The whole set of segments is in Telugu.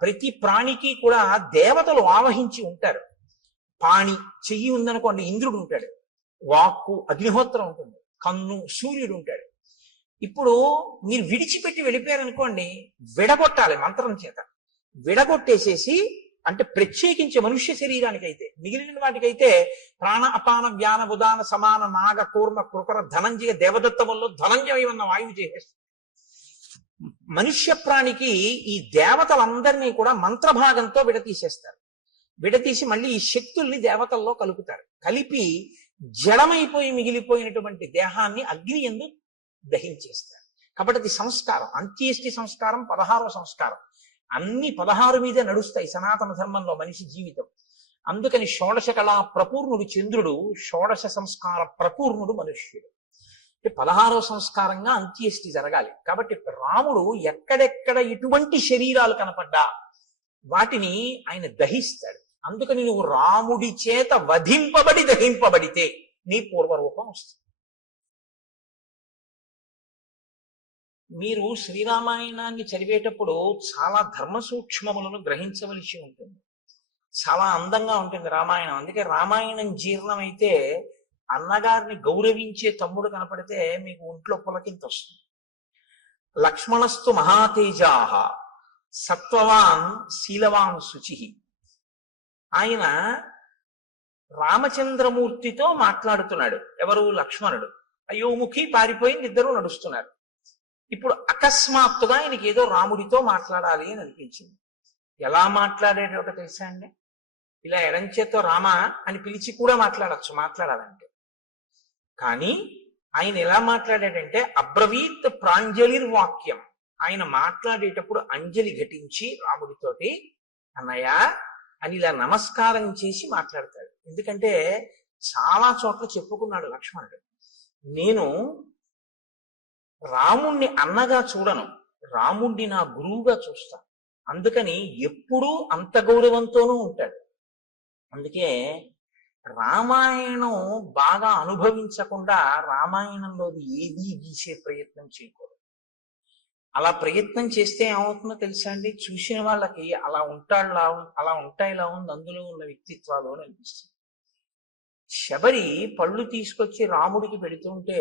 ప్రతి ప్రాణికి కూడా దేవతలు ఆవహించి ఉంటారు. పాణి చెయ్యి ఉందనుకోండి ఇంద్రుడు ఉంటాడు, వాక్కు అగ్నిహోత్రం ఉంటుంది, కన్ను సూర్యుడు ఉంటాడు. ఇప్పుడు మీరు విడిచిపెట్టి వెళ్ళిపోయారనుకోండి, విడగొట్టాలి మంత్రం చేత. విడగొట్టేసేసి, అంటే ప్రత్యేకించి మనుష్య శరీరానికైతే, మిగిలిన వాటికైతే ప్రాణ అపాన వ్యాన ఉదాన సమాన నాగ కూర్మ కృకర ధనంజయ దేవదత్తముల్లో ధనంజయ ఉన్న వాయువు చేసేస్తుంది. మనుష్య ప్రాణికి ఈ దేవతలందరినీ కూడా మంత్రభాగంతో విడతీసేస్తారు. విడతీసి మళ్ళీ ఈ శక్తుల్ని దేవతల్లో కలుపుతారు. కలిపి జడమైపోయి మిగిలిపోయినటువంటి దేహాన్ని అగ్ని యందు దహించేస్తారు. కాబట్టి అది సంస్కారం. అంత్యేష్టి సంస్కారం 16వ సంస్కారం. అన్ని 16 మీదే నడుస్తాయి సనాతన ధర్మంలో మనిషి జీవితం. అందుకని షోడశ కళా ప్రపూర్ణుడు చంద్రుడు, షోడశ సంస్కార ప్రపూర్ణుడు మనుష్యుడు. 16వ సంస్కారంగా అంత్యేష్టి జరగాలి. కాబట్టి రాముడు ఎక్కడెక్కడ ఎటువంటి శరీరాలు కనపడ్డా వాటిని ఆయన దహిస్తాడు. అందుకని నువ్వు రాముడి చేత వధింపబడి దహింపబడితే నీ పూర్వరూపం వస్తుంది. మీరు శ్రీరామాయణాన్ని చదివేటప్పుడు చాలా ధర్మ సూక్ష్మములను గ్రహించవలసి ఉంటుంది. చాలా అందంగా ఉంటుంది రామాయణం. అందుకే రామాయణం జీర్ణమైతే అన్నగారిని గౌరవించే తమ్ముడు కనపడితే మీకు ఒంట్లో పులకింత వస్తుంది. లక్ష్మణస్తు మహాతేజాః సత్వవాన్ శీలవాన్ శుచి. ఆయన రామచంద్రమూర్తితో మాట్లాడుతున్నాడు. ఎవరు? లక్ష్మణుడు. అయోముఖి పారిపోయింది, ఇద్దరు నడుస్తున్నారు. ఇప్పుడు అకస్మాత్తుగా ఆయనకి ఏదో రాముడితో మాట్లాడాలి అని అనిపించింది. ఎలా మాట్లాడేటో తెలుసా అండి? ఇలా ఎడంచేతో రామ అని పిలిచి కూడా మాట్లాడాలంటే. కానీ ఆయన ఎలా మాట్లాడాడంటే అబ్రవీత్ ప్రాంజలిర్వాక్యం. ఆయన మాట్లాడేటప్పుడు అంజలి ఘటించి రాముడితోటి అన్నయ్య అని ఇలా నమస్కారం చేసి మాట్లాడతాడు. ఎందుకంటే చాలా చోట్ల చెప్పుకున్నాడు లక్ష్మణుడు, నేను రాముణ్ణి అన్నగా చూడను, రాముణ్ణి నా గురువుగా చూస్తాను. అందుకని ఎప్పుడూ అంత గౌరవంతోనూ ఉంటాడు. అందుకే రామాయణం బాగా అనుభవించకుండా రామాయణంలోది ఏదీ గీసే ప్రయత్నం చేయకూడదు. అలా ప్రయత్నం చేస్తే ఏమవుతుందో తెలుసా అండి? చూసిన వాళ్ళకి అలా ఉంటాయిలా ఉంది అందులో ఉన్న వ్యక్తిత్వాలు అని అనిపిస్తుంది. శబరి పళ్ళు తీసుకొచ్చి రాముడికి పెడుతుంటే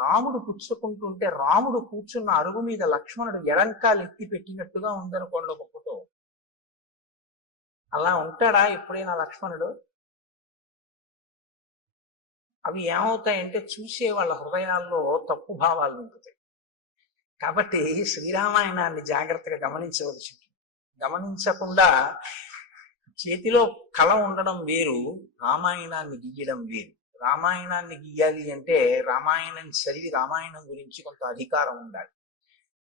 రాముడు పుచ్చుకుంటుంటే రాముడు కూర్చున్న అరుగు మీద లక్ష్మణుడు ఎడంకాలు ఎత్తి పెట్టినట్టుగా ఉందనుకోండి ఒక ఫోటో. అలా ఉంటాడా ఎప్పుడైనా లక్ష్మణుడు? అవి ఏమవుతాయంటే చూసే వాళ్ళ హృదయాల్లో తప్పు భావాలు నింపుతాయి. కాబట్టి శ్రీరామాయణాన్ని జాగ్రత్తగా గమనించవలసి ఉంటుంది. గమనించకుండా చేతిలో కళ ఉండడం వేరు, రామాయణాన్ని గీయడం వేరు. రామాయణాన్ని గీయాలి అంటే రామాయణం చదివి రామాయణం గురించి కొంత అధికారం ఉండాలి.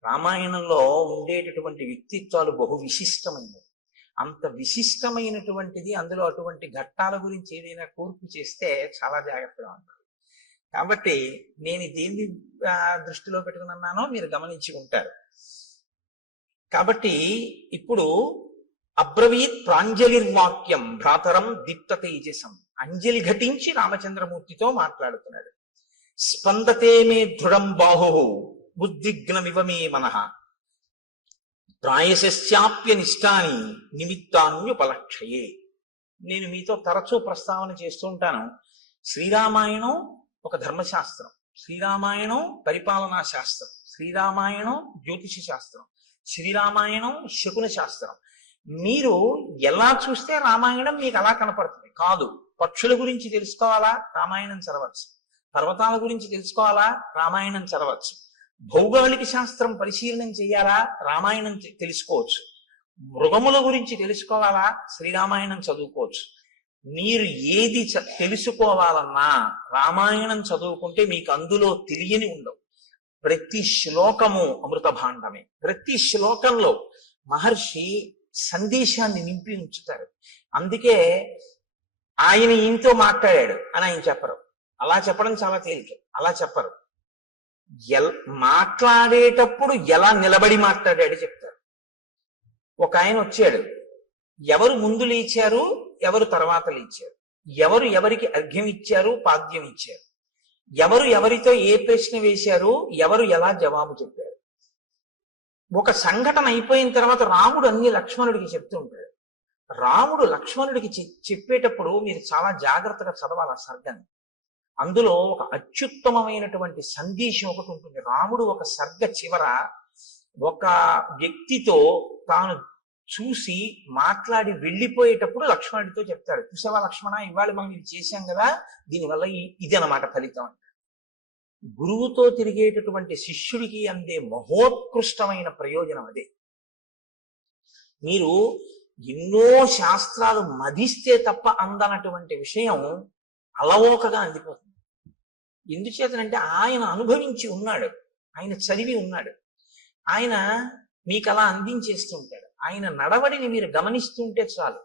రామాయణంలో ఉండేటటువంటి వ్యక్తిత్వాలు బహు విశిష్టమైనవి. అంత విశిష్టమైనటువంటిది అందులో అటువంటి ఘట్టాల గురించి ఏదైనా కూర్పు చేస్తే చాలా జాగ్రత్తగా ఉంటుంది. కాబట్టి నేను దేన్ని దృష్టిలో పెట్టుకున్నానో మీరు గమనించి ఉంటారు. కాబట్టి ఇప్పుడు అబ్రవీత్ ప్రాంజలిర్వాక్యం భ్రాతరం దీప్త తేజసం. అంజలి ఘటించి రామచంద్రమూర్తితో మాట్లాడుతున్నాడు. స్పందతే మే దృఢం బాహు బుద్ధిగ్నమివ మే మనః ప్రాయశ్చాప్య నిష్టాని నిమిత్తాన్యుపలక్షయే. నేను మీతో తరచూ ప్రస్తావన చేస్తూ ఉంటాను. శ్రీరామాయణం ఒక ధర్మశాస్త్రం, శ్రీరామాయణం పరిపాలనా శాస్త్రం, శ్రీరామాయణం జ్యోతిష శాస్త్రం, శ్రీరామాయణం శకున శాస్త్రం. మీరు ఎలా చూస్తే రామాయణం మీకు అలా కనపడుతుంది కాదు. పక్షుల గురించి తెలుసుకోవాలా? రామాయణం చదవచ్చు. పర్వతాల గురించి తెలుసుకోవాలా? రామాయణం చదవచ్చు. భౌగోళిక శాస్త్రం పరిశీలనం చేయాలా? రామాయణం తెలుసుకోవచ్చు. మృగముల గురించి తెలుసుకోవాలా? శ్రీరామాయణం చదువుకోవచ్చు. మీరు ఏది తెలుసుకోవాలన్నా రామాయణం చదువుకుంటే మీకు అందులో తెలియని ఉండవు. ప్రతి శ్లోకము అమృత భాండమే. ప్రతి శ్లోకంలో మహర్షి సందేశాన్ని నింపి ఉంచుతారు. అందుకే ఆయన ఈయనతో మాట్లాడాడు అని ఆయన చెప్పరు. అలా చెప్పడం చాలా తేలిక. అలా చెప్పరు. మాట్లాడేటప్పుడు ఎలా నిలబడి మాట్లాడాడు చెప్తారు. ఒక ఆయన వచ్చాడు, ఎవరు ముందు లేచారు, ఎవరు తర్వాత లేచారు, ఎవరు ఎవరికి అర్ఘ్యం ఇచ్చారు, పాద్యం ఇచ్చారు, ఎవరు ఎవరితో ఏ ప్రశ్న వేశారు, ఎవరు ఎలా జవాబు చెప్పారు. ఒక సంఘటన అయిపోయిన తర్వాత రాముడు అన్ని లక్ష్మణుడికి చెప్తూ ఉంటాడు. రాముడు లక్ష్మణుడికి చెప్పేటప్పుడు మీరు చాలా జాగ్రత్తగా చదవాలి ఆ సర్గని. అందులో ఒక అత్యుత్తమమైనటువంటి సందేశం ఒకటి ఉంటుంది. రాముడు ఒక సర్గ చివర ఒక వ్యక్తితో తాను చూసి మాట్లాడి వెళ్ళిపోయేటప్పుడు లక్ష్మణుడితో చెప్తాడు, చూసావా లక్ష్మణ, ఇవాళ మనం ఇది చేశాం కదా, దీనివల్ల ఇది అన్నమాట ఫలితం. గురువుతో తిరిగేటటువంటి శిష్యుడికి అందే మహోత్కృష్టమైన ప్రయోజనం అదే. మీరు ఎన్నో శాస్త్రాలు మదిస్తే తప్ప అందనటువంటి విషయం అలవోకగా అందిపోతుంది. ఎందుచేతనంటే ఆయన అనుభవించి ఉన్నాడు, ఆయన చదివి ఉన్నాడు, ఆయన మీకు అలా అందించేస్తూ ఉంటాడు. ఆయన నడవడిని మీరు గమనిస్తుంటే చాలు,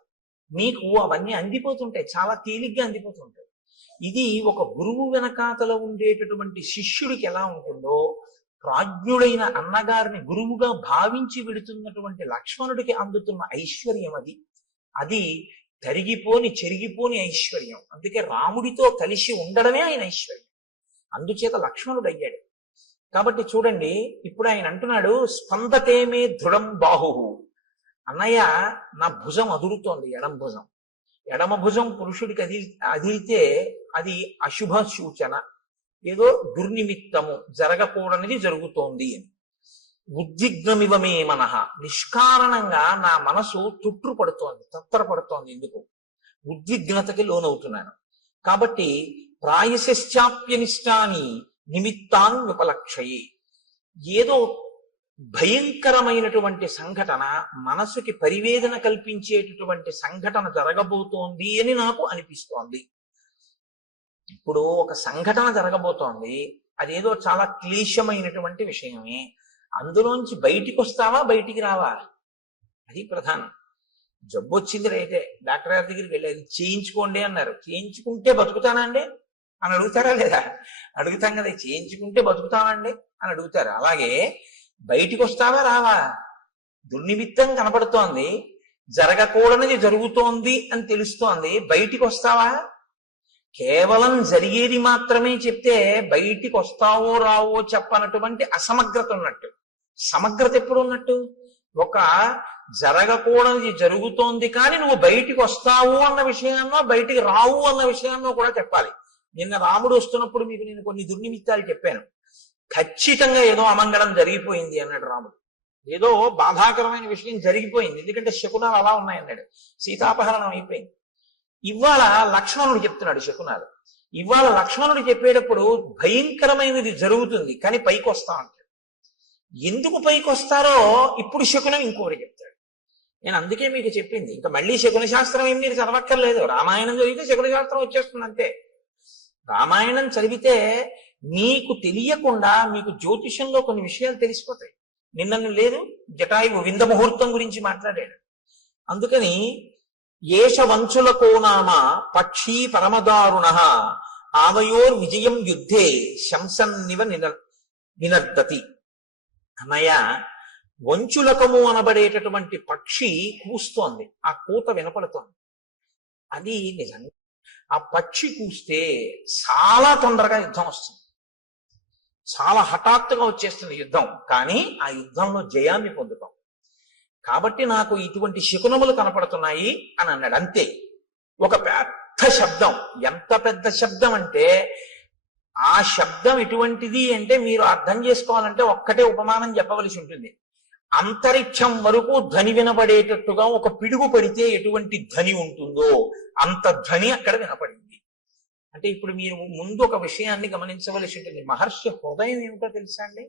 మీకు అవన్నీ అందిపోతుంటాయి, చాలా తేలిగ్గా అందిపోతుంటాయి. ఇది ఒక గురువు వెనకాతలో ఉండేటటువంటి శిష్యుడికి ఎలా ఉంటుందో, ప్రాజ్ఞుడైన అన్నగారిని గురువుగా భావించి విడుతున్నటువంటి లక్ష్మణుడికి అందుతున్న ఐశ్వర్యం అది. అది తరిగిపోని చెరిగిపోని ఐశ్వర్యం. అందుకే రాముడితో కలిసి ఉండడమే ఆయన ఐశ్వర్యం. అందుచేత లక్ష్మణుడు అయ్యాడు. కాబట్టి చూడండి, ఇప్పుడు ఆయన అంటున్నాడు, స్పందతేమే దృఢం బాహు. అన్నయ్య, నా భుజం అదురుతోంది, ఎడం భుజం. ఎడమ భుజం పురుషుడికి అదిరితే అది అశుభ సూచన, ఏదో దుర్నిమిత్తము, జరగకూడనిది జరుగుతోంది అని. ఉద్విగ్నమివమే మనః, నిష్కారణంగా నా మనసు తుట్రుపడుతోంది, తత్తరపడుతోంది. ఎందుకు? ఉద్విగ్నతకి లోనవుతున్నాను. కాబట్టి ప్రాయశ్చాప్యనిష్టాని నిమిత్తాన్ విపలక్షయి, ఏదో భయంకరమైనటువంటి సంఘటన, మనసుకి పరివేదన కల్పించేటటువంటి సంఘటన జరగబోతోంది అని నాకు అనిపిస్తోంది. ఇప్పుడు ఒక సంఘటన జరగబోతోంది, అదేదో చాలా క్లేశమైనటువంటి విషయమే. అందులోంచి బయటికి వస్తావా, బయటికి రావా, అది ప్రధానం. జబ్బు వచ్చింది రైతే, డాక్టర్ గారి దగ్గరికి వెళ్ళేది, చేయించుకోండి అన్నారు. చేయించుకుంటే బతుకుతానండి అని అడుగుతారా లేదా? అడుగుతాం కదా, చేయించుకుంటే బతుకుతామండి అని అడుగుతారు. అలాగే బయటికి వస్తావా రావా, దుర్నిమిత్తం కనపడుతోంది, జరగకూడనిది జరుగుతోంది అని తెలుస్తోంది, బయటికి వస్తావా? కేవలం జరిగేది మాత్రమే చెప్తే బయటికి వస్తావో రావో చెప్పనటువంటి అసమగ్రత ఉన్నట్టు. సమగ్రత ఎప్పుడు ఉన్నట్టు? ఒక జరగకూడనిది జరుగుతోంది కానీ నువ్వు బయటికి వస్తావు అన్న విషయాన్నో బయటికి రావు అన్న విషయాన్నో కూడా చెప్పాలి. నిన్న రాముడు వస్తున్నప్పుడు మీకు నేను కొన్ని దుర్నిమిత్తాలు చెప్పాను. ఖచ్చితంగా ఏదో అమంగళం జరిగిపోయింది అన్నాడు రాముడు. ఏదో బాధాకరమైన విషయం జరిగిపోయింది, ఎందుకంటే శకునాలు అలా ఉన్నాయన్నాడు. సీతాపహరణం అయిపోయింది. ఇవాళ లక్ష్మణుడు చెప్తున్నాడు శకునాలు. ఇవాళ లక్ష్మణుడు చెప్పేటప్పుడు భయంకరమైనది జరుగుతుంది కానీ పైకి వస్తా అంటాడు. ఎందుకు పైకి వస్తారో ఇప్పుడు శకునం ఇంకోటి చెప్తాడు. నేను అందుకే మీకు చెప్పింది, ఇంకా మళ్ళీ శకున శాస్త్రం ఏం మీరు చదవక్కర్లేదు. రామాయణం చదివితే శకున శాస్త్రం వచ్చేస్తుంది అంతే. రామాయణం చదివితే మీకు తెలియకుండా మీకు జ్యోతిషంలో కొన్ని విషయాలు తెలిసిపోతాయి. నిన్న లేదు జటాయువు వింద ముహూర్తం గురించి మాట్లాడాడు. అందుకని ఏష వంచులకో నామ పక్షీ పరమదారుణ ఆవయోర్ విజయం యుద్ధే శంసన్నివ నినర్దతి. అన్నయ్య, వంచులకము అనబడేటటువంటి పక్షి కూస్తోంది, ఆ కూత వినపడుతోంది. అది నిజంగా ఆ పక్షి కూస్తే చాలా తొందరగా యుద్ధం వస్తుంది, చాలా హఠాత్తుగా వచ్చేస్తుంది యుద్ధం. కానీ ఆ యుద్ధంలో జయాన్ని పొందుతాం. కాబట్టి నాకు ఇటువంటి శకునములు కనపడుతున్నాయి అని అన్నాడు. అంతే. ఒక పెద్ద శబ్దం, ఎంత పెద్ద శబ్దం అంటే, ఆ శబ్దం ఎటువంటిది అంటే మీరు అర్థం చేసుకోవాలంటే ఒక్కటే ఉపమానం చెప్పవలసి ఉంటుంది. అంతరిక్షం వరకు ధ్వని వినపడేటట్టుగా ఒక పిడుగు పడితే ఎటువంటి ధ్వని ఉంటుందో అంత ధ్వని అక్కడ వినపడింది. అంటే ఇప్పుడు మీరు ముందు ఒక విషయాన్ని గమనించవలసి ఉంటుంది. మహర్షి హృదయం ఏమిటో తెలుసా అండి?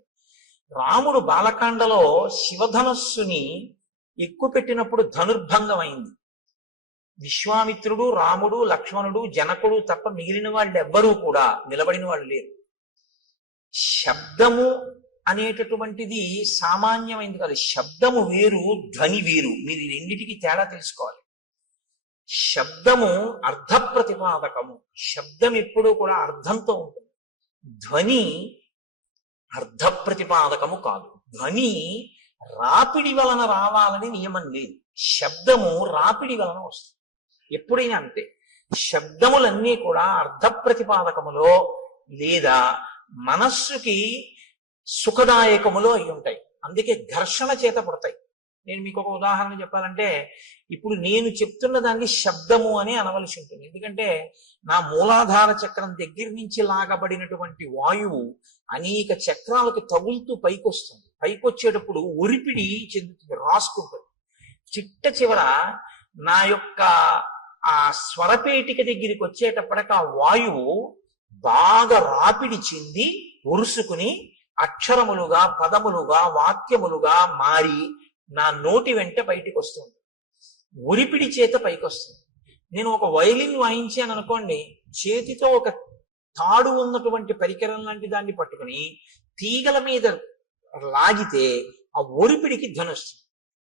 రాముడు బాలకాండలో శివధనస్సుని ఎక్కుపెట్టినప్పుడు ధనుర్భంగం అయింది. విశ్వామిత్రుడు, రాముడు, లక్ష్మణుడు, జనకుడు తప్ప మిగిలిన వాళ్ళు ఎవ్వరూ కూడా నిలబడిన వాళ్ళు లేరు. శబ్దము అనేటటువంటిది సామాన్యమైంది కాదు. శబ్దము వేరు, ధ్వని వేరు. మీరు ఈ రెండిటికి తేడా తెలుసుకోవాలి. శబ్దము అర్థ ప్రతిపాదకము. శబ్దం ఎప్పుడూ కూడా అర్థంతో ఉంటుంది. ధ్వని అర్థ ప్రతిపాదకము కాదు. ధ్వని రాపిడి వలన రావాలని నియమం లేదు. శబ్దము రాపిడి వలన వస్తుంది ఎప్పుడైనా అంతే. శబ్దములన్నీ కూడా అర్థ ప్రతిపాదకములో లేదా మనస్సుకి సుఖదాయకములో అయి ఉంటాయి. అందుకే ఘర్షణ చేత పుడతాయి. నేను మీకు ఒక ఉదాహరణ చెప్పాలంటే, ఇప్పుడు నేను చెప్తున్న దాన్ని శబ్దము అని అనవలసి ఉంటుంది. ఎందుకంటే నా మూలాధార చక్రం దగ్గర నుంచి లాగబడినటువంటి వాయువు అనేక చక్రాలకు తగులుతూ పైకొస్తుంది. పైకొచ్చేటప్పుడు ఒరిపిడి చెందుతుంది, రాసుకుంటుంది. చిట్ట చివర నా యొక్క ఆ స్వరపేటిక దగ్గరికి వచ్చేటప్పటికి ఆ వాయువు బాగా రాపిడి చెంది ఉరుసుకుని అక్షరములుగా, పదములుగా, వాక్యములుగా మారి నా నోటి వెంట బయటికి వస్తుంది. ఒరిపిడి చేత పైకి వస్తుంది. నేను ఒక వయలిన్ వాయించాను అనుకోండి, చేతితో ఒక తాడు ఉన్నటువంటి పరికరం లాంటి దాన్ని పట్టుకుని తీగల మీద లాగితే ఆ ఒరిపిడికి ధనొస్తుంది.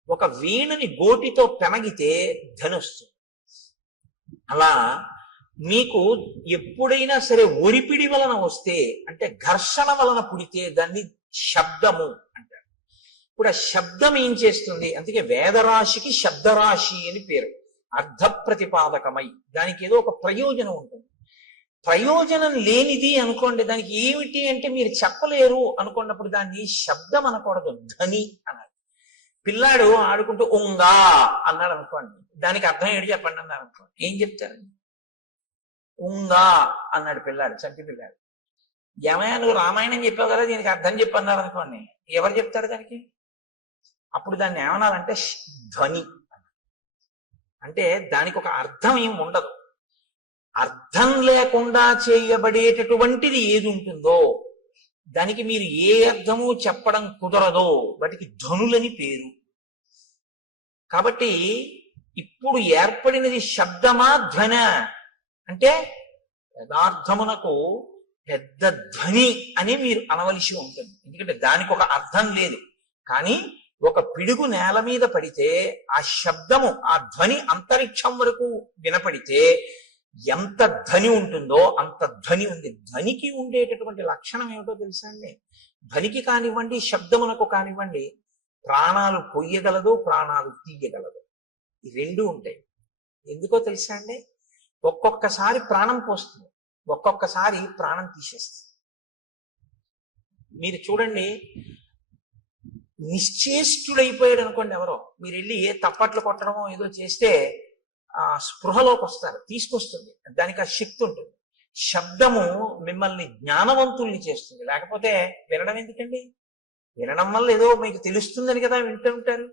ఒక వీణని గోటితో పెనగితే ధనొస్తుంది. అలా మీకు ఎప్పుడైనా సరే ఒరిపిడి వలన వస్తే, అంటే ఘర్షణ వలన పుడితే దాన్ని శబ్దము అంటారు. ఇప్పుడు ఆ శబ్దం ఏం చేస్తుంది? అందుకే వేదరాశికి శబ్దరాశి అని పేరు. అర్థ ప్రతిపాదకమై దానికి ఏదో ఒక ప్రయోజనం ఉంటుంది. ప్రయోజనం లేనిది అనుకోండి, దానికి ఏమిటి అంటే మీరు చెప్పలేరు అనుకున్నప్పుడు దాన్ని శబ్దం అనకూడదు, ధ్వని అనాలి. పిల్లాడు ఆడుకుంటూ ఉంగా అన్నాడు అనుకోండి, దానికి అర్థం ఏంటి చెప్పండి అన్నారు అనుకోండి, ఏం చెప్తారండి? ఉంగా అన్నాడు పిల్లాడు, చంటి పిల్లాడు. ఏమయ్యా నువ్వు రామాయణం చెప్పావు కదా, దీనికి అర్థం చెప్పన్నారు అనుకోండి, ఎవరు చెప్తారు దానికి? అప్పుడు దాన్ని ఏమనాలంటే ధ్వని. అంటే దానికి ఒక అర్థం ఏం ఉండదు. అర్థం లేకుండా చేయబడేటటువంటిది ఏది ఉంటుందో దానికి మీరు ఏ అర్థము చెప్పడం కుదరదో వాటికి ధ్వనులని పేరు. కాబట్టి ఇప్పుడు ఏర్పడినది శబ్దమా ధ్వన అంటే యథార్థమునకు పెద్ద ధ్వని అని మీరు అనవలసి ఉంటుంది. ఎందుకంటే దానికి ఒక అర్థం లేదు. కానీ ఒక పిడుగు నేల మీద పడితే ఆ శబ్దము, ఆ ధ్వని అంతరిక్షం వరకు వినపడితే ఎంత ధ్వని ఉంటుందో అంత ధ్వని ఉంది. ధ్వనికి ఉండేటటువంటి లక్షణం ఏమిటో తెలుసా అండి? ధ్వనికి కానివ్వండి, శబ్దమునకు కానివ్వండి, ప్రాణాలు పొయ్యగలదు, ప్రాణాలు తీయగలదు. ఈ రెండు ఉంటాయి. ఎందుకో తెలుసా అండి? ఒక్కొక్కసారి ప్రాణం పోస్తుంది, ఒక్కొక్కసారి ప్రాణం తీసేస్తుంది. మీరు చూడండి, నిశ్చేష్టుడైపోయాడు అనుకోండి ఎవరో, మీరు వెళ్ళి ఏ తప్పట్లు కొట్టడమో ఏదో చేస్తే ఆ స్పృహలోకి వస్తారు, తీసుకొస్తుంది. దానికి ఆ శక్తి ఉంటుంది. శబ్దము మిమ్మల్ని జ్ఞానవంతుల్ని చేస్తుంది. లేకపోతే వినడం ఎందుకండి? వినడం వల్ల ఏదో మీకు తెలుస్తుందని కదా వింటూ ఉంటారు.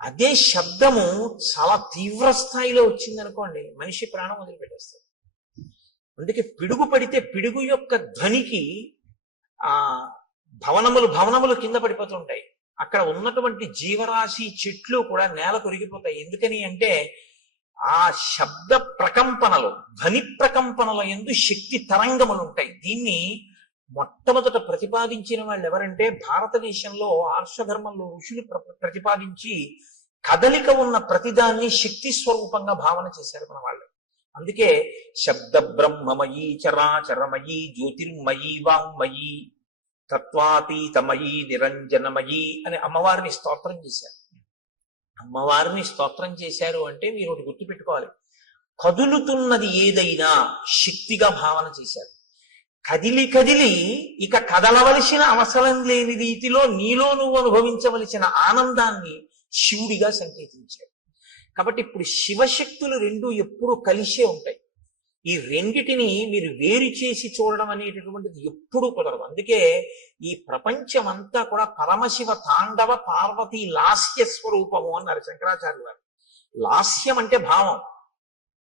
అదే శబ్దము చాలా తీవ్ర స్థాయిలో వచ్చిందనుకోండి, మనిషి ప్రాణం వదిలిపెట్టేస్తారు. అందుకే పిడుగు పడితే పిడుగు యొక్క ధ్వనికి ఆ భవనములు కింద పడిపోతుంటాయి. అక్కడ ఉన్నటువంటి జీవరాశి, చెట్లు కూడా నేల కొరిగిపోతాయి. ఎందుకని అంటే ఆ శబ్ద ప్రకంపనలు, ధ్వని ప్రకంపనల యందు శక్తి తరంగములు ఉంటాయి. దీన్ని మొట్టమొదట ప్రతిపాదించిన వాళ్ళు ఎవరంటే, భారతదేశంలో ఆర్షధర్మంలో ఋషులు ప్రతిపాదించి కదలిక ఉన్న ప్రతిదాన్ని శక్తి స్వరూపంగా భావన చేశారు మన వాళ్ళు. అందుకే శబ్ద బ్రహ్మమయీ చరాచరమయీ జ్యోతిర్మయీ వాంగ్మయీ తత్వాతీతమయీ నిరంజనమయీ అని అమ్మవారిని స్తోత్రం చేశారు. అమ్మవారిని స్తోత్రం చేశారు అంటే మీరు ఒకటి గుర్తుపెట్టుకోవాలి, కదులుతున్నది ఏదైనా శక్తిగా భావన చేశారు. కదిలి కదిలి ఇక కదలవలసిన అవసరం లేని రీతిలో నీలో నువ్వు అనుభవించవలసిన ఆనందాన్ని శివుడిగా సంకేతించాడు. కాబట్టి ఇప్పుడు శివశక్తులు రెండు ఎప్పుడూ కలిసే ఉంటాయి. ఈ రెండిటిని మీరు వేరు చేసి చూడడం అనేటటువంటిది ఎప్పుడూ కుదరదు. అందుకే ఈ ప్రపంచం అంతా కూడా పరమశివ తాండవ పార్వతీ లాస్య స్వరూపము అన్నారు శంకరాచార్య వారు. లాస్యం అంటే భావం,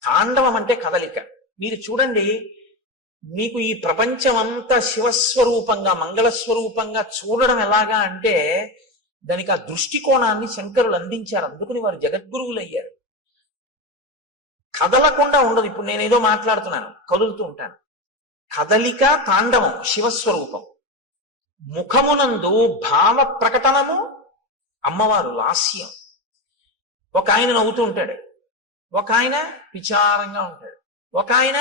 తాండవం అంటే కదలిక. మీరు చూడండి, మీకు ఈ ప్రపంచం అంతా శివస్వరూపంగా, మంగళస్వరూపంగా చూడడం ఎలాగా అంటే దానికి ఆ దృష్టికోణాన్ని శంకరులు అందించారు. అందుకని వారు జగద్గురువులు అయ్యారు. కదలకుండా ఉండదు. ఇప్పుడు నేనేదో మాట్లాడుతున్నాను, కదులుతూ ఉంటాను. కదలిక తాండవం శివస్వరూపం. ముఖమునందు భావ ప్రకటనము అమ్మవారు లాస్యం. ఒక ఆయన నవ్వుతూ ఉంటాడు, ఒక ఆయన విచారంగా ఉంటాడు, ఒక ఆయన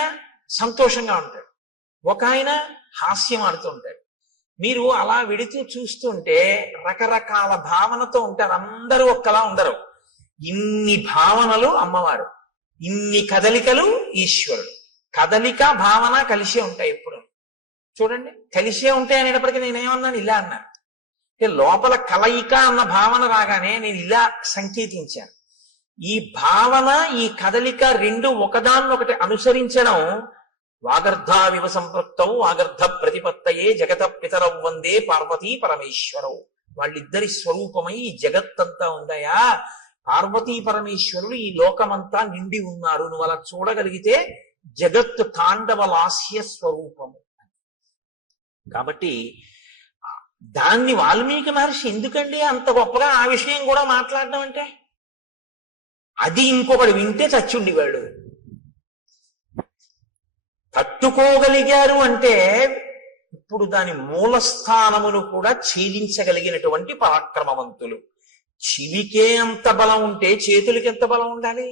సంతోషంగా ఉంటాడు, ఒక ఆయన హాస్యం ఆడుతూ ఉంటాడు. మీరు అలా విడుతూ చూస్తుంటే రకరకాల భావనతో ఉంటారు. అందరూ ఒక్కలా ఉండరు. ఇన్ని భావనలు అమ్మవారు, ఇన్ని కదలికలు ఈశ్వరుడు. కదలిక భావన కలిసే ఉంటాయి. ఎప్పుడు చూడండి కలిసే ఉంటాయి అనేటప్పటికీ నేనేమన్నాను, ఇలా అన్నాను. అంటే లోపల కలయిక అన్న భావన రాగానే నేను ఇలా సంకేతించాను. ఈ భావన, ఈ కదలిక రెండు ఒకదాన్నొకటి అనుసరించడం. వాగర్ధావివ సంపృక్తౌ వాగర్ధ ప్రతిపత్తయే జగత పితరౌ వందే పార్వతీ పరమేశ్వరౌ. వాళ్ళిద్దరి స్వరూపమై ఈ జగత్తంతా ఉందయా. పార్వతీ పరమేశ్వరులు ఈ లోకమంతా నిండి ఉన్నారు. నువ్వు అలా చూడగలిగితే జగత్తు తాండవ లాస్య స్వరూపము. కాబట్టి దాన్ని వాల్మీకి మహర్షి ఎందుకండి అంత గొప్పగా ఆ విషయం కూడా మాట్లాడడం అంటే, అది ఇంకొకటి వింటే చచ్చుండివాడు. తట్టుకోగలిగారు అంటే ఇప్పుడు దాని మూలస్థానమును కూడా ఛేదించగలిగినటువంటి పరాక్రమవంతులు. చెవికే అంత బలం ఉంటే చేతులకి ఎంత బలం ఉండాలి?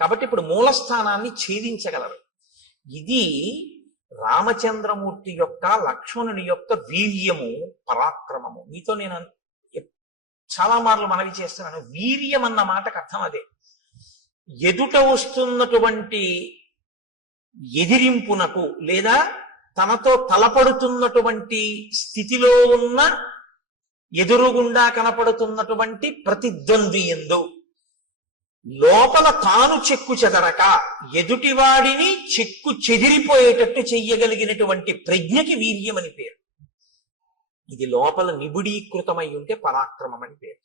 కాబట్టి ఇప్పుడు మూలస్థానాన్ని ఛేదించగలరు. ఇది రామచంద్రమూర్తి యొక్క, లక్ష్మణుని యొక్క వీర్యము, పరాక్రమము. మీతో నేను చాలా మార్లు మనవి చేస్తున్నాను, వీర్యం అన్న మాటకు అర్థం అదే. ఎదుట వస్తున్నటువంటి ఎదిరింపునకు లేదా తనతో తలపడుతున్నటువంటి స్థితిలో ఉన్న ఎదురుగుండా కనపడుతున్నటువంటి ప్రతిద్వంద్వి యందు లోపల తాను చెక్కు చెదరక ఎదుటివాడిని చెక్కు చెదిరిపోయేటట్టు చెయ్యగలిగినటువంటి ప్రజ్ఞకి వీర్యం అని పేరు. ఇది లోపల నిబిడీకృతమై ఉంటే పరాక్రమం అని పేరు.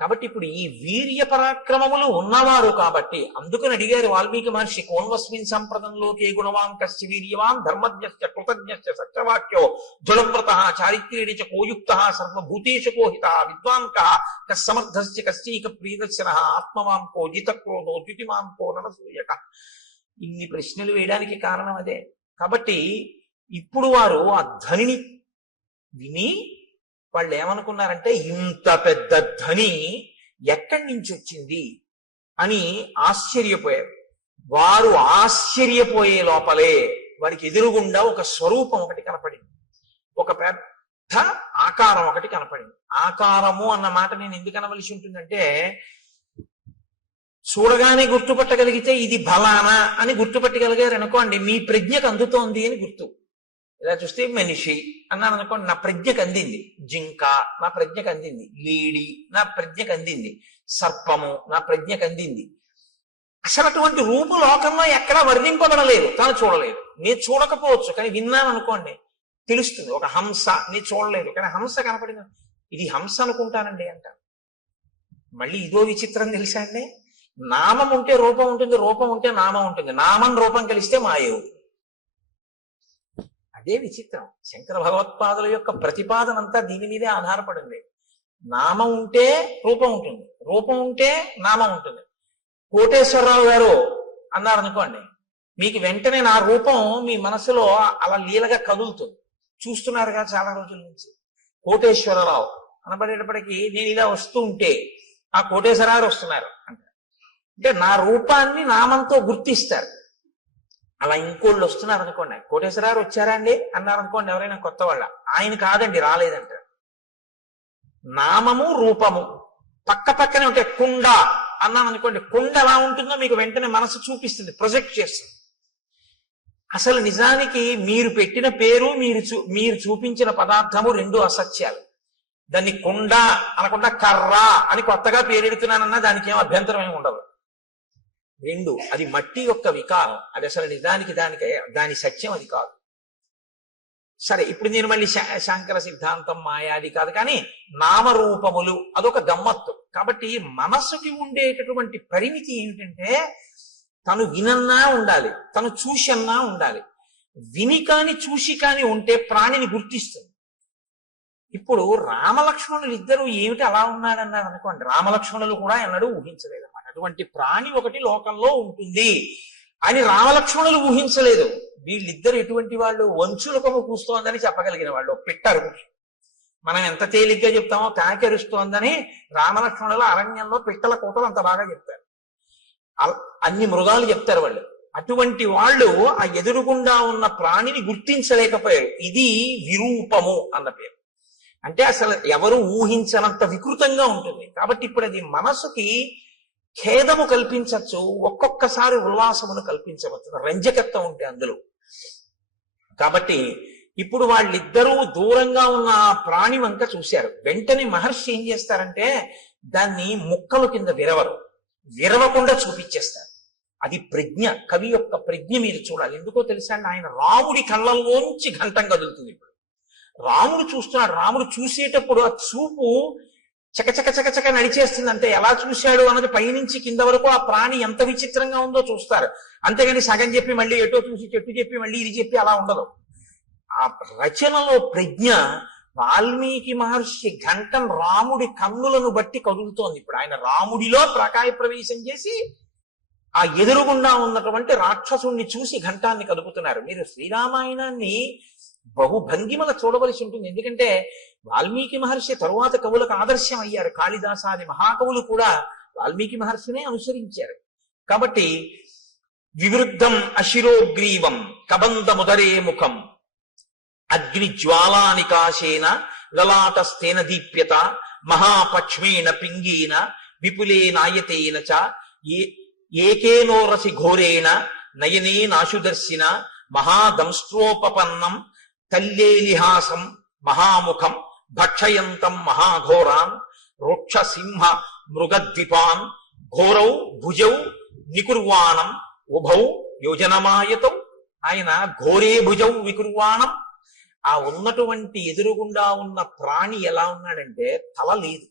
కాబట్టి ఇప్పుడు ఈ వీర్య పరాక్రమములు ఉన్నవారు కాబట్టి అందుకని అడిగారు వాల్మీకి మహర్షి, కోన్వస్మిన్ సంప్రదంలోకే గుణవాన్ కశ్చి వీర్యవాన్ ధర్మజ్ఞశ్చ కృతజ్ఞశ్చ సత్యవాక్యో దృఢవ్రతః చారిత్ర్యేణ చ కోయుక్తః సర్వభూతేషు కోహితః విద్వాన్ కః కస్సమర్థశ్చ కశ్చైక ప్రియదర్శనః ఆత్మవాన్ కో జితక్రోధో ద్యుతిమాన్ కో రణసూయకః. ఇన్ని ప్రశ్నలు వేయడానికి కారణం అదే. కాబట్టి ఇప్పుడు వారు ఆ ధ్వనిని విని వాళ్ళు ఏమనుకున్నారంటే, ఇంత పెద్ద ధ్వని ఎక్కడి నుంచి వచ్చింది అని ఆశ్చర్యపోయారు. వారు ఆశ్చర్యపోయే లోపలే వారికి ఎదురుగుండా ఒక స్వరూపం ఒకటి కనపడింది, ఒక పెద్ద ఆకారం ఒకటి కనపడింది. ఆకారము అన్న మాట నేను ఎందుకు అనవలసి ఉంటుందంటే, చూడగానే గుర్తుపట్టగలిగితే ఇది బలానా అని గుర్తుపట్టగలిగారు అనుకోండి, మీ ప్రజ్ఞకు అందుతోంది అని గుర్తు. ఇలా చూస్తే మనిషి అన్నాను అనుకోండి, నా ప్రజ్ఞకు అందింది. జింక నా ప్రజ్ఞకు అందింది. లేడి నా ప్రజ్ఞకు అందింది. సర్పము నా ప్రజ్ఞకు అందింది. అసలు అటువంటి రూపు లోకంలో ఎక్కడా వర్ణింపబడలేదు, తాను చూడలేదు. నేను చూడకపోవచ్చు కానీ విన్నాను అనుకోండి తెలుస్తుంది. ఒక హంస నేను చూడలేదు కానీ హంస కనపడింది, ఇది హంస అనుకుంటానండి అంటాను. మళ్ళీ ఇదో విచిత్రం తెలుసా అండి, నామం ఉంటే రూపం ఉంటుంది, రూపం ఉంటే నామం ఉంటుంది, నామం రూపం కలిస్తే మాయవు. అదే విచిత్రం. శంకర భగవత్పాదుల యొక్క ప్రతిపాదన అంతా దీని మీదే ఆధారపడింది. నామం ఉంటే రూపం ఉంటుంది, రూపం ఉంటే నామం ఉంటుంది. కోటేశ్వరరావు గారు అన్నారనుకోండి, మీకు వెంటనే నా రూపం మీ మనసులో అలా లీలగా కదులుతుంది. చూస్తున్నారుగా చాలా రోజుల నుంచి. కోటేశ్వరరావు అనబడేటప్పటికీ నేను ఇలా వస్తూ ఉంటే ఆ కోటేశ్వరరావు వస్తున్నారు అంటే నా రూపాన్ని నామంతో గుర్తిస్తారు. అలా ఇంకోళ్ళు వస్తున్నారు అనుకోండి, కోటేశ్వరరావు వచ్చారా అండి అన్నారు అనుకోండి ఎవరైనా కొత్త వాళ్ళ, ఆయన కాదండి రాలేదంటారు. నామము రూపము పక్క పక్కనే ఉంటాయి. కుండ అన్నాను అనుకోండి, కుండ ఎలా ఉంటుందో మీకు వెంటనే మనసు చూపిస్తుంది, ప్రొజెక్ట్ చేస్తుంది. అసలు నిజానికి మీరు పెట్టిన పేరు, మీరు చూపించిన పదార్థము రెండు అసత్యాలు. దాన్ని కుండ అనకుండా కర్ర అని కొత్తగా పేరెడుతున్నానన్నా దానికి ఏం అభ్యంతరం ఏమి ఉండదు. రెండు, అది మట్టి యొక్క వికారం, అది అసలు నిజానికి దాని సత్యం అది కాదు. సరే, ఇప్పుడు నేను మళ్ళీ శాంకర సిద్ధాంతం మాయాది కాదు కానీ నామరూపములు అదొక గమ్మత్తు. కాబట్టి మనస్సుకి ఉండేటటువంటి పరిమితి ఏమిటంటే, తను వినన్నా ఉండాలి, తను చూసన్నా ఉండాలి. విని కాని చూసి కాని ఉంటే ప్రాణిని గుర్తిస్తుంది. ఇప్పుడు రామలక్ష్మణులు ఇద్దరు ఏమిటి అలా ఉన్నాడన్నారు అనుకోండి, రామలక్ష్మణులు కూడా ఎన్నడూ ఊహించలేదు అన్నమాట. అటువంటి ప్రాణి ఒకటి లోకంలో ఉంటుంది అని రామలక్ష్మణులు ఊహించలేదు. వీళ్ళిద్దరు ఎటువంటి వాళ్ళు, వంచుల కొమ్ము కూస్తోందని చెప్పగలిగిన వాళ్ళు. పిట్టరు, మనం ఎంత తేలిగ్గా చెప్తామో కాకెరుస్తోందని రామలక్ష్మణుల అరణ్యంలో పిట్టల కూటలు అంత బాగా చెప్తారు. అన్ని మృగాలు చెప్తారు వాళ్ళు. అటువంటి వాళ్ళు ఆ ఎదురుగుండా ఉన్న ప్రాణిని గుర్తించలేకపోయారు. ఇది విరూపము అన్న పేరు. అంటే అసలు ఎవరు ఊహించనంత వికృతంగా ఉంటుంది. కాబట్టి ఇప్పుడు అది మనసుకి ఖేదము కల్పించవచ్చు, ఒక్కొక్కసారి ఉల్లాసమును కల్పించవచ్చు, రంజకత్వం ఉంటే అందులో. కాబట్టి ఇప్పుడు వాళ్ళిద్దరూ దూరంగా ఉన్న ఆ ప్రాణి వంక చూశారు. వెంటనే మహర్షి ఏం చేస్తారంటే దాన్ని ముక్కలు కింద విరవకుండా చూపించేస్తారు. అది ప్రజ్ఞ, కవి యొక్క ప్రజ్ఞ మీరు చూడాలి. ఎందుకో తెలుసా అండి, ఆయన రాముడి కళ్ళల్లోంచి ఘంటం కదులుతుంది. ఇప్పుడు రాముడు చూస్తున్నాడు. రాముడు చూసేటప్పుడు ఆ చూపు చకచక చకచక నడిచేస్తుంది. అంటే ఎలా చూశాడు అన్నది పైనుంచి కింద వరకు ఆ ప్రాణి ఎంత విచిత్రంగా ఉందో చూస్తారు. అంతేగాని సగం చెప్పి మళ్ళీ ఎటో చూసి చెట్టు చెప్పి మళ్ళీ ఇది చెప్పి అలా ఉండదు. ఆ రచనలో ప్రజ్ఞ. వాల్మీకి మహర్షి ఘంటం రాముడి కన్నులను బట్టి కదులుతోంది. ఇప్పుడు ఆయన రాముడిలో ప్రకాయ ప్రవేశం చేసి ఆ ఎదురుగుండా ఉన్నటువంటి రాక్షసుణ్ణి చూసి ఘంటాన్ని కదుపుతున్నారు. మీరు శ్రీరామాయణాన్ని బహుభంగిమల చూడవలసి ఉంటుంది. ఎందుకంటే వాల్మీకి మహర్షి తరువాత కవులకు ఆదర్శం అయ్యారు. కాళిదాసాది మహాకవులు కూడా వాల్మీకి మహర్షినే అనుసరించారు. కాబట్టి వివృద్ధం అశిరోగ్రీవం కబంధముదరే ముఖం అగ్ని జ్వాలానికాశేన లలాటస్థేన దీప్యత మహాపక్ష్మేణ పింగేన విపులే నాయతేన చ ఏకేనోరసి ఘోరేణ నయనే నాశుదర్శిన మహాదంష్ట్రోపపన్నం తల్లేలిహాసం మహాముఖం భక్షయంతం మహాఘోరాన్ రోక్ష సింహ మృగద్విపాన్ ఘోరౌ భుజౌ నికుర్వాణం ఉభౌ యోజనమాయతం. ఆయన ఘోరే భుజౌ వికుర్వాణం. ఆ ఉన్నటువంటి ఎదురుగుండా ఉన్న ప్రాణి ఎలా ఉన్నాడంటే తల లేదు.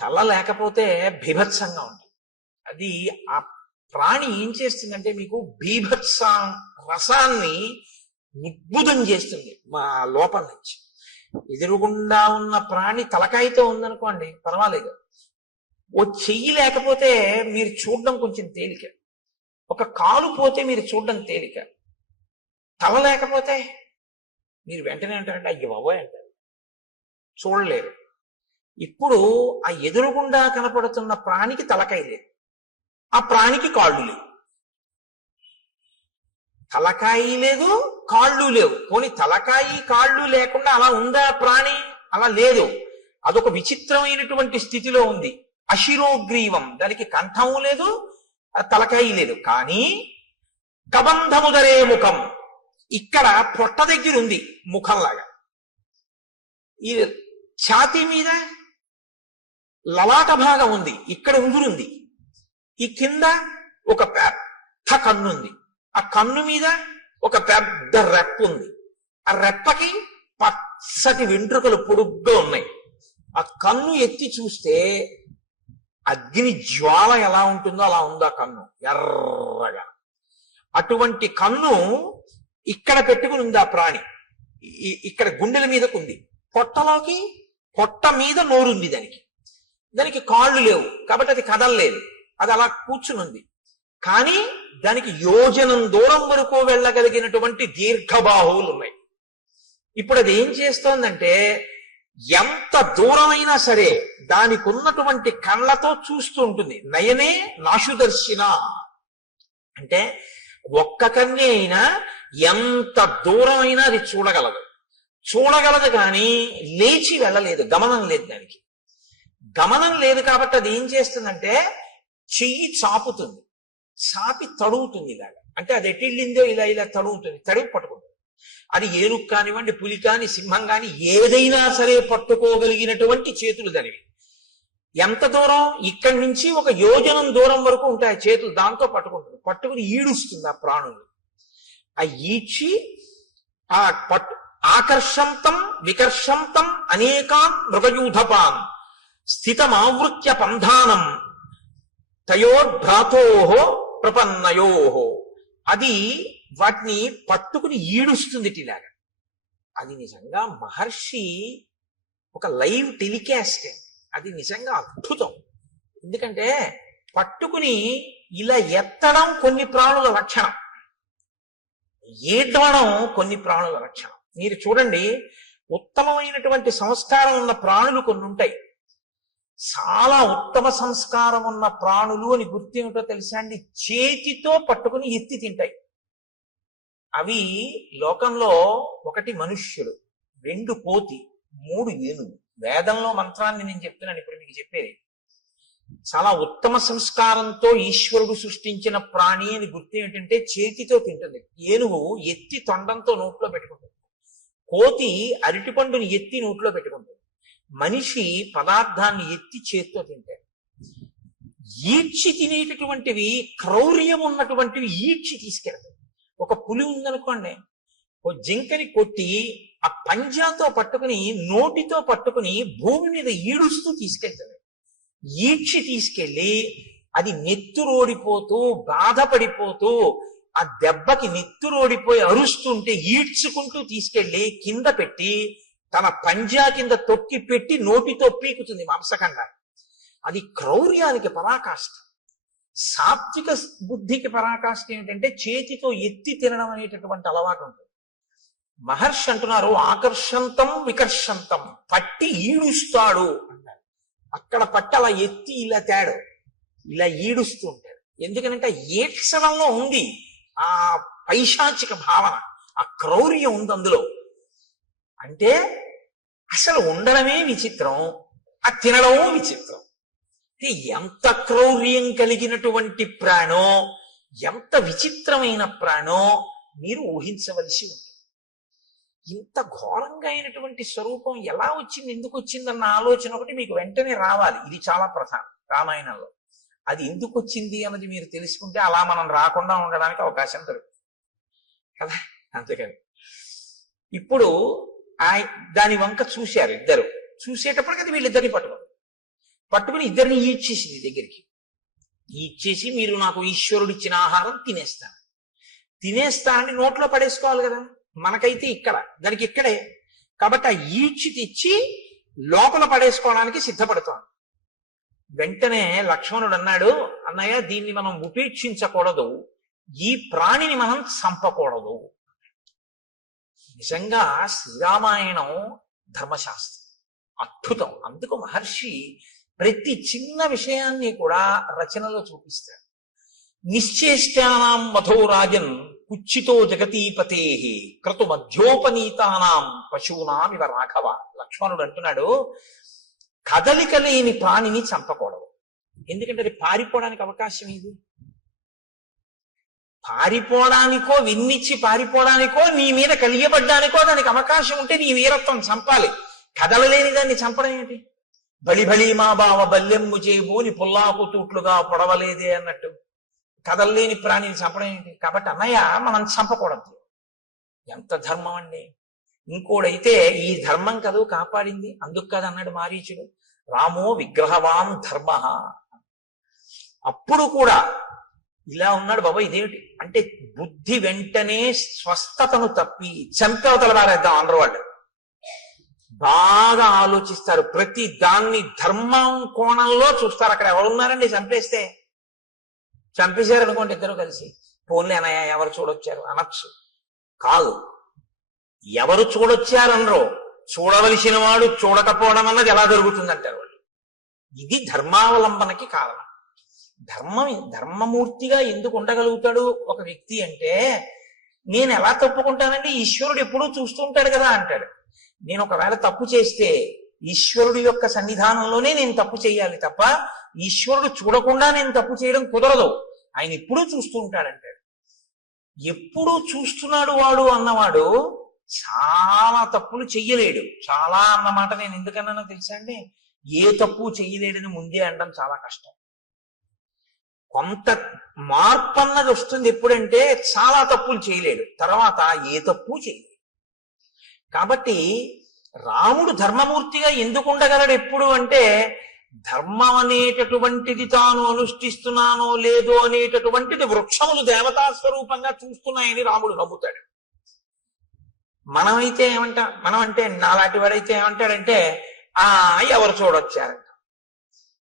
తల లేకపోతే బీభత్సంగా ఉంటుంది. అది ఆ ప్రాణి ఏం చేస్తుందంటే మీకు బీభత్స రసాన్ని ఉద్భుతం చేస్తుంది మా లోపల నుంచి. ఎదురుగుండా ఉన్న ప్రాణి తలకాయతో ఉందనుకోండి పర్వాలేదు, ఓ చెయ్యి లేకపోతే మీరు చూడడం కొంచెం తేలిక, ఒక కాలు పోతే మీరు చూడడం తేలిక, తల లేకపోతే మీరు వెంటనే అంటారంటే అయ్య బాబోయ్ అంటారు, చూడలేరు. ఇప్పుడు ఆ ఎదురుగుండా కనపడుతున్న ప్రాణికి తలకాయ లేదు, ఆ ప్రాణికి కాళ్ళు లేవు. తలకాయి లేదు, కాళ్ళు లేవు. పోనీ తలకాయి కాళ్ళు లేకుండా అలా ఉందా ప్రాణి? అలా లేదు. అదొక విచిత్రమైనటువంటి స్థితిలో ఉంది. అశిరోగ్రీవం, దానికి కంఠము లేదు, తలకాయి లేదు. కానీ కబంధముదరే ముఖం, ఇక్కడ పొట్ట దగ్గర ఉంది ముఖంలాగా. ఈ ఛాతీ మీద లలాట భాగం ఉంది, ఇక్కడ ఉంగురుంది. ఈ కింద ఒక పెద్ద కన్ను ఉంది, ఆ కన్ను మీద ఒక పెద్ద రెప్ప ఉంది. ఆ రెప్పకి పచ్చటి వెంట్రుకలు పొడుగ్గా ఉన్నాయి. ఆ కన్ను ఎత్తి చూస్తే అగ్ని జ్వాల ఎలా ఉంటుందో అలా ఉంది ఆ కన్ను, ఎర్రగా. అటువంటి కన్ను ఇక్కడ పెట్టుకుని ఉంది ఆ ప్రాణి. ఇక్కడ గుండెల మీదకు ఉంది. పొట్ట మీద నోరుంది దానికి కాళ్ళు లేవు కాబట్టి అది కదలలేదు, అది అలా కూర్చునుంది. కానీ దానికి యోజనం దూరం వరకు వెళ్ళగలిగినటువంటి దీర్ఘబాహువులు ఉన్నాయి. ఇప్పుడు అది ఏం చేస్తోందంటే ఎంత దూరమైనా సరే దానికి ఉన్నటువంటి కళ్ళతో చూస్తూ ఉంటుంది. నయనే నాశుదర్శిన అంటే ఒక్క కన్నే అయినా ఎంత దూరమైనా అది చూడగలదు కానీ లేచి వెళ్ళలేదు, గమనం లేదు. దానికి గమనం లేదు కాబట్టి అది ఏం చేస్తుందంటే చెయ్యి చాపుతుంది, చాపి తడుగుతుంది ఇలాగా. అంటే అది ఎటిళ్ళిందో ఇలా తడుగుతుంది, తడివి పట్టుకుంటుంది. అది ఏనుగు కానివ్వండి, పులి కాని, సింహం కాని ఏదైనా సరే పట్టుకోగలిగినటువంటి చేతులు దానివి. ఎంత దూరం? ఇక్కడి నుంచి ఒక యోజనం దూరం వరకు ఉంటాయి చేతులు, దాంతో పట్టుకుంటుంది. పట్టుకుని ఈడుస్తుంది ఆ ప్రాణులు. ఆ ఈడ్చి ఆ ఆకర్షంతం వికర్షంతం అనేకాన్ మృగయూధపాన్ స్థితమావృత్య పంధానం తయోర్భ్రాతోహో ప్రపన్నయోహో. అది వాటిని పట్టుకుని ఈడుస్తుంది ఇలాగా. అది నిజంగా మహర్షి ఒక లైవ్ టెలికాస్ట్, అది నిజంగా అద్భుతం. ఎందుకంటే పట్టుకుని ఇలా ఎత్తడం కొన్ని ప్రాణుల లక్షణం, ఈడ్వడం కొన్ని ప్రాణుల లక్షణం. మీరు చూడండి, ఉత్తమమైనటువంటి సంస్కారం ఉన్న ప్రాణులు కొన్ని ఉంటాయి. చాలా ఉత్తమ సంస్కారం ఉన్న ప్రాణులు అని గుర్తు ఏమిటో తెలుసా అండి? చేతితో పట్టుకుని ఎత్తి తింటాయి. అవి లోకంలో 1 మనుష్యుడు, 2 కోతి, 3 ఏనుగు. వేదంలో మంత్రాన్ని నేను చెప్తున్నాను ఇప్పుడు మీకు చెప్పేది. చాలా ఉత్తమ సంస్కారంతో ఈశ్వరుడు సృష్టించిన ప్రాణి అని గుర్తు ఏంటంటే చేతితో తింటుంది. ఏనుగు ఎత్తి తొండంతో నోట్లో పెట్టుకుంటుంది. కోతి అరటిపండుని ఎత్తి నోట్లో పెట్టుకుంటుంది. మనిషి పదార్థాన్ని ఎత్తి చేత్తో తింటాడు. ఈడ్చి తినేటటువంటివి క్రౌర్యం ఉన్నటువంటివి ఈడ్చి తీసుకెళ్తాయి. ఒక పులి ఉందనుకోండి, ఓ జింకని కొట్టి ఆ పంజాతో పట్టుకుని నోటితో పట్టుకుని భూమి మీద ఈడుస్తూ తీసుకెళ్తాడు. ఈడ్చి తీసుకెళ్ళి అది నెత్తురోడిపోతూ బాధపడిపోతూ ఆ దెబ్బకి నెత్తురోడిపోయి అరుస్తుంటే ఈడ్చుకుంటూ తీసుకెళ్ళి కింద పెట్టి తన పంజా కింద తొక్కి పెట్టి నోటితో పీకుతుంది మాంసఖండాన్ని. అది క్రౌర్యానికి పరాకాష్ఠ. సాత్విక బుద్ధికి పరాకాష్ఠ ఏమిటంటే చేతితో ఎత్తి తినడం అనేటటువంటి అలవాటు ఉంటుంది. మహర్షి అంటున్నారు ఆకర్షంతం వికర్షంతం, పట్టి ఈడుస్తాడు అన్నారు. అక్కడ పట్టి అలా ఎత్తి ఇలా తేడు, ఇలా ఈడుస్తూ ఉంటాడు. ఎందుకనంటే ఏడ్చడంలో ఉంది ఆ పైశాచిక భావన, ఆ క్రౌర్యం ఉంది అందులో. అంటే అసలు ఉండడమే విచిత్రం, ఆ తినడమూ విచిత్రం. ఎంత క్రౌర్యం కలిగినటువంటి ప్రాణో, ఎంత విచిత్రమైన ప్రాణో మీరు ఊహించవలసి ఉంది. ఇంత ఘోరంగా అయినటువంటి స్వరూపం ఎలా వచ్చింది, ఎందుకు వచ్చిందన్న ఆలోచన ఒకటి మీకు వెంటనే రావాలి. ఇది చాలా ప్రధానం రామాయణంలో. అది ఎందుకు వచ్చింది అన్నది మీరు తెలుసుకుంటే అలా మనం రాకుండా ఉండడానికి అవకాశం దొరుకుతుంది కదా. అందుకని ఇప్పుడు దాని వంక చూశారు ఇద్దరు. చూసేటప్పటికి అది వీళ్ళిద్దరిని పట్టుకుని ఇద్దరిని ఈడ్చేసింది దగ్గరికి. ఈడ్చేసి మీరు నాకు ఈశ్వరుడు ఇచ్చిన ఆహారం తినేస్తానని నోట్లో పడేసుకోవాలి కదా. మనకైతే ఇక్కడ, దానికి ఇక్కడే. కాబట్టి ఆ ఈడ్చి తెచ్చి లోపల పడేసుకోవడానికి సిద్ధపడుతోంది. వెంటనే లక్ష్మణుడు అన్నాడు, అన్నయ్య దీన్ని మనం ఉపేక్షించకూడదు, ఈ ప్రాణిని మనం చంపకూడదు. నిజంగా శ్రీరామాయణం ధర్మశాస్త్రం అద్భుతం. అందుకు మహర్షి ప్రతి చిన్న విషయాన్ని కూడా రచనలో చూపిస్తాడు. నిశ్చేష్టానాం మధో రాజన్ కుచ్చితో జగతీపతే క్రతు మధ్యోపనీతానాం పశూనామివ రాఘవ. లక్ష్మణుడు అంటున్నాడు కదలిక లేని ప్రాణిని చంపకూడదు. ఎందుకంటే అది పారిపోవడానికి అవకాశం ఇది. పారిపోవడానికో, విన్నిచ్చి పారిపోవడానికో, నీ మీద కలియబడ్డానికో దానికి అవకాశం ఉంటే నీ వీరత్వం చంపాలి. కదలలేని దాన్ని చంపడం ఏంటి? బలి బలి మా బావ బల్లెమ్ము చేయబోని పుల్లాకు తూట్లుగా పొడవలేదే అన్నట్టు కదలలేని ప్రాణిని చంపడం ఏంటి? కాబట్టి అన్నయ్య మనం చంపకూడదు. ఎంత ధర్మం అండి. ఇంకోడైతే ఈ ధర్మం కదూ కాపాడింది, అందుకు కదా అన్నాడు మారీచుడు, రామో విగ్రహవాన్ ధర్మ. అప్పుడు కూడా ఇలా ఉన్నాడు బాబా. ఇదేమిటి అంటే బుద్ధి వెంటనే స్వస్థతను తప్పి చంపవతల వారేద్దాం అందరూ. వాళ్ళు బాగా ఆలోచిస్తారు, ప్రతి దాన్ని ధర్మం కోణంలో చూస్తారు. అక్కడ ఎవరున్నారండి చంపేస్తే? చంపేశారు అనుకోండి ఇద్దరు కలిసి, పోన్లే అన్నయ్య ఎవరు చూడొచ్చారు అనొచ్చు. కాదు, ఎవరు చూడొచ్చారనరో, చూడవలసిన వాడు చూడకపోవడం అన్నది ఎలా జరుగుతుందంటారు వాళ్ళు. ఇది ధర్మావలంబనకి కారణం. ధర్మమూర్తిగా ఎందుకు ఉండగలుగుతాడు ఒక వ్యక్తి అంటే, నేను ఎలా తప్పుకుంటానండి, ఈశ్వరుడు ఎప్పుడూ చూస్తూ ఉంటాడు కదా అంటాడు. నేను ఒకవేళ తప్పు చేస్తే ఈశ్వరుడు యొక్క సన్నిధానంలోనే నేను తప్పు చేయాలి తప్ప ఈశ్వరుడు చూడకుండా నేను తప్పు చేయడం కుదరదు. ఆయన ఎప్పుడూ చూస్తూ ఉంటాడంటాడు. ఎప్పుడూ చూస్తున్నాడు వాడు అన్నవాడు చాలా తప్పులు చెయ్యలేడు. చాలా అన్నమాట నేను ఎందుకన్నానో తెలుసా అండి, ఏ తప్పు చెయ్యలేడని ముందే అనడం చాలా కష్టం. కొంత మార్పు అన్నది వస్తుంది ఎప్పుడంటే చాలా తప్పులు చేయలేడు, తర్వాత ఏ తప్పు చేయలేడు. కాబట్టి రాముడు ధర్మమూర్తిగా ఎందుకు ఉండగలడు ఎప్పుడు అంటే, ధర్మం అనేటటువంటిది తాను అనుష్ఠిస్తున్నానో లేదో అనేటటువంటిది వృక్షములు దేవతా స్వరూపంగా చూస్తున్నాయని రాముడు నమ్ముతాడు. మనం అంటే నాలాంటి వాడైతే ఏమంటాడంటే ఎవరు చూడొచ్చారంట.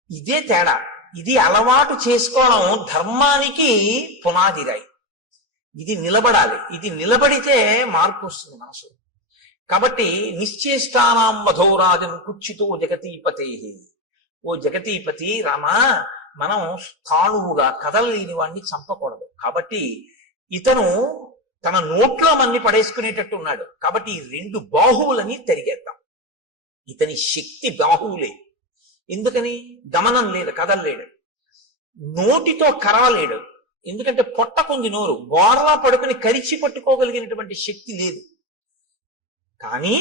ఇదే తేడా. ఇది అలవాటు చేసుకోవడం ధర్మానికి పునాది రాయి. ఇది నిలబడాలి. ఇది నిలబడితే మార్పు వస్తుంది మనసు. కాబట్టి నిశ్చేష్టానాం మధోరాజన్ కుచ్చితో జగతీపతే. ఓ జగతీపతి రామా, మనం స్థాణువుగా కదలలేని వాడిని చంపకూడదు. కాబట్టి ఇతను తన నోట్లో మన్ని పడేసుకునేటట్టు ఉన్నాడు. కాబట్టి ఈ రెండు బాహువులని తరిగేద్దాం. ఇతని శక్తి బాహువులే, ఎందుకని? గమనం లేదు, కదలలేడు. నోటితో కరవలేడు, ఎందుకంటే పొట్టకుంది నోరు. బోర్లా పడుకుని కరిచి పట్టుకోగలిగినటువంటి శక్తి లేదు. కానీ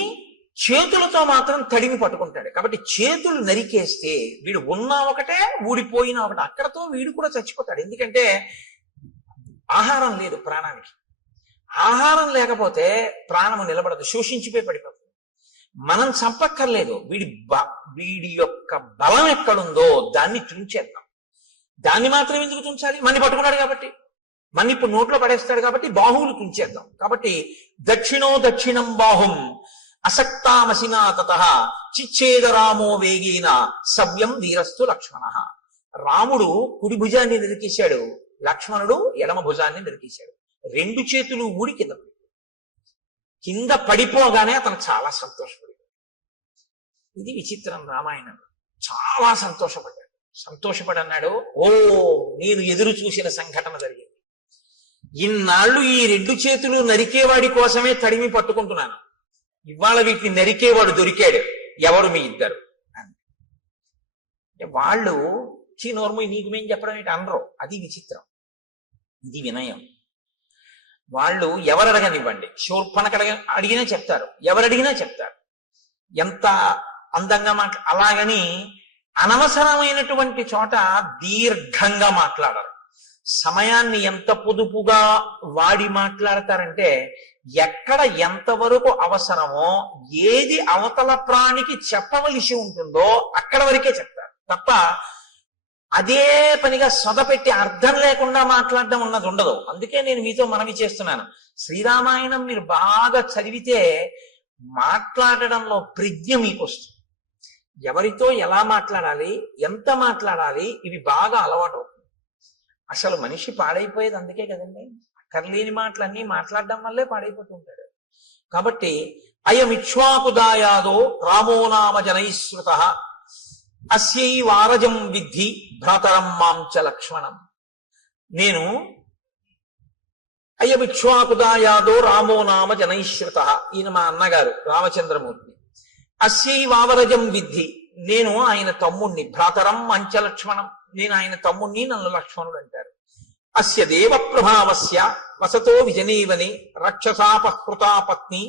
చేతులతో మాత్రం తడిమి పట్టుకుంటాడు. కాబట్టి చేతులు నరికేస్తే వీడు ఉన్నా ఒకటే, ఊడిపోయినా ఒకటే. అక్కడతో వీడు కూడా చచ్చిపోతాడు. ఎందుకంటే ఆహారం లేదు ప్రాణానికి. ఆహారం లేకపోతే ప్రాణము నిలబడదు, శోషించిపోయి పడిపోతుంది. మనం చంపక్కర్లేదు, వీడి యొక్క బలం ఎక్కడుందో దాన్ని తుంచేద్దాం. దాన్ని మాత్రం ఎందుకు తుంచాలి? మన్ని పట్టుకున్నాడు కాబట్టి. మన్ని ఇప్పుడు నోట్లో పడేస్తాడు కాబట్టి బాహువులు తుంచేద్దాం. కాబట్టి దక్షిణం బాహుం అసక్తామసినా తతః చిచ్ఛేద రామో వేగేన సవ్యం వీరస్తు లక్ష్మణ. రాముడు కుడి భుజాన్ని నరికేశాడు, లక్ష్మణుడు ఎడమ భుజాన్ని నరికేశాడు. రెండు చేతులు ఊడి కింద పడిపోగానే అతను చాలా సంతోషపడ్డాడు. ఇది విచిత్రం రామాయణం. చాలా సంతోషపడి అన్నాడు, ఓ నేను ఎదురు చూసిన సంఘటన జరిగింది. ఇన్నాళ్ళు ఈ రెండు చేతులు నరికేవాడి కోసమే తడిమి పట్టుకుంటున్నాను, ఇవాళ వీటిని నరికేవాడు దొరికాడు. ఎవరు? మీ ఇద్దరు. అంటే వాళ్ళు నోర్మోయ్ నీకు మేం చెప్పడం ఏంటి అనరు. అది విచిత్రం, ఇది వినయం. వాళ్ళు ఎవరు అడగనివ్వండి, శూర్పణఖ అడిగినా చెప్తారు, ఎవరు అడిగినా చెప్తారు. ఎంత అందంగా అలాగని అనవసరమైనటువంటి చోట దీర్ఘంగా మాట్లాడరు. సమయాన్ని ఎంత పొదుపుగా వాడి మాట్లాడతారంటే, ఎక్కడ ఎంతవరకు అవసరమో, ఏది అవతల ప్రాణికి చెప్పవలసి ఉంటుందో అక్కడ వరకే చెప్తారు తప్ప అదే పనిగా సొదపెట్టి అర్థం లేకుండా మాట్లాడడం ఉన్నది ఉండదు. అందుకే నేను మీతో మనవి చేస్తున్నాను, శ్రీరామాయణం మీరు బాగా చదివితే మాట్లాడడంలో ప్రజ్ఞ మీకు వస్తుంది. ఎవరితో ఎలా మాట్లాడాలి, ఎంత మాట్లాడాలి, ఇవి బాగా అలవాటు అవుతుంది. అసలు మనిషి పాడైపోయేది అందుకే కదండి. అక్కర్లేని మాటలన్నీ మాట్లాడడం వల్లే పాడైపోతుంటాడు. కాబట్టి అయమిక్ష్వాకుదాయాదో రామో నామ జనైశ్రుత అస్యై వారజం విద్ధి భ్రాతరం మాంచ లక్ష్మణం. నేను అయమిక్ష్వాకుదాయాదో రామో నామ జనైశ్రుత, ఈయన మా అన్నగారు రామచంద్రమూర్తి. అస్యై వావరజం విద్ధి, నేను ఆయన తమ్ముణ్ణి. భ్రాతరం మంచ లక్ష్మణం, నేను ఆయన తమ్ముణ్ణి, నన్ను లక్ష్మణుడు అంటారు. అస్య దేవ ప్రభావస్య వసతో విజనీవని రక్షసాపహృతా పత్ని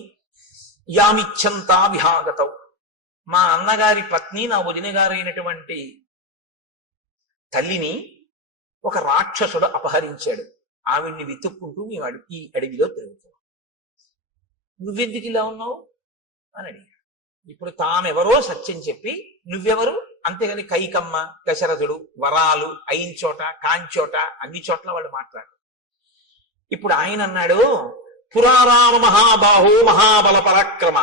యామిచ్చంతా విహాగతౌ. మా అన్నగారి పత్ని, నా వదిన గారైనటువంటి తల్లిని ఒక రాక్షసుడు అపహరించాడు. ఆవిడ్ని వెతుక్కుంటూ ఈ అడవిలో తిరుగుతున్నావు. నువ్వెందుకు ఇలా ఉన్నావు అని అడిగాడు. ఇప్పుడు తామెవరో సత్యం చెప్పి నువ్వెవరు, అంతేగాని కైకమ్మ, దశరథుడు, వరాలు అయిన చోట కాంచోట అన్ని చోట్ల వాళ్ళు మాట్లాడారు. ఇప్పుడు ఆయన అన్నాడు, పురారామ మహాబాహో మహాబల పరాక్రమ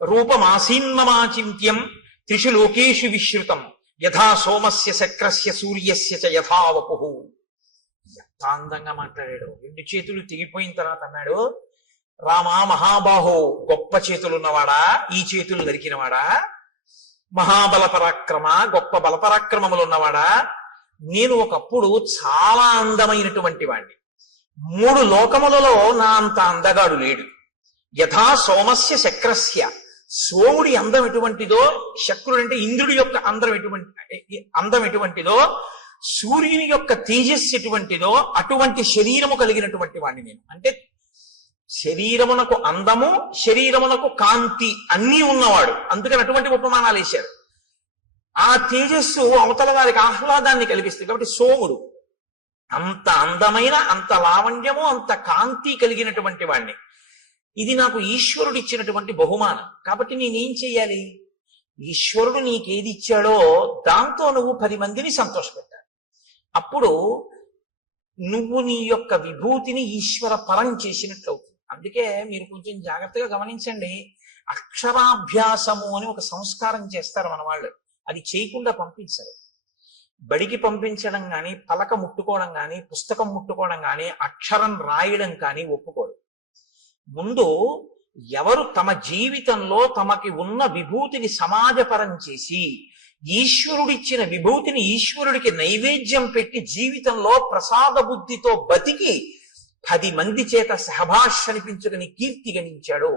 రూపమాసీన్మమాచింత్యం త్రిషు లోకేషు విశ్రుతం యథా సోమస్య శక్రస్య సూర్యస్య చ యథా వపుః. ఎంత అందంగా మాట్లాడాడు. రెండు చేతులు తెగిపోయిన తర్వాత అన్నాడు, రామా మహాబాహో, గొప్ప చేతులున్నవాడా, ఈ చేతులు నరికినవాడా, మహాబల పరాక్రమ, గొప్ప బలపరాక్రమములు ఉన్నవాడా, నేను ఒకప్పుడు చాలా అందమైనటువంటి వాణ్ణి. 3 లోకములలో నా అంత అందగాడు లేడు. యథా సోమస్య శక్రస్య, సోముడి అందం ఎటువంటిదో, శక్రుడు అంటే ఇంద్రుడి యొక్క అందం ఎటువంటిదో, సూర్యుని యొక్క తేజస్సు ఎటువంటిదో అటువంటి శరీరము కలిగినటువంటి వాణ్ణి నేను. అంటే శరీరమునకు అందము, శరీరమునకు కాంతి అన్నీ ఉన్నవాడు. అందుకని అటువంటి ఉపమానాలు వేశారు. ఆ తేజస్సు అవతల వారికి ఆహ్లాదాన్ని కలిగిస్తుంది. కాబట్టి సోముడు అంత అందమైన, అంత లావణ్యము, అంత కాంతి కలిగినటువంటి వాణ్ణి. ఇది నాకు ఈశ్వరుడు ఇచ్చినటువంటి బహుమానం. కాబట్టి నేనేం చెయ్యాలి? ఈశ్వరుడు నీకేది ఇచ్చాడో దాంతో నువ్వు 10 మందిని సంతోషపెట్టాలి. అప్పుడు నువ్వు నీ యొక్క విభూతిని ఈశ్వర పరం చేసినట్లు అవుతుంది. అందుకే మీరు కొంచెం జాగ్రత్తగా గమనించండి. అక్షరాభ్యాసము అని ఒక సంస్కారం చేస్తారు మన వాళ్ళు. అది చేయకుండా పంపించరు. బడికి పంపించడం కానీ, పలక ముట్టుకోవడం కానీ, పుస్తకం ముట్టుకోవడం కానీ, అక్షరం రాయడం కానీ ఒప్పుకోరు. ముందు ఎవరు తమ జీవితంలో తమకి ఉన్న విభూతిని సమాజపరం చేసి ఈశ్వరుడిచ్చిన విభూతిని ఈశ్వరుడికి నైవేద్యం పెట్టి జీవితంలో ప్రసాద బుద్ధితో బతికి 10 మంది చేత సహభాష్ అనిపించుకుని కీర్తి గణించాడో,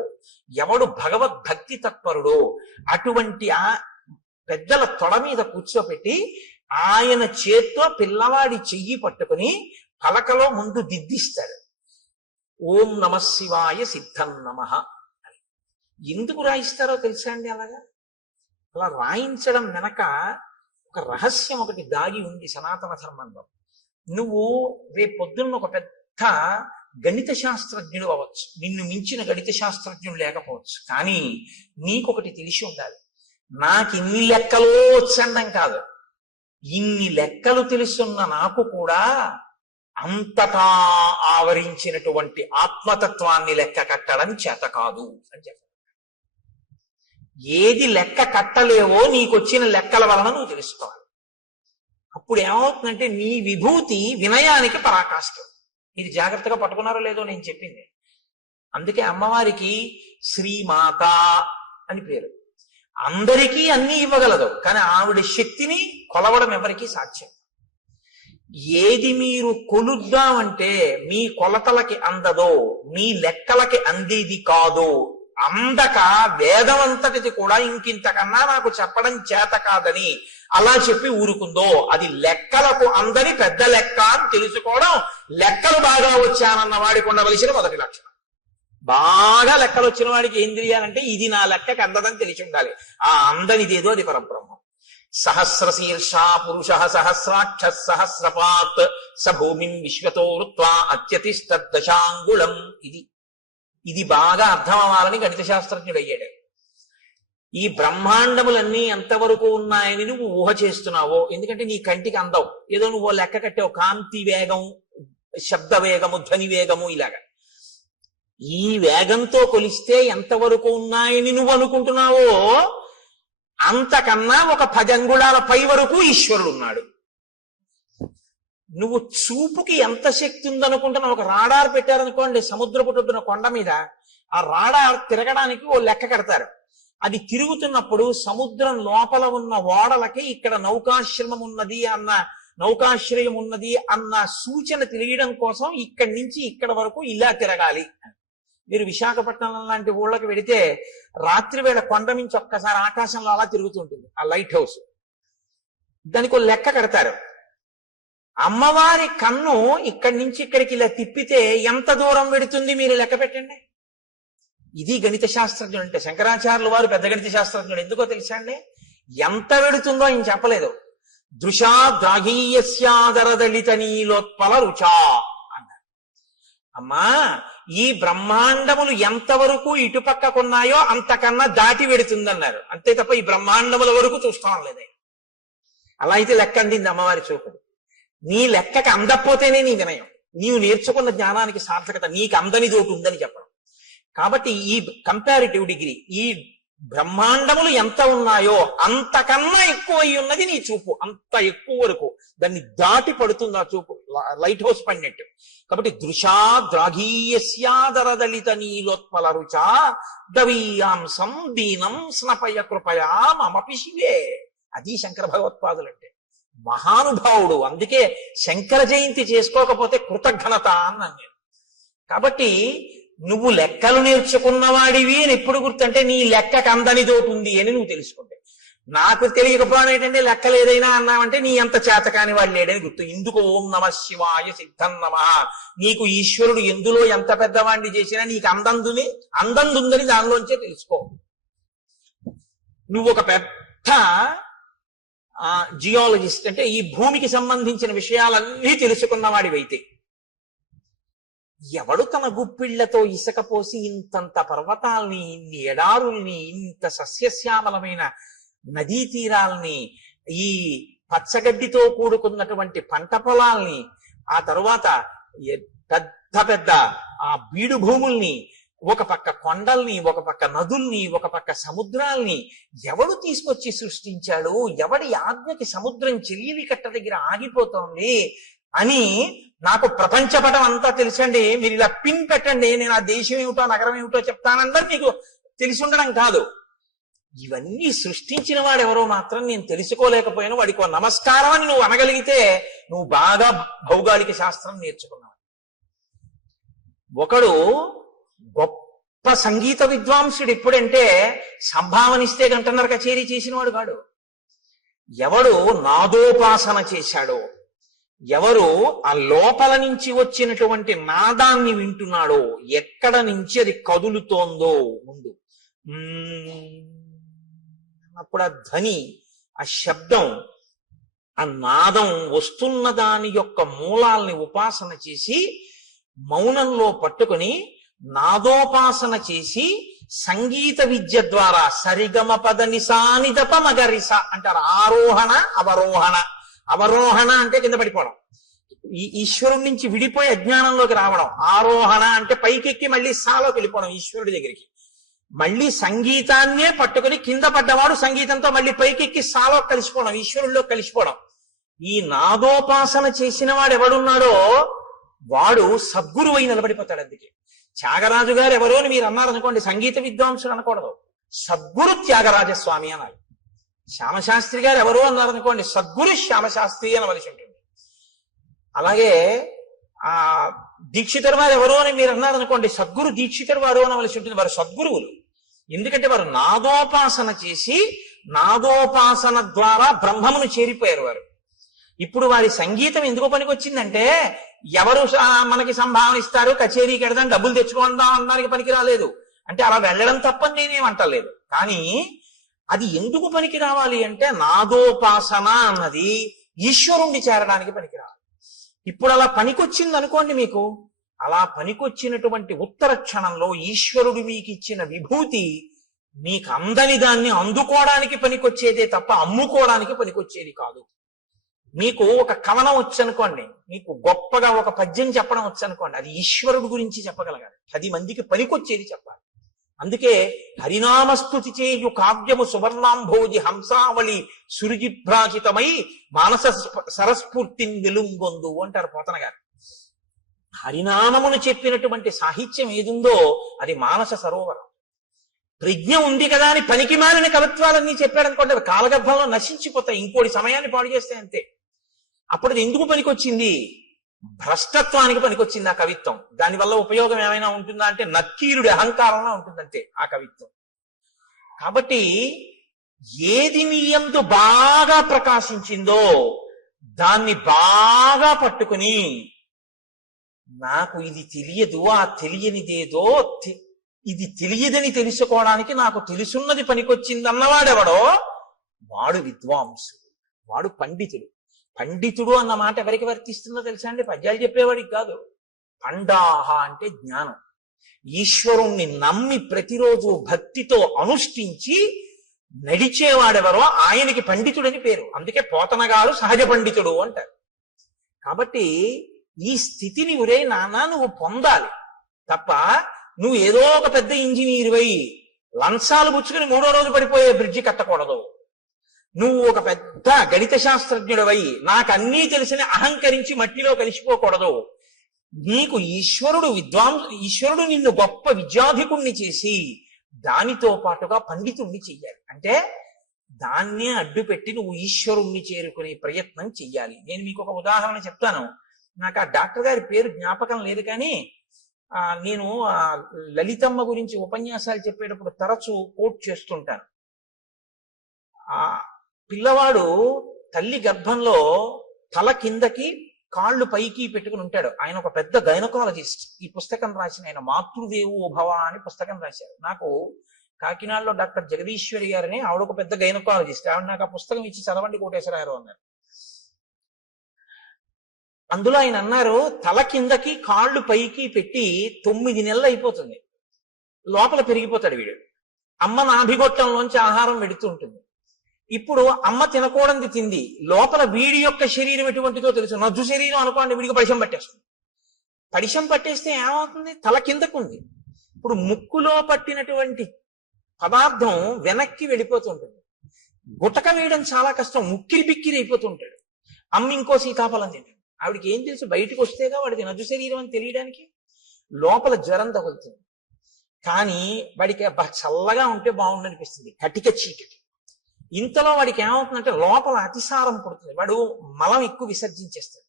ఎవడు భగవద్భక్తి తత్పరుడో, అటువంటి పెద్దల తొడ మీద కూర్చోపెట్టి ఆయన చేత్తో పిల్లవాడి చెయ్యి పట్టుకుని పలకలో ముందు దిద్దిస్తాడు. ఓం నమ శివాయ సిద్ధం నమః. ఎందుకు రాయిస్తారో తెలుసా అండి? అలాగా అలా రాయించడం వెనక ఒక రహస్యం ఒకటి దాగి ఉంది సనాతన ధర్మంలో. నువ్వు రేపు పొద్దున్న ఒక పెద్ద గణిత శాస్త్రజ్ఞుడు అవ్వచ్చు, నిన్ను మించిన గణిత శాస్త్రజ్ఞుడు లేకపోవచ్చు, కానీ నీకొకటి తెలిసి ఉండాలి. నాకు ఇన్ని లెక్కలో వచ్చండం కాదు, ఇన్ని లెక్కలు తెలుసున్న నాకు కూడా అంతటా ఆవరించినటువంటి ఆత్మతత్వాన్ని లెక్క కట్టడం చేత కాదు అని చెప్పారు. ఏది లెక్క కట్టలేవో నీకొచ్చిన లెక్కల వలన నువ్వు తెలుసుకోవాలి. అప్పుడు ఏమవుతుందంటే నీ విభూతి వినయానికి పరాకాష్ఠం. ఇది జాగ్రత్తగా పట్టుకున్నారో లేదో నేను చెప్పింది. అందుకే అమ్మవారికి శ్రీమాత అని పేరు. అందరికీ అన్ని ఇవ్వగలదు, కానీ ఆవిడ శక్తిని కొలవడం ఎవరికీ సాధ్యం. ఏది మీరు కొలుద్దామంటే మీ కొలతలకి అందదో, మీ లెక్కలకి అందేది కాదో, అందక వేదమంతటిది కూడా ఇంకింతకన్నా నాకు చెప్పడం చేత కాదని అలా చెప్పి ఊరుకుందో, అది లెక్కలకు అందని పెద్ద లెక్క అని తెలుసుకోవడం లెక్కలు బాగా వచ్చానన్న వాడికి ఉండవలసిన మొదటి లక్షణం. బాగా లెక్కలు వచ్చిన వాడికి ఏం తెలియాలంటే ఇది నా లెక్కకి అందదని తెలిసి ఉండాలి. ఆ అందనిదేదో అది పరబ్రహ్మం. సహస్రశీర్ష పురుష సహస్రాక్ష సహస్రపాత్ స భూమిం విశ్వతో వృత్వా అత్యతిష్టదశాంగుళం. ఇది బాగా అర్థం అవ్వాలని గణిత శాస్త్రజ్ఞుడు అయ్యాడు. ఈ బ్రహ్మాండములన్నీ ఎంతవరకు ఉన్నాయని నువ్వు ఊహ చేస్తున్నావో, ఎందుకంటే నీ కంటికి అందవు, ఏదో నువ్వు లెక్క కట్టావు, కాంతి వేగం, శబ్ద వేగము, ధ్వని వేగము, ఇలాగా ఈ వేగంతో కొలిస్తే ఎంతవరకు ఉన్నాయని నువ్వు అనుకుంటున్నావో అంతకన్నా ఒక 10 అంగుళాల పై వరకు ఈశ్వరుడు ఉన్నాడు. నువ్వు చూపుకి ఎంత శక్తి ఉందనుకుంటున్నావు? ఒక రాడార్ పెట్టారనుకోండి సముద్రపు ఒడ్డున కొండ మీద, ఆ రాడార్ తిరగడానికి ఓ లెక్క కడతారు. అది తిరుగుతున్నప్పుడు సముద్రం లోపల ఉన్న ఓడలకి ఇక్కడ నౌకాశ్రమం ఉన్నది అన్న, నౌకాశ్రయం ఉన్నది అన్న సూచన తెలియడం కోసం ఇక్కడి నుంచి ఇక్కడ వరకు ఇలా తిరగాలి. మీరు విశాఖపట్నం లాంటి ఊళ్ళకి వెడితే రాత్రి వేళ కొండ నుంచి ఒక్కసారి ఆకాశంలో అలా తిరుగుతుంటుంది ఆ లైట్ హౌస్. దానికి ఒక లెక్క కడతారు. అమ్మవారి కన్ను ఇక్కడి నుంచి ఇక్కడికి ఇలా తిప్పితే ఎంత దూరం వెడుతుంది మీరు లెక్క పెట్టండి. ఇది గణిత శాస్త్రజ్ఞుడు అంటే. శంకరాచార్యులు వారు పెద్ద గణిత శాస్త్రజ్ఞుడు. ఎందుకో తెలుసా అండి? ఎంత వెడుతుందో ఆయన చెప్పలేదు. దృశా ద్రాఘీయస్యాదరదళిత నీలోత్పల రుచా అన్నారు. అమ్మా, ఈ బ్రహ్మాండములు ఎంతవరకు ఇటుపక్కకున్నాయో అంతకన్నా దాటి వెడుతుందన్నారు. అంతే తప్ప ఈ బ్రహ్మాండముల వరకు చూస్తాం లేదు. అలా అయితే లెక్క అందింది అమ్మవారి చూపుడు. నీ లెక్కకి అందకపోతేనే నీ వినయం, నీవు నేర్చుకున్న జ్ఞానానికి సార్థకత. నీకు అందని తోటి ఉందని చెప్పడం. కాబట్టి ఈ కంపారిటివ్ డిగ్రీ, ఈ బ్రహ్మాండములు ఎంత ఉన్నాయో అంతకన్నా ఎక్కువ అయి ఉన్నది నీ చూపు. అంత ఎక్కువ వరకు దాన్ని దాటి పడుతుంది ఆ చూపు, లైట్ హౌస్ పడినట్టు. కాబట్టి దృశా ద్రాఘీయస్యాదరదళిత నీలోత్పల రుచా దవీయాంసం దీనం స్నపయ కృపయా మమపి శివే. అది శంకర భగవత్పాదులు అంటే. మహానుభావుడు. అందుకే శంకర జయంతి చేసుకోకపోతే కృతజ్ఞత అన్నాను నేను. కాబట్టి నువ్వు లెక్కలు నేర్చుకున్నవాడివి అని ఎప్పుడు గుర్తంటే నీ లెక్కకు అందని తోటి ఉంది అని నువ్వు తెలుసుకుంటే. నాకు తెలియకపోవడం ఏంటంటే లెక్కలు ఏదైనా అన్నామంటే నీ అంత చేతకాని వాడు లేడని గుర్తు. ఇందుకు ఓం నమ శివాయ సిద్ధం నమః. నీకు ఈశ్వరుడు ఎందులో ఎంత పెద్దవాడిని చేసినా నీకు అందందుందని దానిలోంచే తెలుసుకో. నువ్వు ఒక పెద్ద జియాలజిస్ట్ అంటే ఈ భూమికి సంబంధించిన విషయాలన్నీ తెలుసుకున్నవాడివైతే, ఎవడు తన గుప్పిళ్లతో ఇసుక పోసి ఇంతంత పర్వతాల్ని, ఇన్ని ఎడారుల్ని, ఇంత సస్యశ్యామలమైన నదీ తీరాల్ని, ఈ పచ్చగడ్డితో కూడుకున్నటువంటి పంట పొలాల్ని, ఆ తరువాత పెద్ద పెద్ద ఆ బీడు భూముల్ని, ఒక పక్క కొండల్ని, ఒక పక్క నదుల్ని, ఒక పక్క సముద్రాల్ని ఎవడు తీసుకొచ్చి సృష్టించాడు? ఎవడి ఆజ్ఞకి సముద్రం చెలియవి కట్ట దగ్గర ఆగిపోతోంది అని నాకు ప్రపంచపటం అంతా తెలుసండి. మీరు ఇలా పిన్ పెట్టండి, నేను ఆ దేశం ఏమిటో నగరం ఏమిటో చెప్తానందరూ మీకు తెలిసి ఉండడం కాదు. ఇవన్నీ సృష్టించిన వాడు ఎవరో మాత్రం నేను తెలుసుకోలేకపోయినా వాడికి నమస్కారం అని నువ్వు అనగలిగితే నువ్వు బాగా భౌగోళిక శాస్త్రం నేర్చుకున్నావు. ఒకడు గొప్ప సంగీత విద్వాంసుడు ఎప్పుడంటే సంభావనిస్తే గంటన్నర కచేరీ చేసిన వాడు కాడు. ఎవడు నాదోపాసన చేశాడో, ఎవరు ఆ లోపల నుంచి వచ్చినటువంటి నాదాన్ని వింటున్నాడో, ఎక్కడ నుంచి అది కదులుతోందో ముందు అప్పుడు ఆ ధ్వని, ఆ శబ్దం, ఆ నాదం వస్తున్న దాని యొక్క మూలాల్ని ఉపాసన చేసి మౌనంలో పట్టుకుని నాదోపాసన చేసి సంగీత విద్య ద్వారా సరిగమ పద నిసానిదప మగరిస అంటారు. ఆరోహణ అవరోహణ. అవరోహణ అంటే కింద పడిపోవడం, ఈ ఈశ్వరుడి నుంచి విడిపోయి అజ్ఞానంలోకి రావడం. ఆరోహణ అంటే పైకెక్కి మళ్ళీ సాలోకి వెళ్ళిపోవడం ఈశ్వరుడి దగ్గరికి. మళ్ళీ సంగీతాన్నే పట్టుకుని కింద పడ్డవాడు సంగీతంతో మళ్ళీ పైకెక్కి సాలో కలిసిపోవడం, ఈశ్వరుల్లో కలిసిపోవడం. ఈ నాదోపాసన చేసిన వాడు ఎవడున్నాడో వాడు సద్గురువు అయి నిలబడిపోతాడు. అందుకే త్యాగరాజు గారు ఎవరో అని మీరు అన్నారనుకోండి, సంగీత విద్వాంసుడు అనకూడదు, సద్గురు త్యాగరాజస్వామి అనాలి. శ్యామశాస్త్రి గారు ఎవరో అన్నారనుకోండి, సద్గురు శ్యామశాస్త్రి అనవలసి ఉంటుంది. అలాగే ఆ దీక్షితర్ వారు ఎవరో అని మీరు అన్నారనుకోండి, సద్గురు దీక్షితర్ వారు అనవలసి ఉంటుంది. వారు సద్గురువులు. ఎందుకంటే వారు నాదోపాసన చేసి నాదోపాసన ద్వారా బ్రహ్మమును చేరిపోయారు వారు. ఇప్పుడు వారి సంగీతం ఎందుకు పనికొచ్చిందంటే, ఎవరు మనకి సంభావన ఇస్తారు, కచేరీకి వెడదాం, డబ్బులు తెచ్చుకుందాం అనడానికి పనికి రాలేదు. అంటే అలా వెళ్ళడం తప్పని నేనేమంటలేదు. కానీ అది ఎందుకు పనికి రావాలి అంటే, నాదోపాసన అన్నది ఈశ్వరుణ్ణి చేరడానికి పనికి రావాలి. ఇప్పుడు అలా పనికొచ్చింది అనుకోండి, మీకు అలా పనికొచ్చినటువంటి ఉత్తర క్షణంలో ఈశ్వరుడు మీకు ఇచ్చిన విభూతి మీకు అందని దాన్ని అందుకోవడానికి పనికొచ్చేదే తప్ప అమ్ముకోవడానికి పనికొచ్చేది కాదు. మీకు ఒక కవనం వచ్చనుకోండి, మీకు గొప్పగా ఒక పద్యం చెప్పడం వచ్చనుకోండి, అది ఈశ్వరుడు గురించి చెప్పగలగాలి, 10 మందికి పనికొచ్చేది చెప్పాలి. అందుకే హరినామస్తుతి చేయు కావ్యము సువర్ణాంభోజి హంసావళి సురుజిభ్రాజితమై మానస సరస్ఫూర్తిని వెలుంగొందు అంటారు పోతన గారు. హరినామమును చెప్పినటువంటి సాహిత్యం ఏదుందో అది మానస సరోవరం. ప్రజ్ఞ ఉంది కదా అని పనికి మాలిన కవిత్వాలన్నీ చెప్పాడనుకోండి, అవి కాలగర్భంలో నశించిపోతాయి, ఇంకోటి సమయాన్ని పాడు చేస్తాయి అంతే. అప్పుడు అది ఎందుకు పనికొచ్చింది? భ్రష్టత్వానికి పనికొచ్చింది ఆ కవిత్వం. దానివల్ల ఉపయోగం ఏమైనా ఉంటుందా అంటే నక్కీరుడి అహంకారంలో ఉంటుందంతే ఆ కవిత్వం. కాబట్టి ఏది నీ యందు బాగా ప్రకాశించిందో దాన్ని బాగా పట్టుకుని, నాకు ఇది తెలియదు, ఆ తెలియనిదేదో ఇది తెలియదని తెలుసుకోవడానికి నాకు తెలుసున్నది పనికొచ్చింది అన్నవాడెవడో వాడు విద్వాంసుడు, వాడు పండితుడు. పండితుడు అన్న మాట ఎవరికి వర్తిస్తుందో తెలుసా అండి? పద్యాలు చెప్పేవాడికి కాదు. పండాహ అంటే జ్ఞానం. ఈశ్వరుణ్ణి నమ్మి ప్రతిరోజు భక్తితో అనుష్ఠించి నడిచేవాడెవరో ఆయనకి పండితుడని పేరు. అందుకే పోతనగాడు సహజ పండితుడు అంటారు. కాబట్టి ఈ స్థితిని ఒరే నాన్న నువ్వు పొందాలి తప్ప, నువ్వు ఏదో ఒక పెద్ద ఇంజనీరువై లంచాలు పుచ్చుకుని 3వ రోజు పడిపోయే బ్రిడ్జి కట్టకూడదు. నువ్వు ఒక పెద్ద గణిత శాస్త్రజ్ఞుడివై నాకు అన్నీ తెలిసిన అహంకరించి మట్టిలో కలిసిపోకూడదు. నీకు ఈశ్వరుడు నిన్ను గొప్ప విద్యాధికుణ్ణి చేసి దానితో పాటుగా పండితుణ్ణి చెయ్యాలి. అంటే దాన్నే అడ్డుపెట్టి నువ్వు ఈశ్వరుణ్ణి చేరుకునే ప్రయత్నం చెయ్యాలి. నేను మీకు ఒక ఉదాహరణ చెప్తాను. నాకు ఆ డాక్టర్ గారి పేరు జ్ఞాపకం లేదు, కానీ నేను లలితమ్మ గురించి ఉపన్యాసాలు చెప్పేటప్పుడు తరచూ కోట్ చేస్తుంటాను. ఆ పిల్లవాడు తల్లి గర్భంలో తల కిందకి కాళ్ళు పైకి పెట్టుకుని ఉంటాడు. ఆయన ఒక పెద్ద గైనకాలజిస్ట్. ఈ పుస్తకం రాసిన ఆయన మాతృదేవో భవ అని పుస్తకం రాశారు. నాకు కాకినాడలో డాక్టర్ జగదీశ్వరి గారిని, ఆవిడ ఒక పెద్ద గైనకాలజిస్ట్. ఆవిడ నాకు ఆ పుస్తకం ఇచ్చి చదవండి కోటేశ్వరరావు అన్నారు. అందులో ఆయన అన్నారు, తల కిందకి కాళ్ళు పైకి పెట్టి 9 నెలలు అయిపోతుంది, లోపల పెరిగిపోతాడు వీడు. అమ్మ నాభిగొట్టంలోంచి ఆహారం వెడుతూ ఉంటుంది. ఇప్పుడు అమ్మ తినకూడదు తింది, లోపల వీడి యొక్క శరీరం ఎటువంటిదో తెలుసు. నజ్జు శరీరం అనుకోండి, వీడికి పడిశం పట్టేస్తుంది. పడిశం పట్టేస్తే ఏమవుతుంది? తల కిందకు ఉంది. ఇప్పుడు ముక్కులో పట్టినటువంటి పదార్థం వెనక్కి వెళ్ళిపోతుంటుంది. గుటక వేయడం చాలా కష్టం, ముక్కిరి బిక్కిరి అయిపోతుంటాడు. అమ్మ ఇంకో సీతాఫలం తింటుంది. ఆవిడికి ఏం తెలుసు? బయటకు వస్తేగా వాడికి నజ్జు శరీరం అని తెలియడానికి. లోపల జ్వరం తగులుతుంది, కానీ వాడికి చల్లగా ఉంటే బాగుండనిపిస్తుంది, కటిక చీకటి. ఇంతలో వాడికి ఏమవుతుందంటే లోపల అతిసారం పుడుతుంది. వాడు మలం ఎక్కువ విసర్జించేస్తాడు.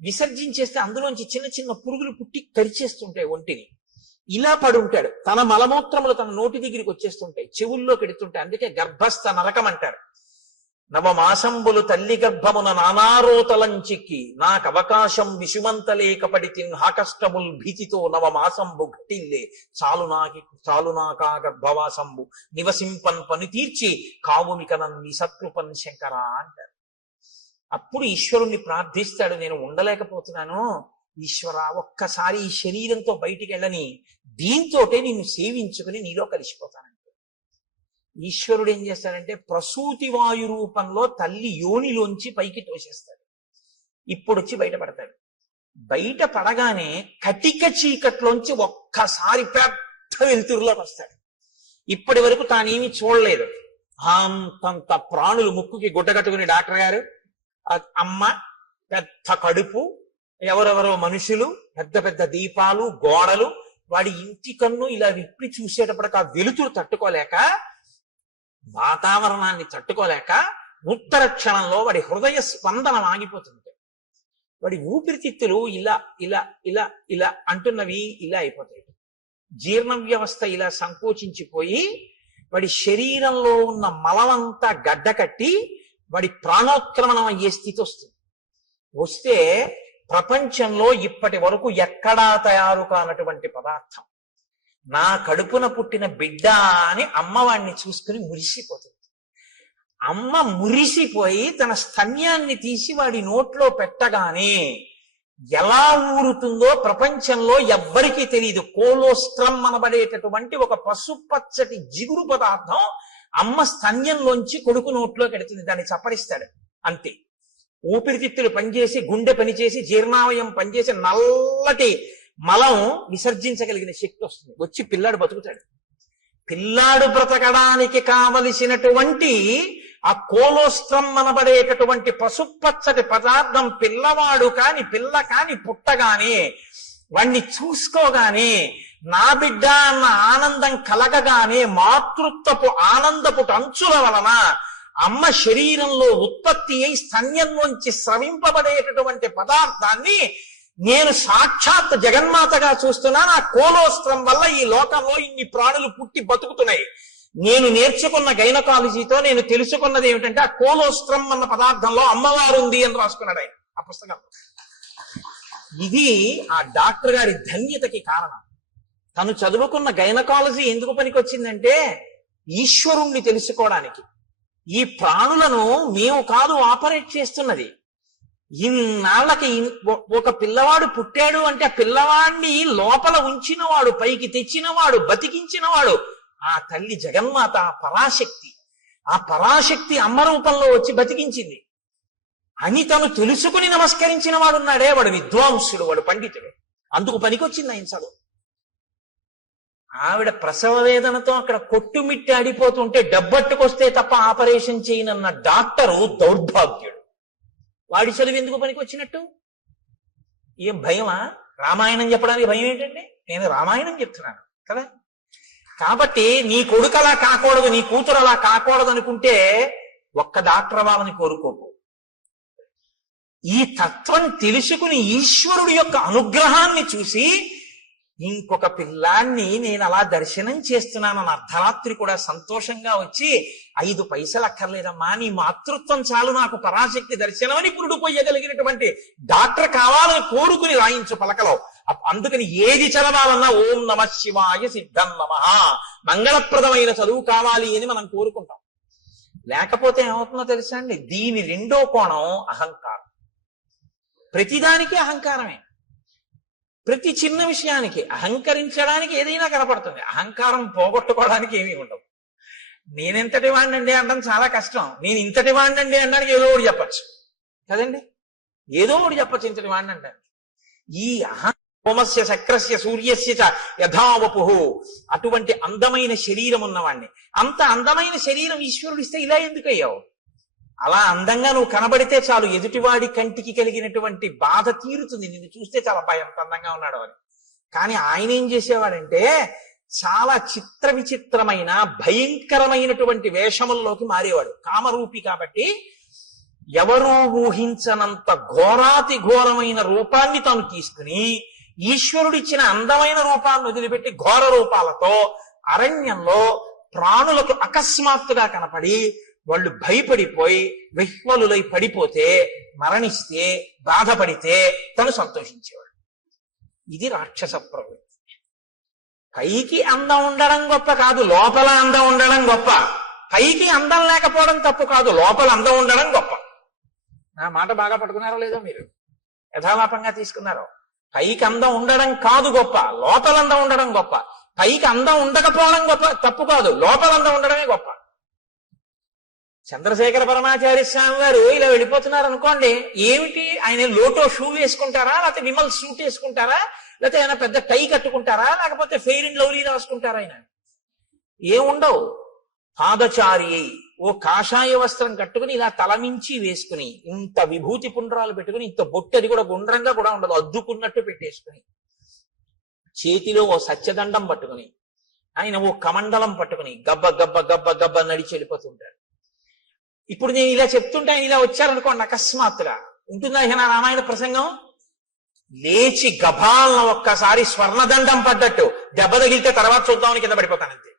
విసర్జించేస్తే అందులోంచి చిన్న చిన్న పురుగులు పుట్టి కరిచేస్తుంటాయి ఒంటిని. ఇలా పడి ఉంటాడు. తన మలమూత్రములు తన నోటి దగ్గరికి వచ్చేస్తుంటాయి, చెవుల్లో పెడుతుంటాయి. అందుకే గర్భస్థ నరకం అంటారు. నవమాసంబులు తల్లి గర్భమున నానారోతలంచిక్కి నాకవకాశం విషుమంతలేకపడి హాకష్టముల్ భీతితో నవమాసంబు ఘటిల్లే చాలునాకా గర్భవాసంబు నివసింపన్ పని తీర్చి కావుమికనన్ని సత్కృపన్ శంకర అంటారు. అప్పుడు ఈశ్వరుణ్ణి ప్రార్థిస్తాడు, నేను ఉండలేకపోతున్నాను ఈశ్వర, ఒక్కసారి ఈ శరీరంతో బయటికి వెళ్ళని, దీంతోటే నిన్ను సేవించుకుని నీలో కలిసిపోతానంటే. ఈశ్వరుడు ఏం చేస్తాడంటే ప్రసూతి వాయు రూపంలో తల్లి యోనిలోంచి పైకి తోసేస్తాడు. ఇప్పుడు వచ్చి బయటపడతాడు. బయట పడగానే కటిక చీకట్లోంచి ఒక్కసారి పెద్ద వెలుతురులోకి వస్తాడు. ఇప్పటి వరకు తానేమి చూడలేదు. అంతంత ప్రాణులు ముక్కుకి గుడ్డ కట్టుకుని డాక్టర్ గారు, అమ్మ, పెద్ద కడుపు, ఎవరెవరో మనుషులు, పెద్ద పెద్ద దీపాలు, గోడలు. వాడి ఇంటి కన్ను ఇలా విప్పి చూసేటప్పటికి ఆ వెలుతురు తట్టుకోలేక, వాతావరణాన్ని తట్టుకోలేక ఉత్తర క్షణంలో వాడి హృదయ స్పందన ఆగిపోతుంది. వాడి ఊపిరితిత్తులు ఇలా ఇలా ఇలా ఇలా అంటున్నవి ఇలా అయిపోతాయి. జీర్ణ వ్యవస్థ ఇలా సంకోచించిపోయి వాడి శరీరంలో ఉన్న మలమంతా గడ్డకట్టి వాడి ప్రాణోత్క్రమణం అయ్యే స్థితి వస్తుంది. వస్తే ప్రపంచంలో ఇప్పటి వరకు ఎక్కడా తయారు కానటువంటి పదార్థం, నా కడుపున పుట్టిన బిడ్డ అని అమ్మవాడిని చూసుకుని మురిసిపోతుంది. అమ్మ మురిసిపోయి తన స్తన్యాన్ని తీసి వాడి నోట్లో పెట్టగానే ఎలా ఊరుతుందో ప్రపంచంలో ఎవ్వరికీ తెలియదు. కోలోస్ట్రమ్ అనబడేటటువంటి ఒక పసుపచ్చటి జిగురు పదార్థం అమ్మ స్తన్యంలోంచి కొడుకు నోట్లో పెడుతుంది. దాన్ని చప్పరిస్తాడు అంతే. ఊపిరితిత్తులు పనిచేసి, గుండె పనిచేసి, జీర్ణావయం పనిచేసి నల్లటి మలం విసర్జించగలిగిన శక్తి వస్తుంది. వచ్చి పిల్లాడు బతుకుతాడు. పిల్లాడు బ్రతకడానికి కావలసినటువంటి ఆ కోలోస్ట్రమ్ అనబడేటటువంటి పసుపచ్చటి పదార్థం పిల్లవాడు కాని పిల్ల కాని పుట్టగానే వాణ్ణి చూసుకోగానే నా బిడ్డ అన్న ఆనందం కలగగానే మాతృత్వపు ఆనందపు అంచుల వలన అమ్మ శరీరంలో ఉత్పత్తి అయి స్తన్యంలోంచి స్రవింపబడేటటువంటి పదార్థాన్ని నేను సాక్షాత్ జగన్మాతగా చూస్తున్నాను. ఆ కోలోస్ట్రం వల్ల ఈ లోకంలో ఇన్ని ప్రాణులు పుట్టి బతుకుతున్నాయి. నేను నేర్చుకున్న గైనకాలజీతో నేను తెలుసుకున్నది ఏమిటంటే ఆ కోలోస్ట్రం అన్న పదార్థంలో అమ్మవారు ఉంది అని రాసుకున్నాడు ఆయన ఆ పుస్తకం. ఇది ఆ డాక్టర్ గారి ధన్యతకి కారణం. తను చదువుకున్న గైనకాలజీ ఎందుకు పనికొచ్చిందంటే ఈశ్వరుణ్ణి తెలుసుకోవడానికి. ఈ ప్రాణులను మేము కాదు ఆపరేట్ చేస్తున్నది. ఇన్నాళ్ళకి ఒక పిల్లవాడు పుట్టాడు అంటే ఆ పిల్లవాడిని లోపల ఉంచినవాడు, పైకి తెచ్చినవాడు, బతికించినవాడు ఆ తల్లి జగన్మాత, ఆ పరాశక్తి. ఆ పరాశక్తి అమ్మ రూపంలో వచ్చి బతికించింది అని తను తెలుసుకుని నమస్కరించిన వాడున్నాడే, వాడు విద్వాంసుడు, వాడు పండితుడు. అందుకు పనికొచ్చింది ఆయన చదువు. ఆవిడ ప్రసవ వేదనతో అక్కడ కొట్టుమిట్టి ఆడిపోతుంటే డబ్బట్టుకొస్తే తప్ప ఆపరేషన్ చేయనన్న డాక్టరు దౌర్భాగ్యుడు. వాడి చదువు ఎందుకు పనికి వచ్చినట్టు? ఏం భయమా? రామాయణం చెప్పడానికి భయం ఏంటండి? నేను రామాయణం చెప్తున్నాను కదా. కాబట్టి నీ కొడుకు అలా కాకూడదు, నీ కూతురు అలా కాకూడదు అనుకుంటే ఒక్క డాక్టర్ అవ్వాలని కోరుకోకు. ఈ తత్వం తెలుసుకుని ఈశ్వరుడి యొక్క అనుగ్రహాన్ని చూసి ఇంకొక పిల్లాన్ని నేను అలా దర్శనం చేస్తున్నానని అర్ధరాత్రి కూడా సంతోషంగా వచ్చి 5 పైసలు అక్కర్లేదమ్మా, నీ మాతృత్వం చాలు నాకు పరాశక్తి దర్శనం అని పురుడు పోయగలిగినటువంటి డాక్టర్ కావాలని కోరుకుని రాయించు పలకలో. అందుకని ఏది చదవాలన్నా ఓం నమ శివాయ సిద్ధం నమః, మంగళప్రదమైన చదువు కావాలి అని మనం కోరుకుంటాం. లేకపోతే ఏమవుతుందో తెలుసా అండి? దీని రెండో కోణం అహంకారం. ప్రతిదానికి అహంకారమే. ప్రతి చిన్న విషయానికి అహంకరించడానికి ఏదైనా కనపడుతుంది. అహంకారం పోగొట్టుకోవడానికి ఏమీ ఉండవు. నేనెంతటి వాడినండి అనడం చాలా కష్టం. నేను ఇంతటి వాడినండి అనడానికి ఏదో ఒకటి చెప్పచ్చు కదండి. ఏదో ఒకటి చెప్పచ్చు ఇంతటి వాడిని అనడానికి. ఈ హోమస్య చక్రస్య సూర్యస్య చ యథావపుః, అటువంటి అందమైన శరీరం ఉన్నవాడిని, అంత అందమైన శరీరం ఈశ్వరుడు ఇస్తే ఇలా ఎందుకు అయ్యావు? అలా అందంగా నువ్వు కనబడితే చాలు, ఎదుటివాడి కంటికి కలిగినటువంటి బాధ తీరుతుంది. నిన్ను చూస్తే చాలా ఎంత అందంగా ఉన్నాడు అని. కానీ ఆయన ఏం చేసేవాడంటే చాలా చిత్ర విచిత్రమైన భయంకరమైనటువంటి వేషముల్లోకి మారేవాడు. కామరూపి కాబట్టి ఎవరూ ఊహించనంత ఘోరాతి ఘోరమైన రూపాన్ని తాను తీసుకుని ఈశ్వరుడిచ్చిన అందమైన రూపాన్ని వదిలిపెట్టి ఘోర రూపాలతో అరణ్యంలో ప్రాణులకు అకస్మాత్తుగా కనపడి వాళ్ళు భయపడిపోయి విహ్వలులై పడిపోతే, మరణిస్తే, బాధపడితే తను సంతోషించేవాడు. ఇది రాక్షస ప్రవృత్తి. పైకి అందం ఉండడం గొప్ప కాదు, లోపల అందం ఉండడం గొప్ప. పైకి అందం లేకపోవడం తప్పు కాదు, లోపల అందం ఉండడం గొప్ప. నా మాట బాగా పట్టుకున్నారో లేదో మీరు, యథాలాపంగా తీసుకున్నారో. పైకి అందం ఉండడం కాదు గొప్ప, లోపల అందం ఉండడం గొప్ప. పైకి అందం ఉండకపోవడం గొప్ప తప్పు కాదు, లోపల అందం ఉండడమే గొప్ప. చంద్రశేఖర పరమాచార్య స్వామి వారు ఇలా వెళ్ళిపోతున్నారు అనుకోండి, ఏమిటి ఆయన లోటో షూ వేసుకుంటారా, లేకపోతే విమల్ సూట్ వేసుకుంటారా, లేకపోతే ఆయన పెద్ద టై కట్టుకుంటారా, లేకపోతే ఫెయిర్ అండ్ లవ్లీ రాసుకుంటారా? ఆయన ఏముండవు. పాదచారి ఓ కాషాయ వస్త్రం కట్టుకుని ఇలా తలమించి వేసుకుని, ఇంత విభూతి పుండ్రాలు పెట్టుకుని, ఇంత బొట్టది కూడా గుండ్రంగా కూడా ఉండదు, అద్దుకున్నట్టు పెట్టేసుకుని, చేతిలో ఓ సత్యదండం పట్టుకుని, ఆయన ఓ కమండలం పట్టుకుని గబ్బ గబ్బ గబ్బ గబ్బ నడిచి వెళ్ళిపోతుంటాడు. ఇప్పుడు నేను ఇలా చెప్తుంటే ఆయన ఇలా వచ్చారనుకోండి, అకస్మాత్తుగా ఉంటుందా నా రామాయణ ప్రసంగం? లేచి గభాలను ఒక్కసారి స్వర్ణదండం పడ్డట్టు దెబ్బ తగిలితే తర్వాత చూద్దామని కింద పడిపోతానంతే.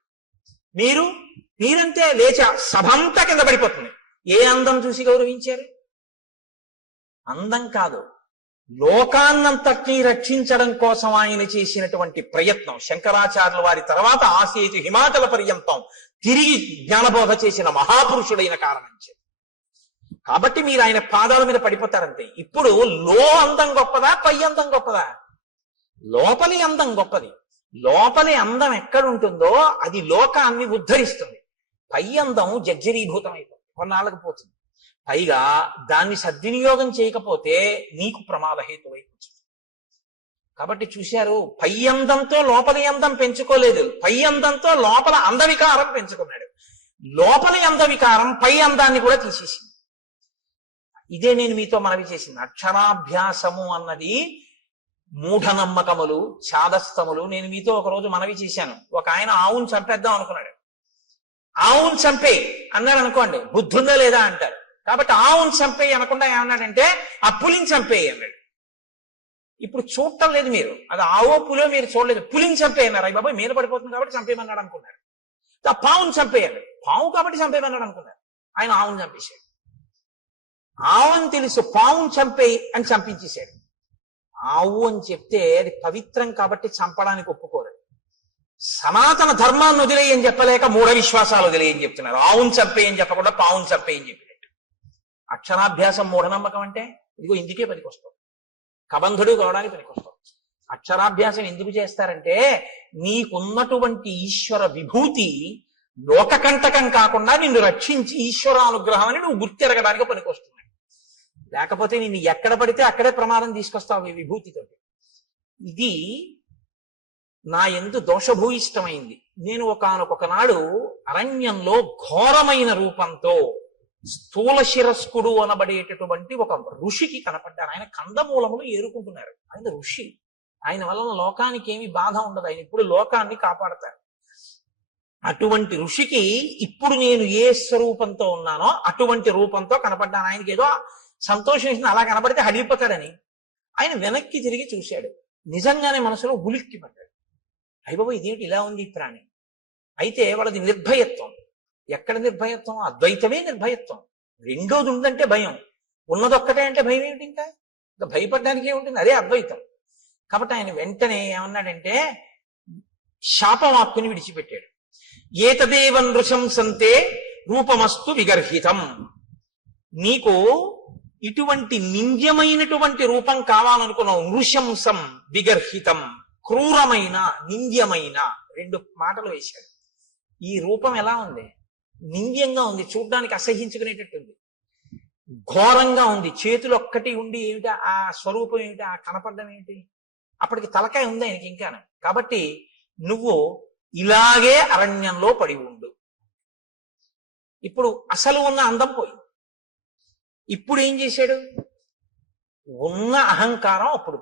మీరంతే లేచి సభంతా కింద పడిపోతుంది. ఏ అందం చూసి గౌరవించారు? అందం కాదు, లోకాన్నంతటినీ రక్షించడం కోసం ఆయన చేసినటువంటి ప్రయత్నం. శంకరాచార్యుల వారి తర్వాత ఆసేతు హిమాచల పర్యంతం తిరిగి జ్ఞానబోధ చేసిన మహాపురుషుడైన కారణం. కాబట్టి మీరు ఆయన పాదాల మీద పడిపోతారంతే. ఇప్పుడు అందం గొప్పదా, పై అందం గొప్పదా? లోపలి అందం గొప్పది. లోపలి అందం ఎక్కడుంటుందో అది లోకాన్ని ఉద్ధరిస్తుంది. పై అందం జర్జరీభూతం అయిపోతుంది, కొన్నాళ్ళకు పోతుంది. పైగా దాన్ని సద్వినియోగం చేయకపోతే నీకు ప్రమాదహేతువైపోతుంది. కాబట్టి చూశారు, పై అందంతో లోపలి అందం పెంచుకోలేదు, పై అందంతో లోపల అందవికారం పెంచుకున్నాడు. లోపలి అందవికారం పై అందాన్ని కూడా తీసేసింది. ఇదే నేను మీతో మనవి చేసింది. అక్షరాభ్యాసము అన్నది మూఢనమ్మకములు, చాదస్తములు. నేను మీతో ఒకరోజు మనవి చేశాను. ఒక ఆయన ఆవును చంపేద్దాం అనుకున్నాడు. ఆవును చంపే అన్నాడు అనుకోండి, బుద్ధుందా లేదా అంటారు. కాబట్టి ఆవును చంపేయి అనకుండా ఏమన్నాడంటే ఆ పులిని చంపేయి అన్నాడు. ఇప్పుడు చూడటం లేదు మీరు, అది ఆవో పులో మీరు చూడలేదు. పులిని చంపేయన్నారు. అయ్యి బాబాయ్ మీద పడిపోతుంది కాబట్టి చంపేయమన్నాడు అనుకున్నారు. ఆ పావును చంపేయాలి, పావు కాబట్టి చంపేయమన్నాడు అనుకున్నారు. ఆయన ఆవును చంపేశాడు. ఆవుని తెలుసు, పావును చంపేయి అని చంపించేశాడు. ఆవు అని చెప్తే అది పవిత్రం కాబట్టి చంపడానికి ఒప్పుకోరు. సనాతన ధర్మాన్ని వదిలేయని చెప్పలేక మూఢ విశ్వాసాలు వదిలేయని చెప్తున్నారు. ఆవును చంపేయని చెప్పకుండా పావును చంపేయని చెప్పినట్టు. అక్షరాభ్యాసం మూఢనమ్మకం అంటే ఇదిగో ఇందుకే పనికొస్తాం, కబంధుడు కావడానికి పనికొస్తాం. అక్షరాభ్యాసం ఎందుకు చేస్తారంటే నీకున్నటువంటి ఈశ్వర విభూతి లోకకంటకం కాకుండా నిన్ను రక్షించి ఈశ్వరానుగ్రహం అని నువ్వు గుర్తెరగడానికి పనికొస్తుంది. లేకపోతే నిన్ను ఎక్కడ పడితే అక్కడే ప్రమాదం తీసుకొస్తావు ఈ విభూతితో. ఇది నా యందు దోషభూయిష్టమైంది. నేను ఒకనొకనాడు అరణ్యంలో ఘోరమైన రూపంతో స్థూల శిరస్కుడు అనబడేటటువంటి ఒక ఋషికి కనపడ్డాను. ఆయన కందమూలములు ఏరుకుంటున్నారు. ఆయన ఋషి, ఆయన వలన లోకానికి ఏమి బాధ ఉండదు, ఆయన ఇప్పుడు లోకాన్ని కాపాడతారు. అటువంటి ఋషికి ఇప్పుడు నేను ఏ స్వరూపంతో ఉన్నానో అటువంటి రూపంతో కనపడ్డాను. ఆయనకి ఏదో సంతోషం వేసింది, అలా కనపడితే హడిలిపోతాడని. ఆయన వెనక్కి తిరిగి చూశాడు. నిజంగానే మనసులో ఉలిక్కి పడ్డాడు. అయ్యబాబు ఇదేంటి ఇలా ఉంది ఈ ప్రాణి. అయితే వాళ్ళది నిర్భయత్వం. ఎక్కడ నిర్భయత్వం? అద్వైతమే నిర్భయత్వం. రెండోది ఉందంటే భయం, ఉన్నదొక్కటే అంటే భయం ఏమిటి? ఇంకా భయపడడానికి ఏముంటుంది? అదే అద్వైతం. కాబట్టి ఆయన వెంటనే ఏమన్నాడంటే శాపవాక్కుని విడిచిపెట్టాడు. ఏతదేవ నృశంసంతే రూపమస్తు విగర్హితం. నీకు ఇటువంటి నింద్యమైనటువంటి రూపం కావాలనుకున్నావు. నృశంసం విగర్హితం, క్రూరమైన నింద్యమైన, రెండు మాటలు వేశాడు. ఈ రూపం ఎలా ఉంది? నింద్యంగా ఉంది, చూడ్డానికి అసహించుకునేటట్టుంది, ఘోరంగా ఉంది. చేతులు ఒక్కటి ఉండి ఏమిటా ఆ స్వరూపం, ఏమిటి ఆ కనపడడం ఏమిటి? అప్పటికి తలకాయ ఉంది ఆయనకి ఇంకా. కాబట్టి నువ్వు ఇలాగే అరణ్యంలో పడి ఉండు. ఇప్పుడు అసలు ఉన్న అందం పోయింది. ఇప్పుడు ఏం చేశాడు? ఉన్న అహంకారం అప్పుడు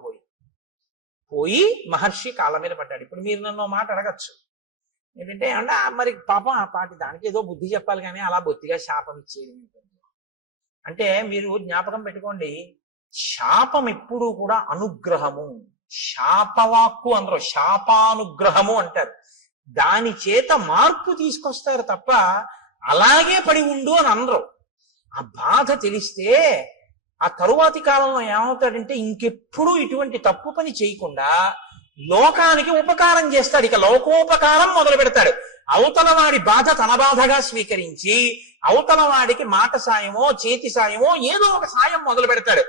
పోయి మహర్షి కాళ్ళ మీద పడ్డాడు. ఇప్పుడు మీరు నన్ను మాట అడగచ్చు ఏంటంటే, అంటే మరి పాపం ఆ పాటి దానికి ఏదో బుద్ధి చెప్పాలి కానీ అలా బొత్తిగా శాపం ఇచ్చేది అంటే, మీరు జ్ఞాపకం పెట్టుకోండి, శాపం ఎప్పుడూ కూడా అనుగ్రహము. శాపవాక్కు అందరూ శాపానుగ్రహము అంటారు. దాని చేత మార్పు తీసుకొస్తారు తప్ప అలాగే పడి ఉండు అని అనరు. ఆ బాధ తెలిస్తే ఆ తరువాతి కాలంలో ఏమవుతాడంటే ఇంకెప్పుడు ఇటువంటి తప్పు పని చేయకుండా లోకానికి ఉపకారం చేస్తాడు. ఇక లోకోపకారం మొదలు పెడతాడు. అవతల వాడి బాధ తన బాధగా స్వీకరించి అవతల వాడికి మాట సాయమో చేతి సాయమో ఏదో ఒక సాయం మొదలు పెడతాడు.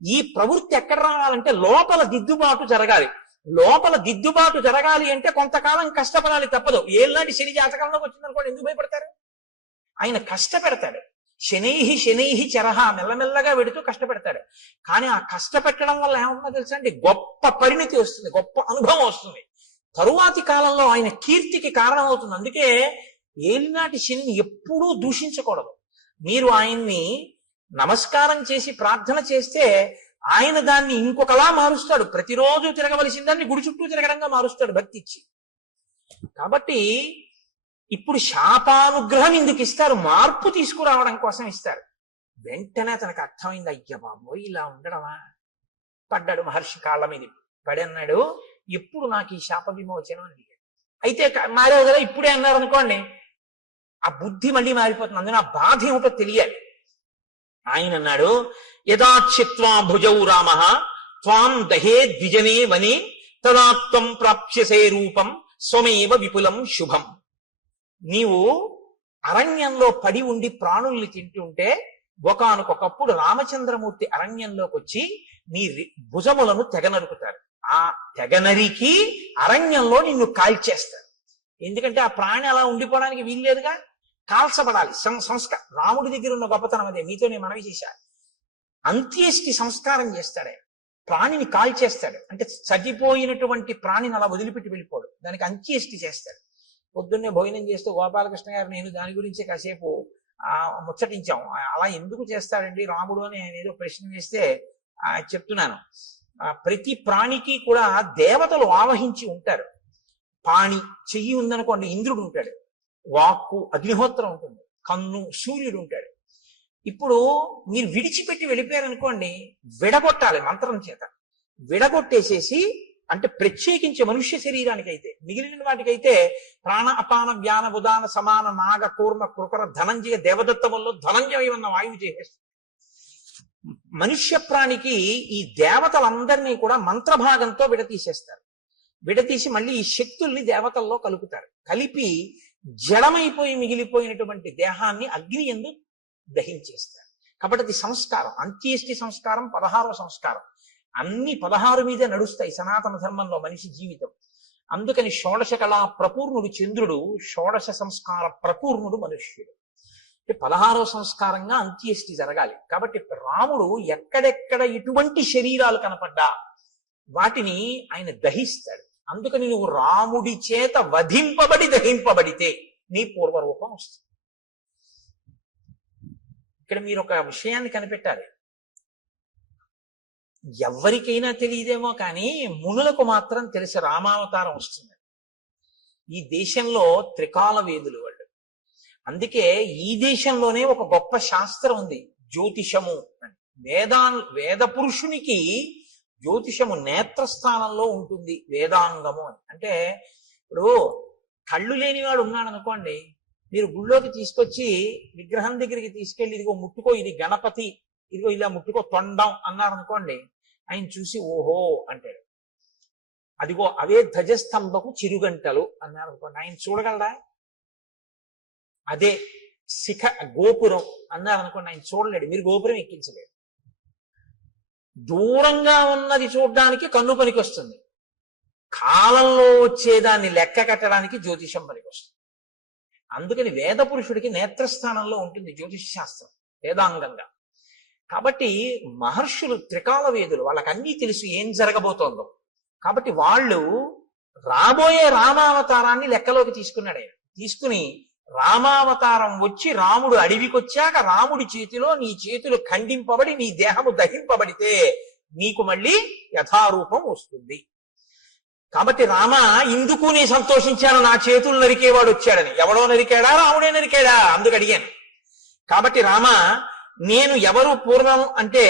ఈ ప్రవృత్తి ఎక్కడ రావాలంటే లోపల దిద్దుబాటు జరగాలి. లోపల దిద్దుబాటు జరగాలి అంటే కొంతకాలం కష్టపడాలి, తప్పదు. ఏళ్ళనాటి శని జాతకంలోకి వచ్చిందనుకోండి, ఎందుకు భయపడతారు? ఆయన కష్టపెడతాడు. శనైహి శనైహి చరహ, మెల్లమెల్లగా వెడుతూ కష్టపెడతాడు. కానీ ఆ కష్టపెట్టడం వల్ల ఏమన్నా తెలుసా అండి, గొప్ప పరిణితి వస్తుంది, గొప్ప అనుభవం వస్తుంది. తరువాతి కాలంలో ఆయన కీర్తికి కారణమవుతుంది. అందుకే ఏలినాటి శనిని ఎప్పుడూ దూషించకూడదు. మీరు ఆయన్ని నమస్కారం చేసి ప్రార్థన చేస్తే ఆయన దాన్ని ఇంకొకలా మారుస్తాడు. ప్రతిరోజు తిరగవలసిన దాన్ని గుడి చుట్టూ తిరగడంగా మారుస్తాడు భక్తి ఇచ్చి. కాబట్టి ఇప్పుడు శాపానుగ్రహం ఎందుకు ఇస్తారు? మార్పు తీసుకురావడం కోసం ఇస్తారు. వెంటనే తనకు అర్థమైంది, అయ్య బాబోయ్ ఇలా ఉండడమా. పడ్డాడు మహర్షి కాళ్ళ మీద పడి అన్నాడు, ఎప్పుడు నాకు ఈ శాప విమోచనం అని అడిగాడు. అయితే మారేవు కదా, ఇప్పుడే అన్నారు అనుకోండి, ఆ బుద్ధి మళ్ళీ మారిపోతుంది. అందులో ఆ బాధ ఏమిటో తెలియాలి. ఆయన అన్నాడు, యథాచిత్వా భుజౌ రామ త్వాం దహే ద్విజనే వనే తదాత్వం ప్రాప్స్యసే రూపం స్వమేవ విపులం శుభం. నీవు అరణ్యంలో పడి ఉండి ప్రాణుల్ని తింటుంటే ఒకానొకప్పుడు రామచంద్రమూర్తి అరణ్యంలోకి వచ్చి నీ భుజములను తెగనరుకుతారు. ఆ తెగనరికి అరణ్యంలో నిన్ను కాల్చేస్తారు. ఎందుకంటే ఆ ప్రాణి అలా ఉండిపోవడానికి వీల్లేదుగా, కాల్చబడాలి. సంస్కారం రాముడి దగ్గర ఉన్న గొప్పతనం అదే. మీతో నేను మనవి చేశాను. అంత్యేష్టి సంస్కారం చేస్తాడే, ప్రాణిని కాల్చేస్తాడు. అంటే చనిపోయినటువంటి ప్రాణిని అలా వదిలిపెట్టి వెళ్ళిపోడు, దానికి అంత్యేష్టి చేస్తాడు. పొద్దున్నే భోజనం చేస్తూ గోపాలకృష్ణ గారు నేను దాని గురించి కాసేపు ముచ్చటించాం. అలా ఎందుకు చేస్తాడండి రాముడు అని ఆయన ఏదో ప్రశ్న వేస్తే చెప్తున్నాను. ప్రతి ప్రాణికి కూడా దేవతలు ఆవహించి ఉంటారు. పాణి చెయ్యి ఉందనుకోండి, ఇంద్రుడు ఉంటాడు. వాక్కు అగ్నిహోత్రం ఉంటుంది. కన్ను సూర్యుడు ఉంటాడు. ఇప్పుడు మీరు విడిచిపెట్టి వెళ్ళిపోయారనుకోండి, విడగొట్టాలి మంత్రం చేత. విడగొట్టేసేసి, అంటే ప్రత్యేకించి మనుష్య శరీరానికి అయితే, మిగిలిన వాటికైతే ప్రాణ అపాన వ్యాన ఉదాన సమాన నాగ కూర్మ కృకర ధనంజయ దేవదత్తముల్లో ధనంజయ ఉన్న వాయువు చేసేస్తుంది. మనుష్య ప్రాణికి ఈ దేవతలందరినీ కూడా మంత్రభాగంతో విడతీసేస్తారు. విడతీసి మళ్ళీ ఈ శక్తుల్ని దేవతల్లో కలుపుతారు. కలిపి జడమైపోయి మిగిలిపోయినటువంటి దేహాన్ని అగ్ని యందు దహించేస్తారు. కాబట్టి అది సంస్కారం. అంత్యేష్టి సంస్కారం 16వ సంస్కారం. అన్ని 16 మీదే నడుస్తాయి సనాతన ధర్మంలో మనిషి జీవితం. అందుకని షోడశ కళా ప్రపూర్ణుడు చంద్రుడు, షోడశ సంస్కార ప్రపూర్ణుడు మనుష్యుడు. 16వ సంస్కారంగా అంత్యేష్టి జరగాలి. కాబట్టి రాముడు ఎక్కడెక్కడ ఎటువంటి శరీరాలు కనపడ్డా వాటిని ఆయన దహిస్తాడు. అందుకని నువ్వు రాముడి చేత వధింపబడి దహింపబడితే నీ పూర్వరూపం వస్తుంది. ఇక్కడ మీరు ఒక విషయాన్ని కనిపెట్టాలి. ఎవరికైనా తెలియదేమో కానీ మునులకు మాత్రం తెలిసి రామావతారం వస్తుంది. ఈ దేశంలో త్రికాల వేదులు వాళ్ళు. అందుకే ఈ దేశంలోనే ఒక గొప్ప శాస్త్రం ఉంది, జ్యోతిషము అని. వేద పురుషునికి జ్యోతిషము నేత్రస్థానంలో ఉంటుంది, వేదాంగము అని. అంటే ఇప్పుడు కళ్ళు లేనివాడు ఉన్నాడు అనుకోండి, మీరు గుళ్ళోకి తీసుకొచ్చి విగ్రహం దగ్గరికి తీసుకెళ్ళి ఇదిగో ముట్టుకో, ఇది గణపతి, ఇదిగో ఇలా ముట్టుకో తొండం అన్నారు అనుకోండి, ఆయన చూసి ఓహో అంటాడు. అదిగో అవే ధ్వజస్తంభకు చిరుగంటలు అన్నారు అనుకోండి, ఆయన చూడగలరా? అదే శిఖ గోపురం అన్నారు అనుకోండి, ఆయన చూడలేడు, మీరు గోపురం ఎక్కించలేడు. దూరంగా ఉన్నది చూడడానికి కన్ను పనికి వస్తుంది, కాలంలో వచ్చేదాన్ని లెక్క కట్టడానికి జ్యోతిషం పనికి వస్తుంది. అందుకని వేద పురుషుడికి నేత్రస్థానంలో ఉంటుంది జ్యోతిష శాస్త్రం వేదాంగంగా. కాబట్టి మహర్షులు త్రికాల వేదులు, వాళ్ళకి అన్నీ తెలుసు ఏం జరగబోతోందో. కాబట్టి వాళ్ళు రాబోయే రామావతారాన్ని లెక్కలోకి తీసుకున్నాడు ఆయన. తీసుకుని రామావతారం వచ్చి రాముడు అడవికి వచ్చాక రాముడి చేతిలో నీ చేతులు ఖండింపబడి నీ దేహము దహింపబడితే నీకు మళ్ళీ యథారూపం వస్తుంది. కాబట్టి రామ ఇందుకు నీ సంతోషించాను, నా చేతులు నరికేవాడు వచ్చాడని. ఎవడో నరికాడా? రాముడే నరికాడా? అందుకు అడిగాను. కాబట్టి రామ నేను ఎవరు పూర్వం అంటే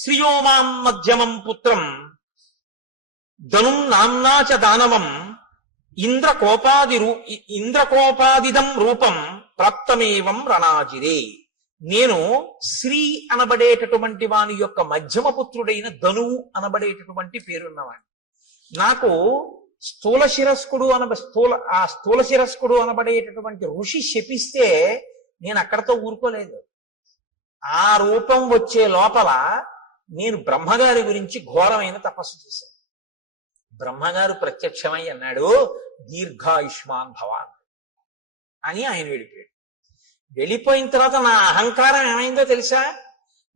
శ్రియోమాం మధ్యమం పుత్రం ధనుం నామ్నాచ దానవం ఇంద్రకోపాదిదం రూపం ప్రాప్తమేవం రణాజిరే. నేను శ్రీ అనబడేటటువంటి వాని యొక్క మధ్యమ పుత్రుడైన ధనువు అనబడేటటువంటి పేరున్నవాడిని. నాకు స్థూల శిరస్కుడు స్థూల శిరస్కుడు అనబడేటటువంటి ఋషి శపిస్తే నేను అక్కడతో ఊరుకోలేదు. ఆ రూపం వచ్చే లోపల నేను బ్రహ్మగారి గురించి ఘోరమైన తపస్సు చేశాను. బ్రహ్మగారు ప్రత్యక్షమై అన్నాడు, దీర్ఘాయుష్మాన్ భవాన్ అని. ఆయన వెళ్ళిపోయాడు. వెళ్ళిపోయిన తర్వాత నా అహంకారం ఏమైందో తెలుసా?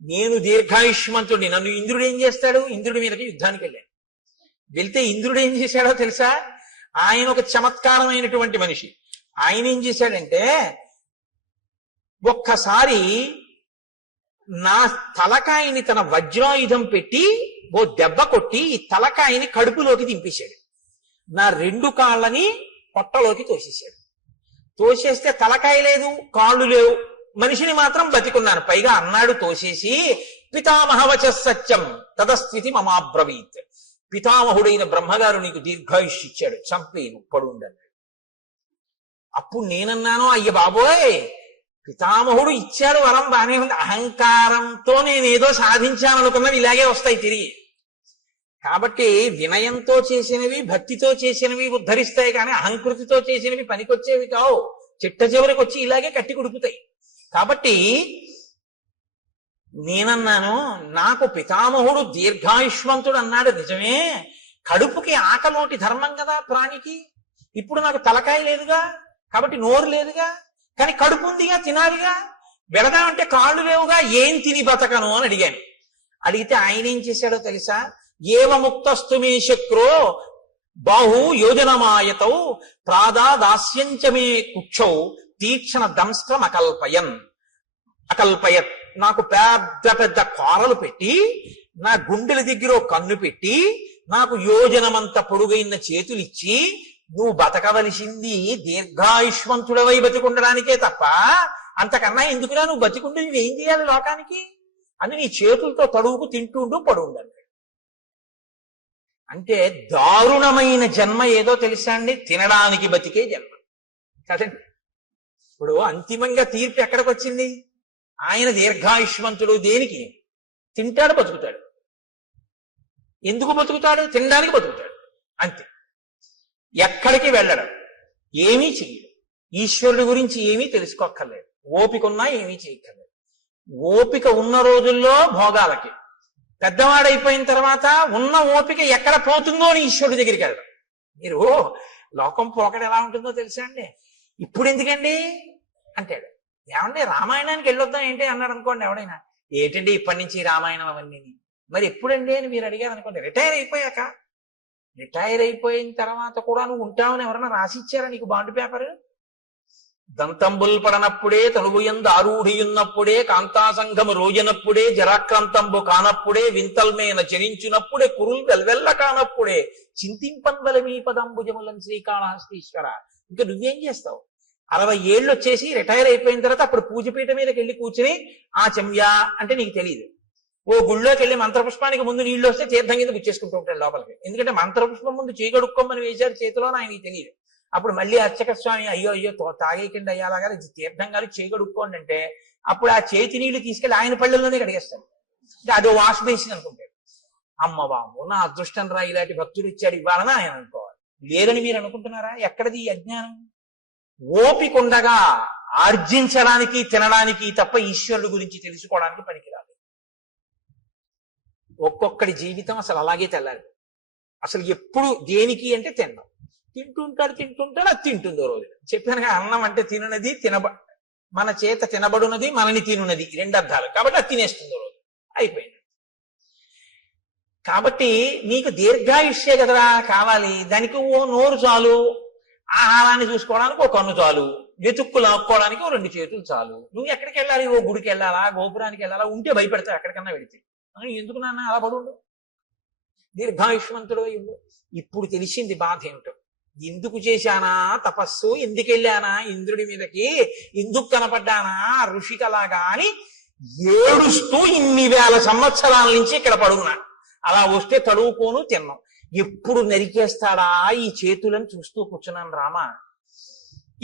నేను దీర్ఘాయుష్మంతుడిని, నన్ను ఇంద్రుడు ఏం చేస్తాడు? ఇంద్రుడి మీదకి యుద్ధానికి వెళ్ళాను. వెళ్తే ఇంద్రుడు ఏం చేశాడో తెలుసా? ఆయన ఒక చమత్కారమైనటువంటి మనిషి. ఆయన ఏం చేశాడంటే, ఒక్కసారి నా తలకాయని తన వజ్రాయుధం పెట్టి ఓ దెబ్బ కొట్టి ఈ తలకాయని కడుపులోకి దింపేశాడు. నా 2 కాళ్ళని పొట్టలోకి తోసేశాడు. తోసేస్తే తలకాయ లేదు, కాళ్ళు లేవు, మనిషిని మాత్రం బతికున్నాను. పైగా అన్నాడు తోసేసి, పితామహవచ సత్యం తదస్థితి మమాబ్రవీత్. పితామహుడైన బ్రహ్మగారు నీకు దీర్ఘాయుష్ ఇచ్చాడు, చంపేను పడుండన్నాడు. అప్పుడు నేనన్నాను, అయ్య బాబోయ్, పితామహుడు ఇచ్చాడు వరం బానే ఉంది, అహంకారంతో నేనేదో సాధించాననుకున్నవి ఇలాగే వస్తాయి తిరిగి. కాబట్టి వినయంతో చేసినవి, భక్తితో చేసినవి ఉద్ధరిస్తాయి, కానీ అహంకృతితో చేసినవి పనికొచ్చేవి కావు. చిట్ట చివరికి వచ్చి ఇలాగే కట్టి కుడుపుతాయి. కాబట్టి నేనన్నాను, నాకు పితామహుడు దీర్ఘాయుష్మంతుడు అన్నాడు నిజమే, కడుపుకి ఆకలోటి ధర్మం కదా ప్రాణికి. ఇప్పుడు నాకు తలకాయ లేదుగా, కాబట్టి నోరు లేదుగా, కానీ కడుపు ఉందిగా, తినాలిగా. వెళదామంటే కాళ్ళు లేవుగా, ఏం తిని బతకను అని అడిగాను. అడిగితే ఆయన ఏం చేశాడో తెలుసా? ఏవముక్తస్తు మే శక్రో బాహు యోజనమాయతౌ ప్రాదాదాస్యంచమే కుక్షౌ తీక్షణ దంస్ట్రం అకల్పయత్. నాకు పెద్ద పెద్ద కోరలు పెట్టి, నా గుండెల దగ్గర కన్ను పెట్టి, నాకు యోజనమంత పొడుగైన చేతులు ఇచ్చి, నువ్వు బతకవలసింది దీర్ఘాయుష్మంతుడవై బతికుండడానికే తప్ప అంతకన్నా ఎందుకురా నువ్వు బతికుండి నువ్వేం చేయాలి లోకానికి అని నీ చేతులతో తడువుకు తింటుండు పడుండాలి. అంటే దారుణమైన జన్మ ఏదో తెలుసా అండి? తినడానికి బతికే జన్మ కదండి. ఇప్పుడు అంతిమంగా తీర్పు ఎక్కడికి వచ్చింది? ఆయన దీర్ఘాయుష్మంతుడు దేనికి? తింటాడు, బతుకుతాడు. ఎందుకు బతుకుతాడు? తినడానికి బతుకుతాడు, అంతే. ఎక్కడికి వెళ్ళడం, ఏమీ చెయ్యడు. ఈశ్వరుడి గురించి ఏమీ తెలుసుకోక్కర్లేదు. ఓపిక ఉన్నా ఏమీ చేయక్కర్లేదు. ఓపిక ఉన్న రోజుల్లో భోగాలకి, పెద్దవాడైపోయిన తర్వాత ఉన్న ఓపిక ఎక్కడ పోతుందో అని ఈశ్వరుడి దగ్గరికి వెళ్ళడం. మీరు లోకం పోకడ ఎలా ఉంటుందో తెలుసా అండి? ఇప్పుడు ఎందుకండి అంటాడు. ఏమండి రామాయణానికి వెళ్ళొద్దాం ఏంటి అన్నాడు అనుకోండి ఎవడైనా. ఏంటండి ఇప్పటి నుంచి రామాయణం అవన్నీ? మరి ఎప్పుడండి అని మీరు అడిగారు అనుకోండి, రిటైర్ అయిపోయాక. రిటైర్ అయిపోయిన తర్వాత కూడా నువ్వు ఉంటావని ఎవరన్నా రాసిచ్చారా నీకు బాండ్ పేపర్? దంతంబుల్ పడనప్పుడే తనుగుయందు ఆరూఢియున్నప్పుడే కాంతాసంఘము రోజనప్పుడే జరాక్రాంతంబు కానప్పుడే వింతల్మేన చరించినప్పుడే కురుల్ వెల్వెల్ల కానప్పుడే చింతింపన్వల మీ పదంబుజములం శ్రీకాళహస్తీశ్వర. ఇంకా నువ్వేం చేస్తావు? 60 ఏళ్ళు వచ్చేసి రిటైర్ అయిపోయిన తర్వాత అప్పుడు పూజపీఠ మీదకి వెళ్ళి కూర్చుని ఆ చెమ్యా అంటే నీకు తెలియదు. ఓ గుళ్ళోకి వెళ్ళి మంత్రపుష్పానికి ముందు నీళ్లు వస్తే తీర్థం కింద గుచ్చేసుకుంటూ ఉంటాడు లోపలికి. ఎందుకంటే మంత్రపుష్పం ముందు చేయగడుక్కోమని వేశారు చేతిలో, ఆయనకి తెలియదు. అప్పుడు మళ్ళీ అర్చక స్వామి అయ్యో తాగేకండి అయ్యాలాగా తీర్థం గారు చేయగడుక్కోండి అంటే అప్పుడు ఆ చేతి నీళ్లు తీసుకెళ్లి ఆయన పళ్ళల్లోనే కడిగేస్తాడు. అదో వాష్ బేసిన్ అనుకుంటాడు. అమ్మ బాబు నా అదృష్టం రా, ఇలాంటి భక్తుడు ఇచ్చాడు ఇవ్వాలని ఆయన అనుకోవాలి. లేదని మీరు అనుకుంటున్నారా? ఎక్కడది ఈ అజ్ఞానం? ఓపికండగా ఆర్జించడానికి తినడానికి తప్ప ఈశ్వరుడు గురించి తెలుసుకోవడానికి పనికిరాదు. ఒక్కొక్కడి జీవితం అసలు అలాగే తెల్లాలి. అసలు ఎప్పుడు దేనికి అంటే తినడం. తింటుంటాడు అది తింటుందో రోజు. చెప్పానుగా, అన్నం అంటే తినున్నది, మన చేత తినబడున్నది, మనని తినున్నది, 2 అర్థాలు. కాబట్టి అది తినేస్తుందో రోజు, అయిపోయింది. కాబట్టి నీకు దీర్ఘాయుష్యే కదరా కావాలి. దానికి ఓ నోరు చాలు, ఆహారాన్ని చూసుకోవడానికి ఓ కన్ను చాలు, వెతుక్కు లాక్కోవడానికి ఓ 2 చేతులు చాలు. నువ్వు ఎక్కడికి వెళ్ళాలి? ఓ గుడికి వెళ్ళాలా, గోపురానికి వెళ్ళాలా? ఉంటే భయపెడతావు ఎక్కడికన్నా వెళితే. ఎందుకు నాన్న అలా పడుండు, దీర్ఘాయుష్మంతుడు అయి ఉండు. ఇప్పుడు తెలిసింది బాధ ఏమిటో. ఎందుకు చేశానా తపస్సు, ఎందుకు వెళ్ళానా ఇంద్రుడి మీదకి, ఎందుకు కనపడ్డానా ఋషికలాగా అని ఏడుస్తూ ఇన్ని వేల సంవత్సరాల నుంచి ఇక్కడ పడున్నా. అలా వస్తే తడువుకోను తిన్నాం. ఎప్పుడు నరికేస్తాడా ఈ చేతులను చూస్తూ కూర్చున్నాను రామ.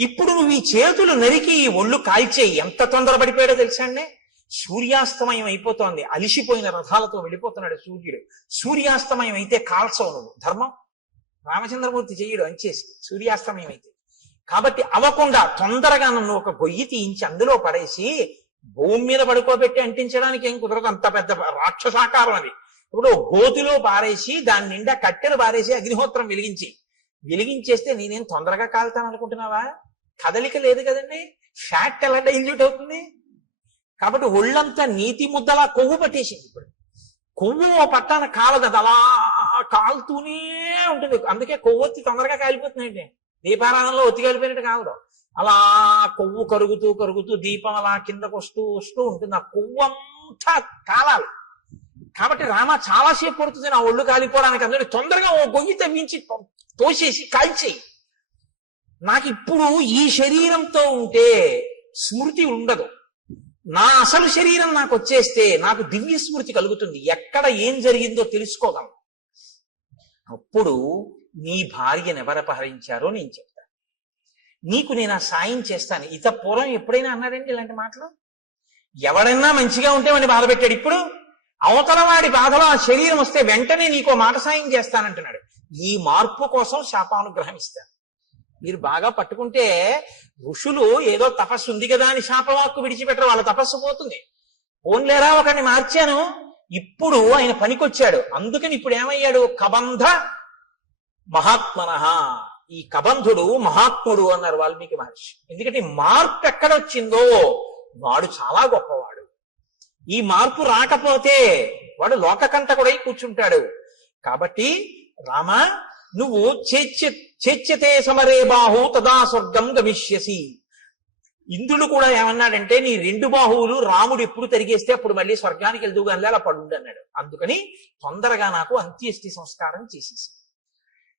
ఇప్పుడు నువ్వు ఈ చేతులు నరికి ఈ ఒళ్ళు కాల్చేయి. ఎంత తొందరపడిపోయాడో తెలుసా అండి? సూర్యాస్తమయం అయిపోతోంది, అలిసిపోయిన రథాలతో వెళ్ళిపోతున్నాడు సూర్యుడు. సూర్యాస్తమయం అయితే కాల్చవు నువ్వు, ధర్మం రామచంద్రమూర్తి చెయ్యడు అంచేసి సూర్యాస్తమయం అయితే. కాబట్టి అవ్వకుండా తొందరగా నన్ను ఒక గొయ్యి తీయించి అందులో పడేసి భూమి మీద పడుకోబెట్టి అంటించడానికి ఏం కుదరదు, అంత పెద్ద రాక్షసాకారం అది. ఇప్పుడు గోతిలో పారేసి దాని నిండా కట్టెలు పారేసి అగ్నిహోత్రం వెలిగించేస్తే నేనేం తొందరగా కాలుతాను అనుకుంటున్నావా? కదలిక లేదు కదండి, ఫ్యాట్ ఎలా డైల్యూట్ అవుతుంది? కాబట్టి ఒళ్ళంతా నీతి ముద్దలా కొవ్వు పట్టేసింది. ఇప్పుడు కొవ్వు పట్టాన కాలదు, అది అలా కాలుతూనే ఉంటుంది. అందుకే కొవ్వొత్తి తొందరగా కాలిపోతుందండి, దీపారాధనలో ఒత్తి కాలిపోయినట్టు కాదు. అలా కొవ్వు కరుగుతూ కరుగుతూ దీపం అలా కిందకు వస్తూ ఉంటుంది. ఆ కొవ్వు అంతా కాలాలి. కాబట్టి రామ చాలాసేపు పడుతుంది నా ఒళ్ళు కాలిపోవడానికి. అందులో తొందరగా ఓ గొయ్యి తవ్వించి తోసేసి కాల్చేయి. నాకు ఇప్పుడు ఈ శరీరంతో ఉంటే స్మృతి ఉండదు. నా అసలు శరీరం నాకు వచ్చేస్తే నాకు దివ్య స్మృతి కలుగుతుంది, ఎక్కడ ఏం జరిగిందో తెలుసుకోగలను. అప్పుడు నీ భార్యను ఎవరపహరించారో నేను చెప్తాను, నీకు నేను ఆ సాయం చేస్తాను. ఇత పూర్వం ఎప్పుడైనా అన్నాడండి ఇలాంటి మాటలు? ఎవడన్నా మంచిగా ఉంటే వాడిని బాధ పెట్టాడు. ఇప్పుడు అవతల వాడి బాధలో ఆ శరీరం వస్తే వెంటనే నీకో మాట సాయం చేస్తానంటున్నాడు. ఈ మార్పు కోసం శాపానుగ్రహం ఇస్తాను. మీరు బాగా పట్టుకుంటే ఋషులు ఏదో తపస్సు ఉంది కదా అని శాపవాక్కు విడిచిపెట్టరు, వాళ్ళ తపస్సు పోతుంది. ఓన్లేరా ఒకరిని మార్చాను, ఇప్పుడు ఆయన పనికొచ్చాడు. అందుకని ఇప్పుడు ఏమయ్యాడు? కబంధ మహాత్మనః. ఈ కబంధుడు మహాత్ముడు అన్నారు వాల్మీకి మహర్షి. ఎందుకంటే మార్పు ఎక్కడొచ్చిందో వాడు చాలా గొప్పవాడు. ఈ మార్పు రాకపోతే వాడు లోకకంటకుడై కూర్చుంటాడు. కాబట్టి రామ, నువ్వు చేచ్యతే సమరే బాహు తదా స్వర్గం గమిష్యసి. ఇంద్రుడు కూడా ఏమన్నాడంటే, నీ రెండు బాహువులు రాముడు ఎప్పుడు తిరిగేస్తే అప్పుడు మళ్ళీ స్వర్గానికి వెళ్దుగానే అలా పడుండి అన్నాడు. అందుకని తొందరగా నాకు అంత్యేష్టి సంస్కారం చేసేసి.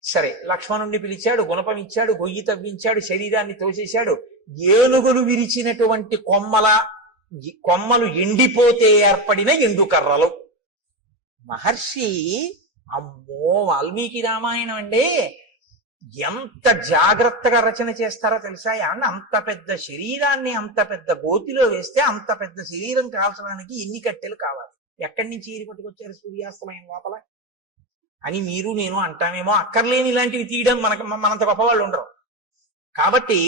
సరే, లక్ష్మణుణ్ణి పిలిచాడు, గుణపం ఇచ్చాడు, గొయ్యి తవ్వించాడు, శరీరాన్ని తోసేశాడు. ఏనుగులు విరిచినటువంటి కొమ్మలు ఎండిపోతే ఏర్పడిన ఎండుకర్రలు. మహర్షి, అమ్మో వాల్మీకి రామాయణం అండి ఎంత జాగ్రత్తగా రచన చేస్తారో తెలుసా? అంత పెద్ద శరీరాన్ని అంత పెద్ద గోతిలో వేస్తే అంత పెద్ద శరీరం కాల్చడానికి ఎన్ని కట్టెలు కావాలి, ఎక్కడి నుంచి ఏరి పట్టుకొచ్చారు సూర్యాస్తమయం లోపల అని మీరు నేను అంటామేమో. అక్కర్లేని ఇలాంటివి తీయడం మనంత గొప్పవాళ్ళు ఉండరు. కాబట్టి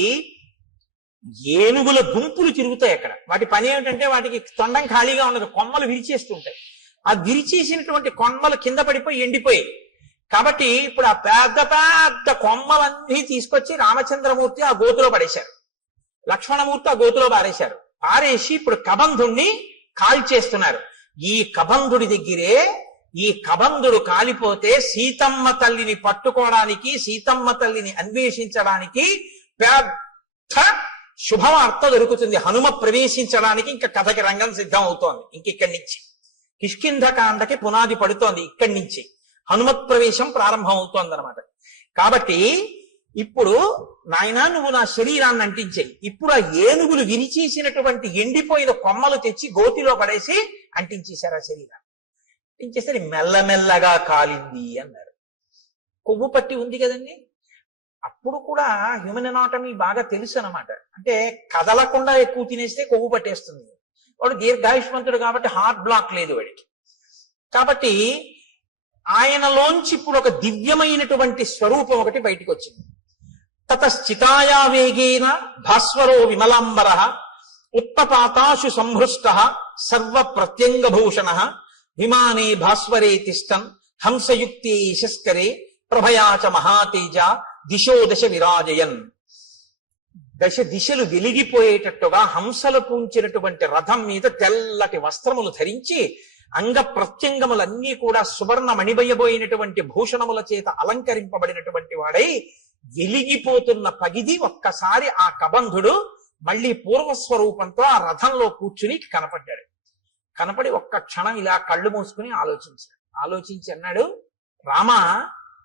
ఏనుగుల గుంపులు తిరుగుతాయి అక్కడ. వాటి పని ఏమిటంటే వాటికి తొండం ఖాళీగా ఉండదు, కొమ్మలు విరిచేస్తుంటాయి. ఆ విరిచేసినటువంటి కొమ్మలు కింద పడిపోయి ఎండిపోయి. కాబట్టి ఇప్పుడు ఆ పెద్ద పెద్ద కొమ్మలన్నీ తీసుకొచ్చి రామచంద్రమూర్తి ఆ గోతులో పడేశారు, లక్ష్మణమూర్తి ఆ గోతులో పారేశారు. పారేసి ఇప్పుడు కబంధుణ్ణి కాల్చేస్తున్నారు. ఈ కబంధుడి దగ్గరే ఈ కబంధుడు కాలిపోతే సీతమ్మ తల్లిని పట్టుకోవడానికి, సీతమ్మ తల్లిని అన్వేషించడానికి పెద్ద శుభవార్త దొరుకుతుంది. హనుమ ప్రవేశించడానికి ఇంకా కథకి రంగం సిద్ధం అవుతోంది. ఇక్కడి నుంచి కిష్కింధకాండకి పునాది పడుతోంది. ఇక్కడి నుంచి హనుమత్ ప్రవేశం ప్రారంభం అవుతోంది అనమాట. కాబట్టి ఇప్పుడు నాయనా నువ్వు నా శరీరాన్ని అంటించేయి. ఇప్పుడు ఆ ఏనుగులు విరిచేసినటువంటి ఎండిపోయిన కొమ్మలు తెచ్చి గోతిలో పడేసి అంటించేశారు. ఆ శరీరాన్ని అంటించేసరి మెల్లమెల్లగా కాలింది అన్నారు. కొవ్వు పట్టి ఉంది కదండి. అప్పుడు కూడా హ్యూమన్ ఎనాటమీ బాగా తెలుసు అనమాట. అంటే కదలకుండా ఎక్కువ తినేస్తే కొవ్వు పట్టేస్తుంది. వాడు దీర్ఘాయుష్మంతుడు కాబట్టి హార్ట్ బ్లాక్ లేదు వాడికి. కాబట్టి ఆయనలోంచి ఇప్పుడు ఒక దివ్యమైనటువంటి స్వరూపం ఒకటి బయటికి వచ్చింది. తతశ్చితాయా వేగేన భాస్వరో విమలాంబర ఉత్పపాతాశు సంహృష్ట సర్వ ప్రత్యంగభూషణ విమానే భాస్వరే తిష్టన్ హంసయుక్తే యశస్కరే ప్రభయాచ మహాతేజ దిశో దశ విరాజయన్. దశ దిశలు వెలిగిపోయేటట్టుగా హంసలు పూంచినటువంటి రథం మీద తెల్లటి వస్త్రములు ధరించి అంగ ప్రత్యంగములన్నీ కూడా సువర్ణ మణిబయబోయినటువంటి భూషణముల చేత అలంకరింపబడినటువంటి వాడై వెలిగిపోతున్న పగిది ఒక్కసారి ఆ కబంధుడు మళ్ళీ పూర్వస్వరూపంతో ఆ రథంలో కూర్చుని కనపడ్డాడు. కనపడి ఒక్క క్షణం ఇలా కళ్ళు మూసుకుని ఆలోచించి అన్నాడు, రామా,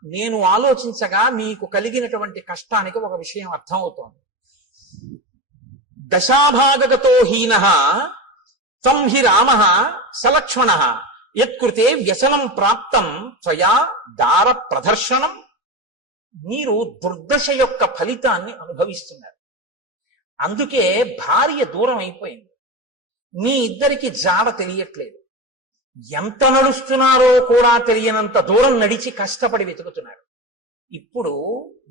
నేను ఆలోచించగా మీకు కలిగినటువంటి కష్టానికి ఒక విషయం అర్థమవుతోంది. దశాభాగగతో హీనః తం హి రామః సలక్ష్మణః యత్కృతే వ్యసనం ప్రాప్తం త్వయా దార ప్రదర్శనం. మీరు దుర్దశ యొక్క ఫలితాన్ని అనుభవిస్తున్నారు. అందుకే భార్య దూరం అయిపోయింది. మీ ఇద్దరికి జాడ తెలియట్లేదు. ఎంత నడుస్తున్నారో కూడా తెలియనంత దూరం నడిచి కష్టపడి వెతుకుతున్నారు. ఇప్పుడు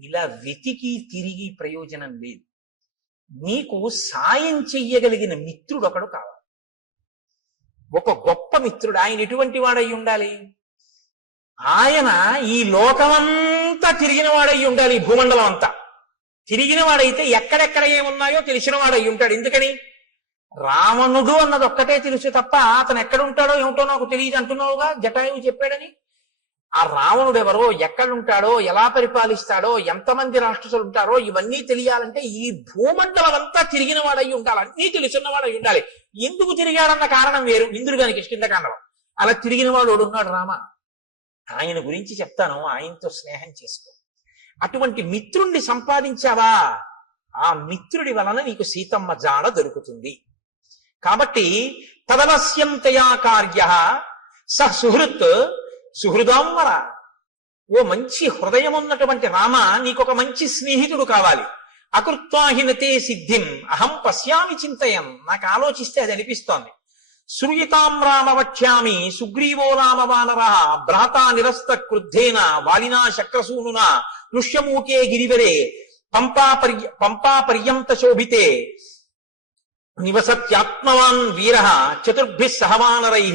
ఇలా వెతికి తిరిగి ప్రయోజనం లేదు. నీకు సాయం చెయ్యగలిగిన మిత్రుడు ఒకడు కావాలి. ఒక గొప్ప మిత్రుడు. ఆయన ఎటువంటి వాడై ఉండాలి? ఆయన ఈ లోకమంతా తిరిగిన వాడై ఉండాలి. ఈ భూమండలం అంతా తిరిగిన వాడైతే ఎక్కడెక్కడ ఏమున్నాయో తెలిసిన వాడై ఉంటాడు. ఎందుకని? రావణుడు అన్నది ఒక్కటే తెలుసు తప్ప అతను ఎక్కడుంటాడో ఏమిటో నాకు తెలియదు అంటున్నావుగా, జటాయువు చెప్పాడని. ఆ రావణుడు ఎవరో, ఎక్కడుంటాడో, ఎలా పరిపాలిస్తాడో, ఎంతమంది రాక్షసులు ఉంటారో ఇవన్నీ తెలియాలంటే ఈ భూమండలం అంతా తిరిగిన వాడై ఉండాలి. అన్నీ తెలుసున్నవాడై ఉండాలి. ఎందుకు తిరిగాడన్న కారణం వేరు. ఇంద్రుడు గారికి కిష్కింధకాండలో అలా తిరిగిన వాడు ఉన్నాడు రామ. ఆయన గురించి చెప్తాను. ఆయనతో స్నేహం చేసుకో. అటువంటి మిత్రుణ్ణి సంపాదించావా, ఆ మిత్రుడి వలన నీకు సీతమ్మ జాడ దొరుకుతుంది. కాబట్టి తదవశ్యంతయా కార్య స సుహృత్ సుహృదాంవర. ఓ మంచి హృదయం ఉన్నటువంటి రామ, నీకొక మంచి స్నేహితుడు కావాలి. అకృత్వాహినతే సిద్ధిం అహం పశ్యామి చింతయం. నాకు ఆలోచిస్తే అది అనిపిస్తోంది. శ్రూయతాం రామ వక్ష్యామి సుగ్రీవో రామ వానర భ్రాతా నిరస్త క్రుద్ధేన వాలినా శక్రసూనునా నృష్యమూకే గిరివరే పంపా పర్యంత శోభితే నివసత్యాత్మవాన్ వీర చతుర్భిః సహవానరై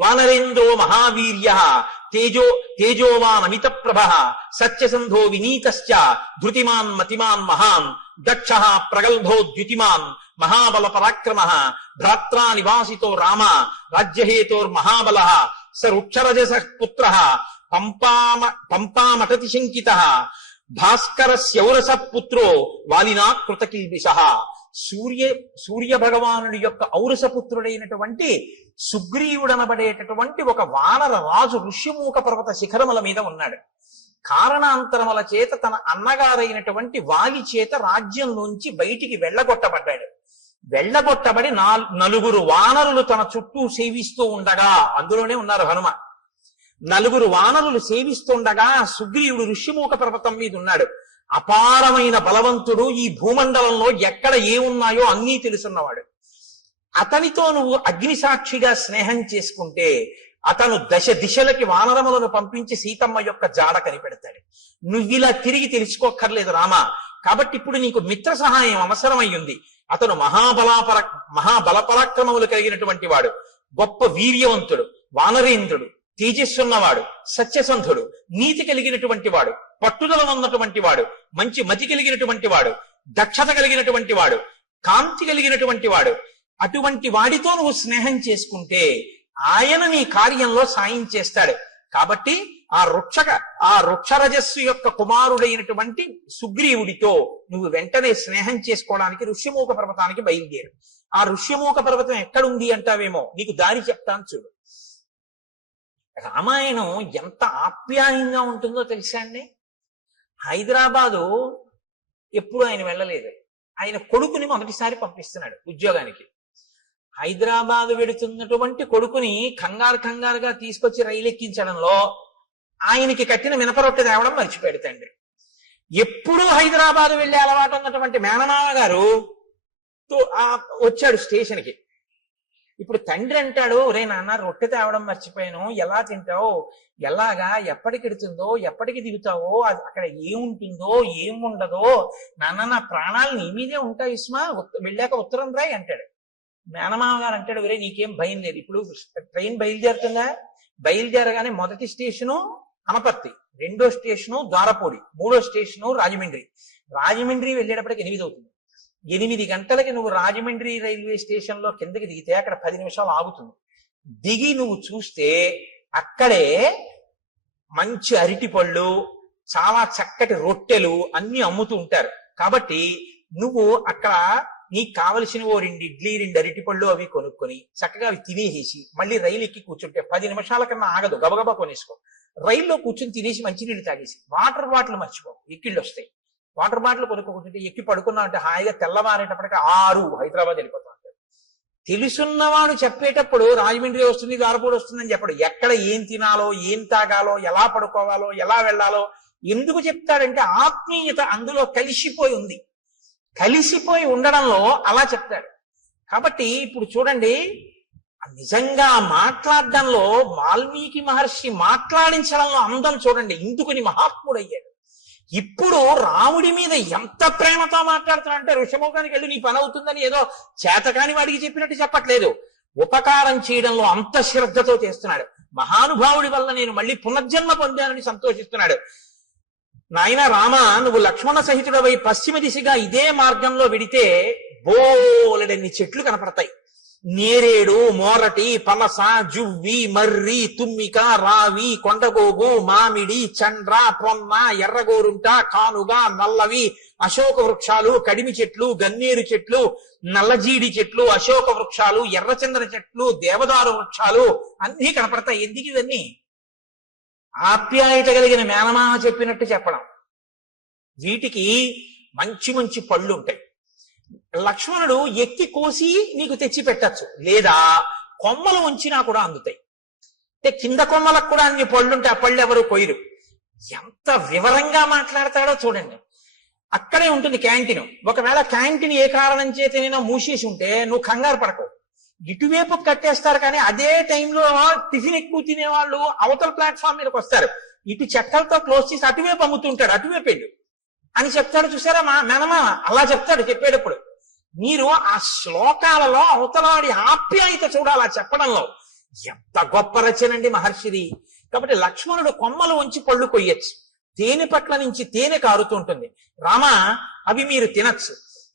వానరేంద్రో మహావీర్య తేజోవాన్ అమిత ప్రభ సత్యసంధో వినీతశ్చ ధృతిమాన్ మతిమాన్ మహాన్ దక్ష ప్రగల్భో ద్యుతిమాన్ మహాబల పరాక్రమ భ్రాత్రా నివాసితో రామ రాజ్యహేతోర్మహాబల స వృక్షరజస పుత్ర పంపామటతి శంకిత భాస్కరస్యౌరస పుత్రో వాలినా కృతకిల్బిష. సూర్య భగవానుడి యొక్క ఔరసపుత్రుడైనటువంటి సుగ్రీవుడనబడేటటువంటి ఒక వానర రాజు ఋష్యమూక పర్వత శిఖరముల మీద ఉన్నాడు. కారణాంతరముల చేత తన అన్నగారైనటువంటి వాలి చేత రాజ్యంలోంచి బయటికి వెళ్ళగొట్టబడ్డాడు. వెళ్ళగొట్టబడి నలుగురు వానరులు తన చుట్టూ సేవిస్తూ ఉండగా, అందులోనే ఉన్నారు హనుమ. నలుగురు వానరులు సేవిస్తుండగా సుగ్రీవుడు ఋష్యమూక పర్వతం మీద ఉన్నాడు. అపారమైన బలవంతుడు. ఈ భూమండలంలో ఎక్కడ ఏమున్నాయో అన్నీ తెలుసున్నవాడు. అతనితో నువ్వు అగ్నిసాక్షిగా స్నేహం చేసుకుంటే అతను దశ దిశలకి వానరములను పంపించి సీతమ్మ యొక్క జాడ కనిపెడతాడు. నువ్విలా తిరిగి తెలుసుకోక్కర్లేదు రామ. కాబట్టి ఇప్పుడు నీకు మిత్ర సహాయం అవసరమయ్యింది. అతను మహాబల పరాక్రమములు కలిగినటువంటి వాడు, గొప్ప వీర్యవంతుడు, వానరేంద్రుడు, తేజస్సున్నవాడు, సత్యసంధుడు, నీతి కలిగినటువంటి వాడు, పట్టుదల ఉన్నటువంటి వాడు, మంచి మతి కలిగినటువంటి వాడు, దక్షత కలిగినటువంటి వాడు, కాంతి కలిగినటువంటి వాడు. అటువంటి వాడితో నువ్వు స్నేహం చేసుకుంటే ఆయన నీ కార్యంలో సాయం చేస్తాడు. కాబట్టి ఆ వృక్షరజస్సు యొక్క కుమారుడైనటువంటి సుగ్రీవుడితో నువ్వు వెంటనే స్నేహం చేసుకోవడానికి ఋష్యమూక పర్వతానికి బయలుదేరు. ఆ ఋష్యమూక పర్వతం ఎక్కడుంది అంటావేమో, నీకు దారి చెప్తాను చూడు. రామాయణం ఎంత ఆప్యాయంగా ఉంటుందో తెలుసా అండి. హైదరాబాదు ఎప్పుడు ఆయన వెళ్ళలేదు. ఆయన కొడుకుని మొదటిసారి పంపిస్తున్నాడు ఉద్యోగానికి. హైదరాబాదు వెడుతున్నటువంటి కొడుకుని కంగారుగా తీసుకొచ్చి రైలు ఎక్కించడంలో ఆయనకి కట్టిన మినపరొట్టె తేవడం మర్చిపోయాడు తండ్రి. ఎప్పుడూ హైదరాబాదు వెళ్లే అలవాటు ఉన్నటువంటి మేనమామ గారు వచ్చాడు స్టేషన్కి. ఇప్పుడు తండ్రి అంటాడు, రే నాన్న రొట్టె తేవడం మర్చిపోయాను, ఎలా తింటావు, ఎలాగా, ఎప్పటికి ఎడుతుందో, ఎప్పటికి దిగుతావో, అక్కడ ఏముంటుందో ఏముండదో, నాన్న నా ప్రాణాలు నీ మీదే ఉంటాయి ఇస్మా, వెళ్ళాక ఉత్తరం రాయి అంటాడు. మేనమామ గారు అంటాడు, రే నీకేం భయం లేదు, ఇప్పుడు ట్రైన్ బయలుదేరుతుందా, బయలుదేరగానే మొదటి స్టేషను అనపర్తి, రెండో స్టేషను ద్వారపూడి, మూడో స్టేషను రాజమండ్రి వెళ్ళేటప్పటికి 8 అవుతుంది. 8 గంటలకి నువ్వు రాజమండ్రి రైల్వే స్టేషన్ లో కిందకి దిగితే అక్కడ 10 నిమిషాలు ఆగుతుంది. దిగి నువ్వు చూస్తే అక్కడే మంచి అరటి పళ్ళు, చాలా చక్కటి రొట్టెలు అన్ని అమ్ముతూ ఉంటారు. కాబట్టి నువ్వు అక్కడ నీకు కావలసిన 2 ఇడ్లీ 2 అరటి పళ్ళు అవి కొనుక్కొని చక్కగా అవి తినేసి మళ్ళీ రైలు ఎక్కి కూర్చుంటే 10 నిమిషాల కన్నా ఆగదు, గబగబా కొనేసుకో. రైల్లో కూర్చుని తినేసి మంచినీళ్ళు తాగేసి వాటర్ బాటిల్ మర్చిపో, ఎక్కిళ్ళు వస్తాయి. వాటర్ బాటిల్ కొనుక్కుంటుంటే ఎక్కి పడుకున్నా అంటే హాయిగా తెల్లవారేటప్పటికి 6 హైదరాబాద్ వెళ్ళిపోతాం. తెలుసున్నవాడు చెప్పేటప్పుడు రాజమండ్రి వస్తుంది, గారపూడి వస్తుందని చెప్పడు. ఎక్కడ ఏం తినాలో, ఏం తాగాలో, ఎలా పడుకోవాలో, ఎలా వెళ్ళాలో ఎందుకు చెప్తాడంటే ఆత్మీయత అందులో కలిసిపోయి ఉంది. కలిసిపోయి ఉండడంలో అలా చెప్తాడు. కాబట్టి ఇప్పుడు చూడండి, నిజంగా మాట్లాడడంలో వాల్మీకి మహర్షి మాట్లాడించడంలో అందం చూడండి, ఇందుకుని మహాత్ముడయ్యాడు. ఇప్పుడు రాముడి మీద ఎంత ప్రేమతో మాట్లాడుతున్నాడంటే ఋషముఖానికి వెళ్ళి నీ పని అవుతుందని ఏదో చేతకాని వాడికి చెప్పినట్టు చెప్పట్లేదు. ఉపకారం చేయడంలో అంత శ్రద్ధతో చేస్తున్నాడు. మహానుభావుడి వల్ల నేను మళ్ళీ పునర్జన్మ పొందానని సంతోషిస్తున్నాడు. నాయన రామ, నువ్వు లక్ష్మణ సహితుడవై పశ్చిమ దిశగా ఇదే మార్గంలో వెడితే బోలెడన్ని చెట్లు కనపడతాయి. నేరేడు, మోరటి, పనస, జువ్వి, మర్రి, తుమ్మిక, రావి, కొండగోగు, మామిడి, చండ్ర, పొన్న, ఎర్రగోరుంట, కానుగ, నల్లవి, అశోక వృక్షాలు, కడిమి చెట్లు, గన్నేరు చెట్లు, నల్లజీడి చెట్లు, అశోక వృక్షాలు, ఎర్రచంద్ర చెట్లు, దేవదారు వృక్షాలు అన్నీ కనపడతాయి. ఎందుకు ఇవన్నీ? ఆప్యాయత కలిగిన మేనమామ చెప్పినట్టు చెప్పడం. వీటికి మంచి మంచి పళ్ళు ఉంటాయి. లక్ష్మణుడు ఎక్కి కోసి నీకు తెచ్చి పెట్టచ్చు, లేదా కొమ్మలు ఉంచినా కూడా అందుతాయి. అంటే కింద కొమ్మలకు కూడా అన్ని పళ్ళుంటే ఆ పళ్ళు ఎవరు కొయ్యరు. ఎంత వివరంగా మాట్లాడతాడో చూడండి. అక్కడే ఉంటుంది క్యాంటీన్. ఒకవేళ క్యాంటీన్ ఏ కారణం చేతనైనా మూసేసి ఉంటే నువ్వు కంగారు పడకు, ఇటువైపు కట్టేస్తారు. కానీ అదే టైంలో టిఫిన్ ఎక్కువ తినేవాళ్ళు అవతల ప్లాట్ఫామ్ మీదకి వస్తారు. ఇటు చెక్కలతో క్లోజ్ చేసి అటువైపు అమ్ముతుంటాడు, అటువైపు వెళ్ళు అని చెప్తాడు. చూసారా మా మేనమామ అలా చెప్తాడు చెప్పేటప్పుడు. మీరు ఆ శ్లోకాలలో అవతలాడి ఆప్యాయత చూడాలి చెప్పడంలో. ఎంత గొప్ప రచనండి మహర్షిది. కాబట్టి లక్ష్మణుడు కొమ్మలు ఉంచి పళ్ళు కొయ్యొచ్చు, తేనె పట్ల నుంచి తేనె కారుతుంటుంది. రామ, అవి మీరు తినచ్చు.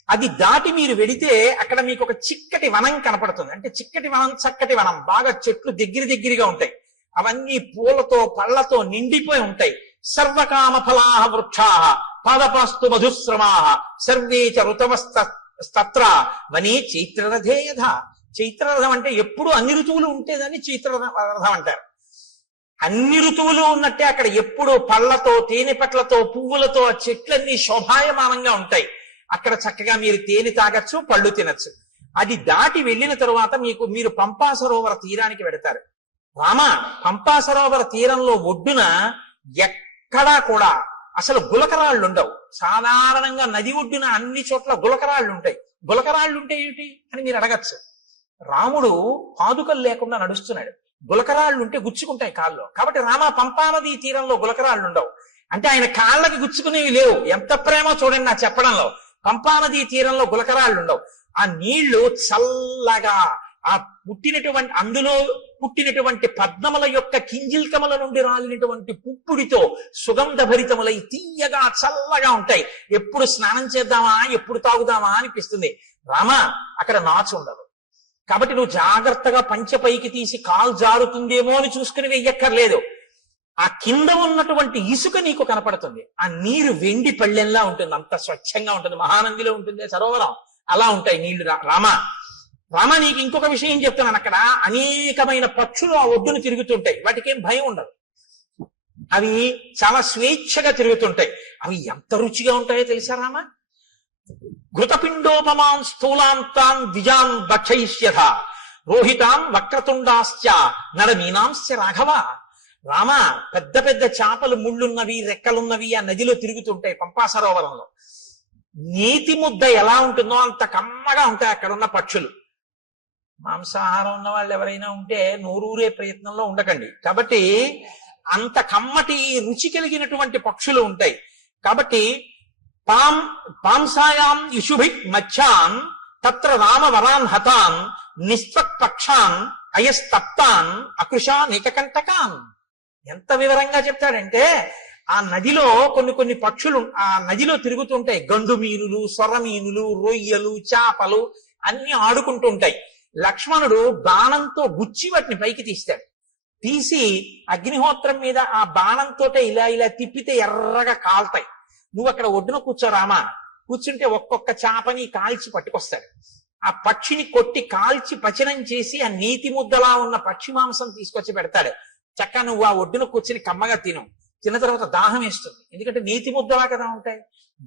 అది దాటి మీరు వెడితే అక్కడ మీకు ఒక చిక్కటి వనం కనపడుతుంది. అంటే చిక్కటి వనం, చక్కటి వనం, బాగా చెట్లు దగ్గరగా ఉంటాయి. అవన్నీ పూలతో పళ్లతో నిండిపోయి ఉంటాయి. సర్వకామ ఫలాహ వృక్షాః పాదపాస్తు మధుశ్రమాః సర్వే చ ఋతవస్తత్ర వనే చైత్రరథేయథ. చైత్రరథం అంటే ఎప్పుడు అన్ని ఋతువులు ఉంటేదాన్ని చైత్రరథం అంటారు. అన్ని ఋతువులు ఉన్నట్టే అక్కడ ఎప్పుడు పళ్లతో, తేనె పట్లతో, పువ్వులతో ఆ చెట్లన్నీ శోభాయమానంగా ఉంటాయి. అక్కడ చక్కగా మీరు తేనె తాగొచ్చు, పళ్ళు తినచ్చు. అది దాటి వెళ్ళిన తరువాత మీరు పంపా సరోవర తీరానికి వెడతారు. రామ, పంపా సరోవర తీరంలో ఒడ్డున ఎక్కడా కూడా అసలు గులకరాళ్ళు ఉండవు. సాధారణంగా నది ఒడ్డున అన్ని చోట్ల గులకరాళ్ళు ఉంటాయి. గులకరాళ్ళు ఉంటే ఏమిటి అని మీరు అడగచ్చు. రాముడు పాదుకలు లేకుండా నడుస్తున్నాడు, గులకరాళ్ళు ఉంటే గుచ్చుకుంటాయి కాళ్ళు. కాబట్టి రామ, పంపా నదీ తీరంలో గులకరాళ్ళు ఉండవు. అంటే ఆయన కాళ్ళకి గుచ్చుకునేవి లేవు. ఎంత ప్రేమో చూడండి నా చెప్పడంలో. పంపానదీ తీరంలో గులకరాళ్ళు ఉండవు. ఆ నీళ్లు చల్లగా, ఆ అందులో పుట్టినటువంటి పద్మముల యొక్క కింజిల్కముల నుండి రాలినటువంటి పుప్పుడితో సుగంధ భరితములై తీయగా చల్లగా ఉంటాయి. ఎప్పుడు స్నానం చేద్దామా, ఎప్పుడు తాగుదామా అనిపిస్తుంది. రామ, అక్కడ నాచు ఉండదు. కాబట్టి నువ్వు జాగ్రత్తగా పంచె పైకి తీసి కాలు జారుతుందేమో అని చూసుకుని వెయ్యక్కర్లేదు. ఆ కింద ఉన్నటువంటి ఇసుక నీకు కనపడుతుంది. ఆ నీరు వెండి పళ్ళెంలా ఉంటుంది, అంత స్వచ్ఛంగా ఉంటుంది. మహానందిలో ఉంటుంది సరోవరం, అలా ఉంటాయి నీళ్లు. రామ, నీకు ఇంకొక విషయం చెప్తున్నాను. అక్కడ అనేకమైన పక్షులు ఆ ఒడ్డును తిరుగుతుంటాయి. వాటికి ఏం భయం ఉండదు. అవి చాలా స్వేచ్ఛగా తిరుగుతుంటాయి. అవి ఎంత రుచిగా ఉంటాయో తెలుసా రామ? ఘృతపిండోపమాన్ స్థూలాంతాన్ ద్విజాన్ భక్షయిష్యథ రోహితాన్ వక్రతుండాశ్చ నడమీనాంశ్చ రాఘవ. రామ, పెద్ద పెద్ద చేపలు, ముళ్ళున్నవి, రెక్కలున్నవి ఆ నదిలో తిరుగుతుంటాయి పంపా సరోవరంలో. నీతి ముద్ద ఎలా ఉంటుందో అంత కమ్మగా ఉంటాయి అక్కడ ఉన్న పక్షులు. మాంసాహారం ఉన్న వాళ్ళు ఎవరైనా ఉంటే నోరూరే ప్రయత్నంలో ఉండకండి. కాబట్టి అంత కమ్మటి రుచి కలిగినటువంటి పక్షులు ఉంటాయి. కాబట్టి పాంసాయాం ఇషుభి మచ్చాన్ తత్ర రామ వరాన్ హతాన్ నిస్త్వక్ పక్షాన్ అయస్తప్తాన్ అకృషాన్ ఏకకంటకాన్. ఎంత వివరంగా చెప్తాడంటే, ఆ నదిలో కొన్ని పక్షులు ఆ నదిలో తిరుగుతుంటాయి. గండు మీనులు, సొర మీనులు, రొయ్యలు, చేపలు అన్ని ఆడుకుంటూ ఉంటాయి. లక్ష్మణుడు బాణంతో గుచ్చి వాటిని పైకి తీస్తాడు. తీసి అగ్నిహోత్రం మీద ఆ బాణంతో ఇలా తిప్పితే ఎర్రగా కాల్తాయి. నువ్వు అక్కడ ఒడ్డున కూర్చోరామా, కూర్చుంటే ఒక్కొక్క చేపని కాల్చి పట్టుకొస్తాడు. ఆ పక్షిని కొట్టి కాల్చి పచనం చేసి ఆ నీతి ముద్దలా ఉన్న పక్షి మాంసం తీసుకొచ్చి పెడతాడు. చక్కగా నువ్వు ఆ ఒడ్డున కూర్చుని కమ్మగా తిన్న తర్వాత దాహం వేస్తుంది. ఎందుకంటే నీతి ముద్దలా కదా ఉంటాయి.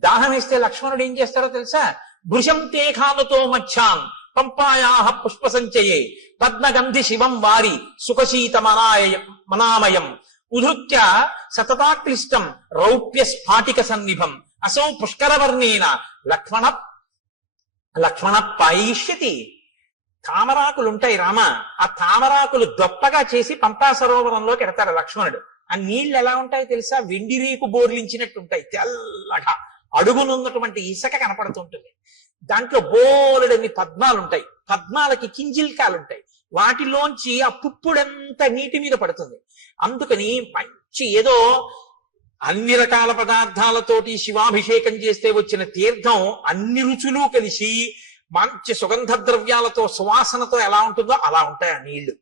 దాహం వేస్తే లక్ష్మణుడు ఏం చేస్తాడో తెలుసా? భృశం తే ఖాలతో మచ్చాన్ పంపాయా పుష్ప సంచయే పద్మగంధి శివం వారి సుఖశీత మనామయం ఉధృత్య సతతాక్లిష్టం రౌప్య స్ఫాటిక సన్నిభం అసౌ పుష్కరవర్ణేన లక్ష్మణ పాయిష్యతి. తామరాకులుంటాయి రామ, ఆ తామరాకులు దొప్పగా చేసి పంపా సరోవరంలోకి ఎడతాడు లక్ష్మణుడు. ఆ నీళ్లు ఎలా ఉంటాయో తెలుసా? వెండి రేకు బోర్లించినట్టు ఉంటాయి, తెల్లగా అడుగునున్నటువంటి ఇసుక కనపడుతుంటుంది. దాంట్లో బోలెడన్ని పద్మాలుంటాయి, పద్మాలకి కింజిల్కాలుంటాయి, వాటిలోంచి ఆ పుప్పుడంతా నీటి మీద పడుతుంది. అందుకని మంచి ఏదో అన్ని రకాల పదార్థాలతోటి శివాభిషేకం చేస్తే వచ్చిన తీర్థం అన్ని రుచులు కలిసి మంచి సుగంధ ద్రవ్యాలతో సువాసనతో ఎలా ఉంటుందో అలా ఉంటాయి ఆ నీళ్లు.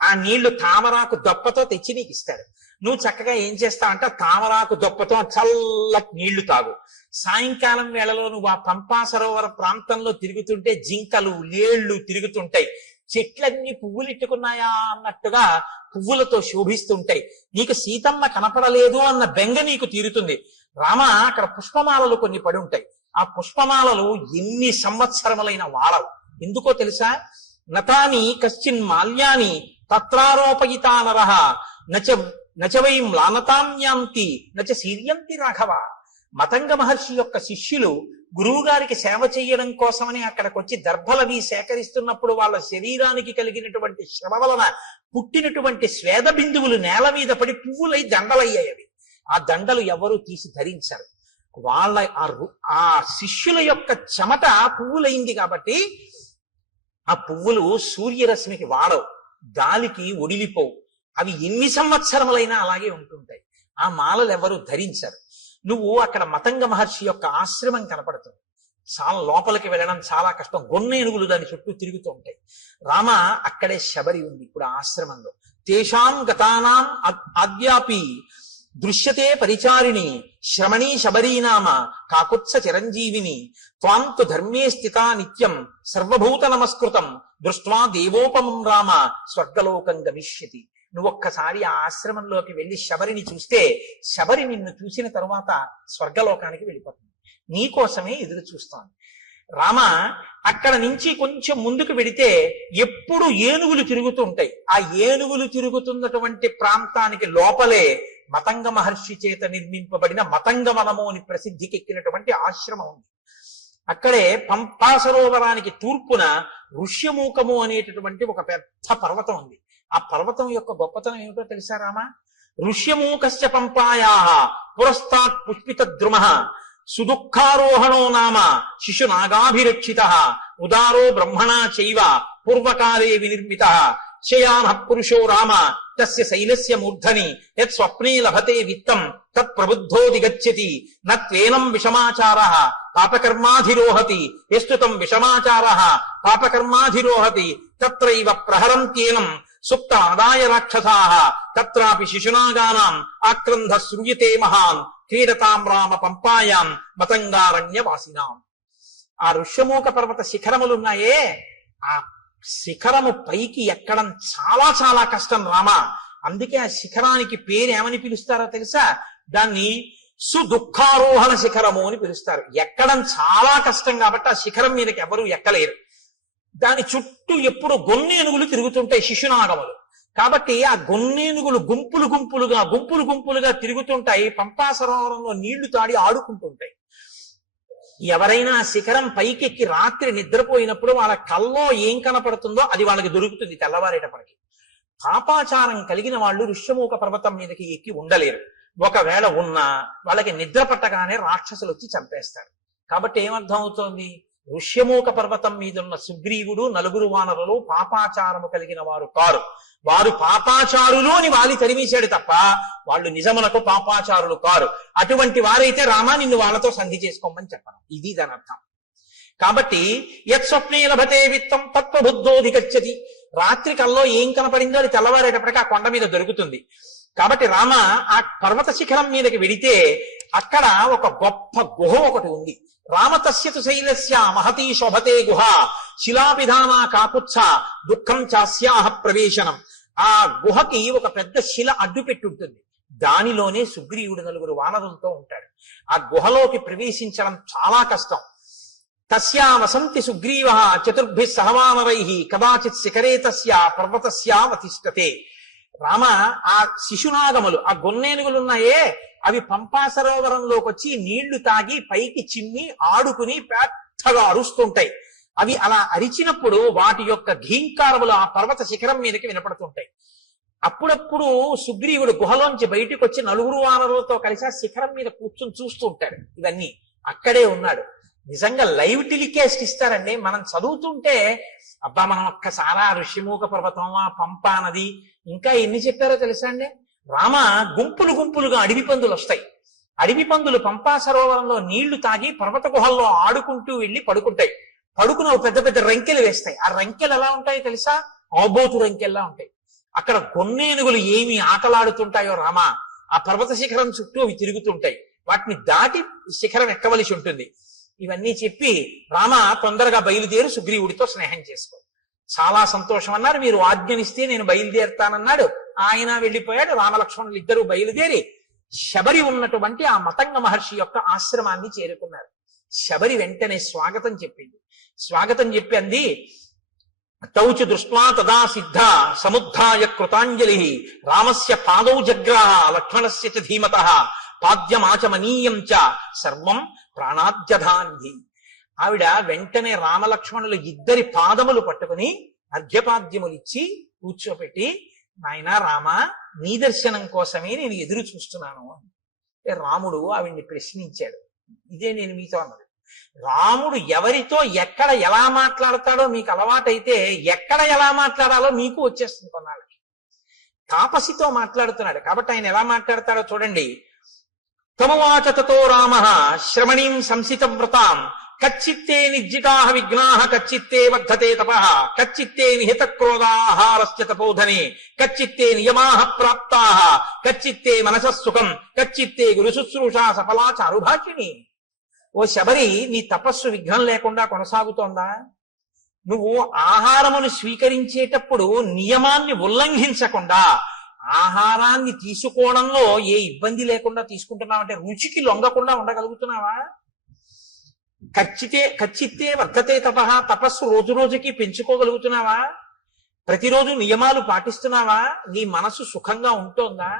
ఆ నీళ్లు తామరాకు దొప్పతో తెచ్చి నీకు ఇస్తాడు. నువ్వు చక్కగా ఏం చేస్తావంటే తామరాకు దొప్పతో చల్లటి నీళ్లు తాగు. సాయంకాలం వేళలో నువ్వు ఆ పంపా సరోవర ప్రాంతంలో తిరుగుతుంటే జింకలు లేళ్లు తిరుగుతుంటాయి, చెట్లన్నీ పువ్వులు ఇట్టుకున్నాయా అన్నట్టుగా పువ్వులతో శోభిస్తుంటాయి. నీకు సీతమ్మ కనపడలేదు అన్న బెంగ నీకు తీరుతుంది. రామ, అక్కడ పుష్పమాలలు కొన్ని పడి ఉంటాయి. ఆ పుష్పమాలలు ఎన్ని సంవత్సరములైన వాడవు. ఎందుకో తెలుసా? నతాని కశ్చిన్ మాల్యాని తత్రారోపయితా నరః నచవై మ్లానతామ్యాంతి నచ శీర్యంతి రాఘవ. మతంగ మహర్షి యొక్క శిష్యులు గురువు గారికి సేవ చేయడం కోసమని అక్కడికి వచ్చి దర్భలవి సేకరిస్తున్నప్పుడు వాళ్ళ శరీరానికి కలిగినటువంటి శ్రమ వలన పుట్టినటువంటి స్వేద బిందువులు నేల మీద పడి పువ్వులై దండలయ్యాయి. అవి ఆ దండలు ఎవరూ తీసి ధరించారు. వాళ్ళ ఆ శిష్యుల యొక్క చెమట పువ్వులైంది కాబట్టి ఆ పువ్వులు సూర్యరశ్మికి వాడవు, గాలికి ఒడిలిపోవు. అవి ఎన్ని సంవత్సరములైనా అలాగే ఉంటుంటాయి. ఆ మాలలు ఎవరు ధరించారు. నువ్వు అక్కడ మతంగ మహర్షి యొక్క ఆశ్రమం కనపడుతుంది. చాలా లోపలికి వెళ్ళడం చాలా కష్టం, గొన్నేనుగులు దాని చుట్టూ తిరుగుతూ ఉంటాయి. రామ, అక్కడే శబరి ఉంది ఇప్పుడు ఆ ఆశ్రమంలో. తేషాం గతానాం ఆద్యాపి దృశ్యతే పరిచారిణి శ్రమణీ శబరీనామ కాకుత్స చిరంజీవిని త్వాంతు ధర్మే స్థితా నిత్యం సర్వభూత నమస్కృతం దృష్ట్వా దేవోపమం రామ స్వర్గలోకం గమిష్యతి. నువ్వొక్కసారి ఆ ఆశ్రమంలోకి వెళ్ళి శబరిని చూస్తే శబరి నిన్ను చూసిన తరువాత స్వర్గలోకానికి వెళ్ళిపోతుంది. నీకోసమే ఎదురు చూస్తాను. రామ, అక్కడ నుంచి కొంచెం ముందుకు వెడితే ఎప్పుడు ఏనుగులు తిరుగుతూ ఉంటాయి. ఆ ఏనుగులు తిరుగుతున్నటువంటి ప్రాంతానికి లోపలే మతంగ మహర్షి చేత నిర్మింపబడిన మతంగవనము అని ప్రసిద్ధికెక్కినటువంటి ఆశ్రమం ఉంది. అక్కడే పంపా సరోవరానికి తూర్పున ఋష్యమూకము అనేటటువంటి ఒక పెద్ద పర్వతం ఉంది. ఆ పర్వతం యొక్క గొప్పతనం ఏమిటో తెలుసా రామ? ఋష్యమూకస్య పంపాయా పురస్తాత్ పుష్పిత ద్రుమః సుదుఃఖారోహణో నామ శిశు నాగాభిరక్షిత ఉదారో బ్రహ్మణా చైవ పూర్వకాలే వినిర్మిత శయాన పురుషో రామ తస్య శైలస్య మూర్ధని యత్ స్వప్నే లభతే విత్తం తత్ ప్రబుద్ధోది గచ్చతి నత్వేనం విషమాచారః పాపకర్మాధిరోహతి యస్తుతం విషమాచారః పాపకర్మాధిరోహతి తత్రైవ ప్రహరంత్యేనం సుప్త ఆదాయ రాక్షసాః తత్రాపి శిశునాగానాం ఆక్రంధ శ్రూయతే మహాన్ క్రీడతాం రామ పంపాయాం మతంగారణ్యవాసినాం. ఆ ఋష్యమూక పర్వత శిఖరములున్నాయే, ఆ శిఖరము పైకి ఎక్కడం చాలా చాలా కష్టం రామ. అందుకే ఆ శిఖరానికి పేరు ఏమని పిలుస్తారో తెలుసా? దాన్ని సుదుఃఖారోహణ శిఖరము అని పిలుస్తారు. ఎక్కడం చాలా కష్టం కాబట్టి ఆ శిఖరం మీదకి ఎవరు ఎక్కలేరు. దాని చుట్టూ ఎప్పుడు గొన్నేనుగులు తిరుగుతుంటాయి, శిశునాగములు. కాబట్టి ఆ గొన్నేనుగులు గుంపులు గుంపులుగా తిరుగుతుంటాయి. పంపా సరోవరంలో నీళ్లు తాడి ఆడుకుంటుంటాయి. ఎవరైనా శిఖరం పైకెక్కి రాత్రి నిద్రపోయినప్పుడు వాళ్ళ కల్లో ఏం కనపడుతుందో అది వాళ్ళకి దొరుకుతుంది తెల్లవారేటప్పటికి. పాపాచారం కలిగిన వాళ్ళు ఋష్యమూక పర్వతం మీదకి ఎక్కి ఉండలేరు. ఒకవేళ ఉన్నా వాళ్ళకి నిద్ర పట్టగానే రాక్షసులు వచ్చి చంపేస్తారు. కాబట్టి ఏమర్థం అవుతోంది? ఋష్యమూక పర్వతం మీదున్న సుగ్రీవుడు నలుగురు వానరులు పాపాచారము కలిగిన వారు కారు. వారు పాపాచారులు అని వాలి తరిమేశాడు తప్ప వాళ్ళు నిజమునకు పాపాచారులు కారు. అటువంటి వారైతే రామా నిన్ను వాళ్ళతో సంధి చేసుకోమని చెప్పడం, ఇది దాని అర్థం. కాబట్టి యత్ స్వప్నే లభతే విత్తం తత్వబుద్ధోధి గచ్చతి. రాత్రి కల్లో ఏం కనపడిందో అది తెల్లవారేటప్పటికీ ఆ కొండ మీద దొరుకుతుంది. కాబట్టి రామ ఆ పర్వత శిఖరం మీదకి వెడితే అక్కడ ఒక గొప్ప గుహ ఒకటి ఉంది. రామతస్యతు శైలస్య మహతీ శోభతే గుహ శిలాపిధానా కాకుత్స దుఃఖం చాస్యాహ ప్రవేశనం. ఆ గుహకి ఒక పెద్ద శిల అడ్డు పెట్టుంటుంది. దానిలోనే సుగ్రీవుడు నలుగురు వానరులతో ఉంటాడు. ఆ గుహలోకి ప్రవేశించడం చాలా కష్టం. తస్యా వసంతి సుగ్రీవ చతుర్భిః సహవానరైః కదాచిత్ శిఖరే తస్య పర్వతస్యావతిష్టతే. రామ, ఆ శిశునాగములు, ఆ గొన్నేనుగులున్నాయే, అవి పంపా సరోవరంలోకి వచ్చి నీళ్లు తాగి పైకి చిమ్మి ఆడుకుని పెద్దగా అరుస్తుంటాయి. అవి అలా అరిచినప్పుడు వాటి యొక్క ఘీంకారములు ఆ పర్వత శిఖరం మీదకి వినపడుతుంటాయి. అప్పుడప్పుడు సుగ్రీవుడు గుహలోంచి బయటికి వచ్చి నలుగురు వానరులతో కలిసి ఆ శిఖరం మీద కూర్చొని చూస్తూ ఉంటాడు. ఇవన్నీ అక్కడే ఉన్నాడు. నిజంగా లైవ్ టెలికాస్ట్ ఇస్తారండి. మనం చదువుతుంటే అబ్బా, మనం ఒక్కసారా ఋష్యమూక పర్వతం, ఆ పంపా నది, ఇంకా ఎన్ని చెప్పారో తెలుసా అండి. రామ, గుంపులు గుంపులుగా అడవి పందులు వస్తాయి. అడవి పందులు పంపా సరోవరంలో నీళ్లు తాగి పర్వత గుహల్లో ఆడుకుంటూ వెళ్ళి పడుకుంటాయి. పడుకుని పెద్ద పెద్ద రంకెలు వేస్తాయి. ఆ రంకెలు ఎలా ఉంటాయో తెలుసా? ఆబోతు రంకెల్లా ఉంటాయి. అక్కడ గొన్నేనుగులు ఏమి ఆటలాడుతుంటాయో రామ, ఆ పర్వత శిఖరం చుట్టూ అవి తిరుగుతుంటాయి. వాటిని దాటి శిఖరం ఎక్కవలసి ఉంటుంది. ఇవన్నీ చెప్పి రామ తొందరగా బయలుదేరి సుగ్రీవుడితో స్నేహం చేసుకో. చాలా సంతోషం అన్నారు. మీరు ఆజ్ఞనిస్తే నేను బయలుదేరుతానన్నాడు. ఆయన వెళ్ళిపోయాడు. రామలక్ష్మణులు ఇద్దరూ బయలుదేరి శబరి ఉన్నటువంటి ఆ మతంగ మహర్షి యొక్క ఆశ్రమాన్ని చేరుకున్నారు. శబరి వెంటనే స్వాగతం చెప్పింది. స్వాగతం చెప్పి అంది, తౌచు దృష్ట్వా తదా సిద్ధ సముద్ధాయ కృతాంజలి రామస్య పాదౌ జగ్రాహ లక్ష్మణస్య చ ధీమతః పాద్యమాచమనీయం చ సర్వం ప్రాణాద్యధాంధి. ఆవిడ వెంటనే రామలక్ష్మణులు ఇద్దరి పాదములు పట్టుకుని అర్ఘ్యపాద్యములిచ్చి కూర్చోపెట్టి, నాయనా రామ, నీ దర్శనం కోసమే నేను ఎదురు చూస్తున్నాను అంటే రాముడు ఆవిడ్ని ప్రశ్నించాడు. ఇదే నేను మీతో అన్నది. రాముడు ఎవరితో ఎక్కడ ఎలా మాట్లాడతాడో మీకు అలవాటైతే ఎక్కడ ఎలా మాట్లాడాలో మీకు వచ్చేస్తుంది కొన్నాళ్ళకి. తాపసితో మాట్లాడుతున్నాడు కాబట్టి ఆయన ఎలా మాట్లాడతాడో చూడండి. తమువాచ తతో రామః శ్రమణీం సంసిత వ్రతాం కచ్చిత్తే నిర్జితాః విఘ్నాః కచ్చిత్తే వర్ధతే తపః కచ్చిత్తే నిహిత క్రోధాహారస్య తపోధనే కచ్చిత్తే నియమాః ప్రాప్తాః కచ్చిత్తే మనసః సుఖం కచ్చిత్తే గురు శుశ్రూషా సఫలా చారుభాషిణి. ఓ శబరి, నీ తపస్సు విఘ్నం లేకుండా కొనసాగుతోందా? నువ్వు ఆహారమును స్వీకరించేటప్పుడు నియమాన్ని ఉల్లంఘించకుండా ఆహారాన్ని తీసుకోవడంలో ఏ ఇబ్బంది లేకుండా తీసుకుంటున్నావంటే రుచికి లొంగకుండా ఉండగలుగుతున్నావా? కచ్చిత్తే వర్ధతే తపః, తపస్సు రోజు రోజుకి పెంచుకోగలుగుతున్నావా? ప్రతిరోజు నియమాలు పాటిస్తున్నావా? నీ మనసు సుఖంగా ఉంటోందా?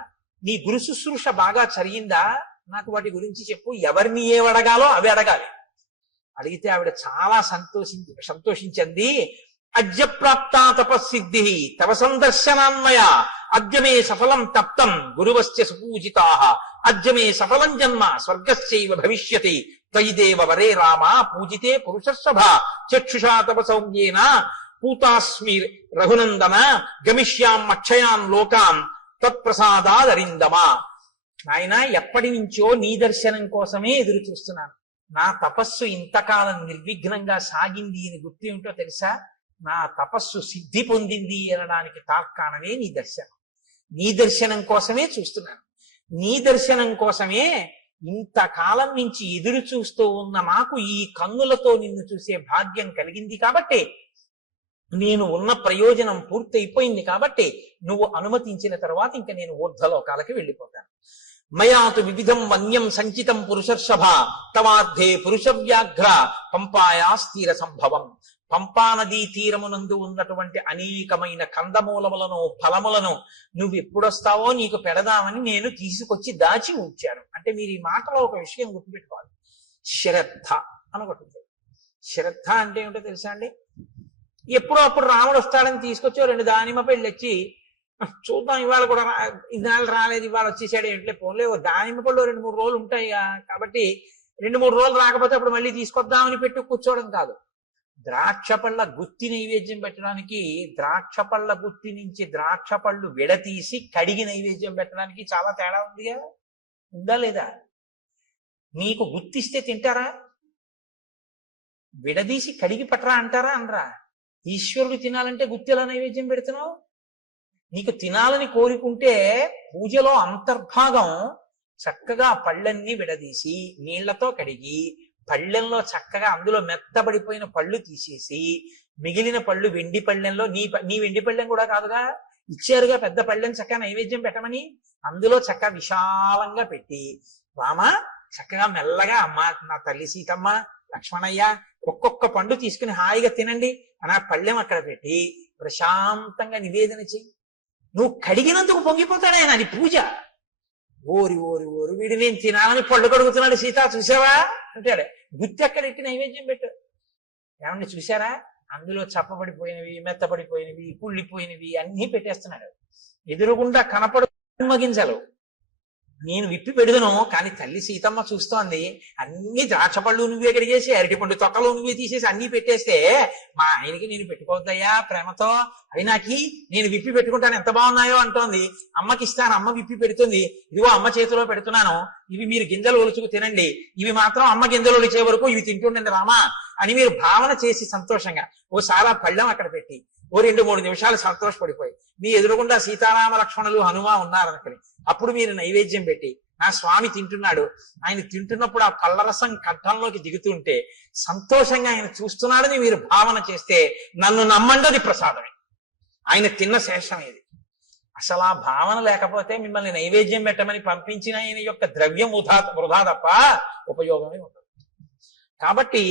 నీ గురు శుశ్రూష బాగా చరిగిందా? నాకు వాటి గురించి చెప్పు. ఎవరిని ఏవడగాలో అవి అడగాలి. అడిగితే ఆవిడ చాలా సంతోషించింది. అద్య ప్రాప్తా తపస్సిద్ధి తవ సందర్శనాన్మయ అద్యమే సఫలం తప్తం గురువస్య సుపూజితాః అద్యమే సఫలం జన్మ స్వర్గస్యైవ భవిష్యతి త్వయిదేవ వరే రామ పూజితే పురుషర్షభ చక్షుషా తవ సౌమ్యేన పూతాస్మి రఘునందన గమిష్యాం అక్షయాన్ లోకాన్ తత్ప్రసాదాదరిందమా. నాయన, ఎప్పటి నుంచో నీ దర్శనం కోసమే ఎదురు చూస్తున్నాను. నా తపస్సు ఇంతకాలం నిర్విఘ్నంగా సాగింది అని గుర్తు ఏమిటో తెలుసా? నా తపస్సు సిద్ధి పొందింది అనడానికి తార్కాణమే నీ దర్శనం. నీ దర్శనం కోసమే చూస్తున్నాను. నీ దర్శనం కోసమే ఇంతకాలం నుంచి ఎదురు చూస్తూ ఉన్న నాకు ఈ కన్నులతో నిన్ను చూసే భాగ్యం కలిగింది కాబట్టి, నేను ఉన్న ప్రయోజనం పూర్తయిపోయింది కాబట్టి నువ్వు అనుమతించిన తర్వాత ఇంకా నేను ఊర్ధ్వలోకాలకి వెళ్ళిపోతాను. మయాతు వివిధం వన్యం సంచితం పురుషర్షభ తవార్థే పురుష వ్యాఘ్ర పంపాయా స్థిర సంభవం. పంపా నదీ తీరమునందు ఉన్నటువంటి అనేకమైన కందమూలములను ఫలములను నువ్వు ఎప్పుడొస్తావో నీకు పెడదామని నేను తీసుకొచ్చి దాచి ఉంచాను. అంటే మీరు ఈ మాటలో ఒక విషయం గుర్తుపెట్టుకోవాలి. శ్రద్ధ అనొకటి. శ్రద్ధ అంటే ఏమిటో తెలుసా అండి? ఎప్పుడో అప్పుడు రాముడు వస్తాడని తీసుకొచ్చి 2 దానిమ్మ పళ్ళు వచ్చి చూద్దాం, ఇవాళ కూడా ఇన్నాళ్ళు రాలేదు, ఇవాళ వచ్చేసాడు ఏంటలే, పోలే దానిమ్మ పళ్ళు 2-3 రోజులు ఉంటాయి కాబట్టి 2-3 రోజులు రాకపోతే అప్పుడు మళ్ళీ తీసుకొద్దామని పెట్టి కూర్చోవడం కాదు. ద్రాక్ష పళ్ళ గుత్తి నైవేద్యం పెట్టడానికి ద్రాక్ష పళ్ళ గుత్తి నుంచి ద్రాక్ష పళ్ళు విడతీసి కడిగి నైవేద్యం పెట్టడానికి చాలా తేడా ఉందిగా. ఉందా లేదా? నీకు గుత్తిస్తే తింటారా? విడదీసి కడిగి పట్టరా అంటారా? అనరా? ఈశ్వరుడు తినాలంటే గుత్తి ఎలా నైవేద్యం పెడుతున్నావు? నీకు తినాలని కోరుకుంటే పూజలో అంతర్భాగం చక్కగా పళ్ళన్నీ విడదీసి నీళ్లతో కడిగి పళ్ళెంలో చక్కగా అందులో మెత్తబడిపోయిన పళ్ళు తీసేసి మిగిలిన పళ్ళు వెండి పళ్ళెంలో నీ వెండి పళ్ళెం కూడా కాదుగా, ఇచ్చారుగా పెద్ద పళ్ళెం చక్కగా నైవేద్యం పెట్టమని, అందులో చక్కగా విశాలంగా పెట్టి రామ చక్కగా మెల్లగా అమ్మ నా తల్లి సీతమ్మ లక్ష్మణయ్య ఒక్కొక్క పండు తీసుకుని హాయిగా తినండి అని ఆ పళ్ళెం అక్కడ పెట్టి ప్రశాంతంగా నివేదన చెయ్యి. నువ్వు కడిగినందుకు పొంగిపోతాడు ఆయన, అది పూజ. ఓరి ఓరి ఓరి వీడు నేను తినాలని పళ్ళు కడుగుతున్నాడు సీత చూసావా అంటాడు. గుత్తి అక్కడ ఎట్టి నైవేద్యం పెట్టు. ఏమన్నా చూసారా, అందులో చప్పబడిపోయినవి, మెత్తబడిపోయినవి, కుళ్ళిపోయినవి అన్నీ పెట్టేస్తున్నాడు. ఎదురుగుండా కనపడు గింజలు నేను విప్పి పెడుదును, కానీ తల్లి సీతమ్మ చూస్తోంది. అన్ని ద్రాక్ష పళ్ళు నువ్వే కడిగేసి, అరటిపండు తొక్కలు నువ్వే తీసేసి అన్ని పెట్టేస్తే మా ఆయనకి నేను పెట్టుకోవద్దయ్యా ప్రేమతో, అవి నాకి నేను విప్పి పెట్టుకుంటాను ఎంత బాగున్నాయో అంటోంది. అమ్మకి ఇస్తాను, అమ్మ విప్పి పెడుతుంది, ఇదిగో అమ్మ చేతిలో పెడుతున్నాను, ఇవి మీరు గింజలు ఒలుచుకు తినండి, ఇవి మాత్రం అమ్మ గింజలు ఒలిచే వరకు ఇవి తింటుండండి రామా అని మీరు భావన చేసి సంతోషంగా ఓసారి పళ్ళెం అక్కడ పెట్టి ఓ 2-3 నిమిషాలు సంతోషపడిపోయి మీ ఎదురుగుండా సీతారామ లక్ష్మణులు హనుమ ఉన్నారనుకుని అప్పుడు మీరు నైవేద్యం పెట్టి నా స్వామి తింటున్నాడు, ఆయన తింటున్నప్పుడు ఆ పళ్ళరసం కంఠంలోకి దిగుతుంటే సంతోషంగా ఆయన చూస్తున్నాడని మీరు భావన చేస్తే నన్ను నమ్మండి అది ప్రసాదమే, ఆయన తిన్న శేషం ఇది. అసలు ఆ భావన లేకపోతే మిమ్మల్ని నైవేద్యం పెట్టమని పంపించిన ఆయన యొక్క ద్రవ్యం వృధా తప్ప ఉపయోగమే ఉండదు. కాబట్టి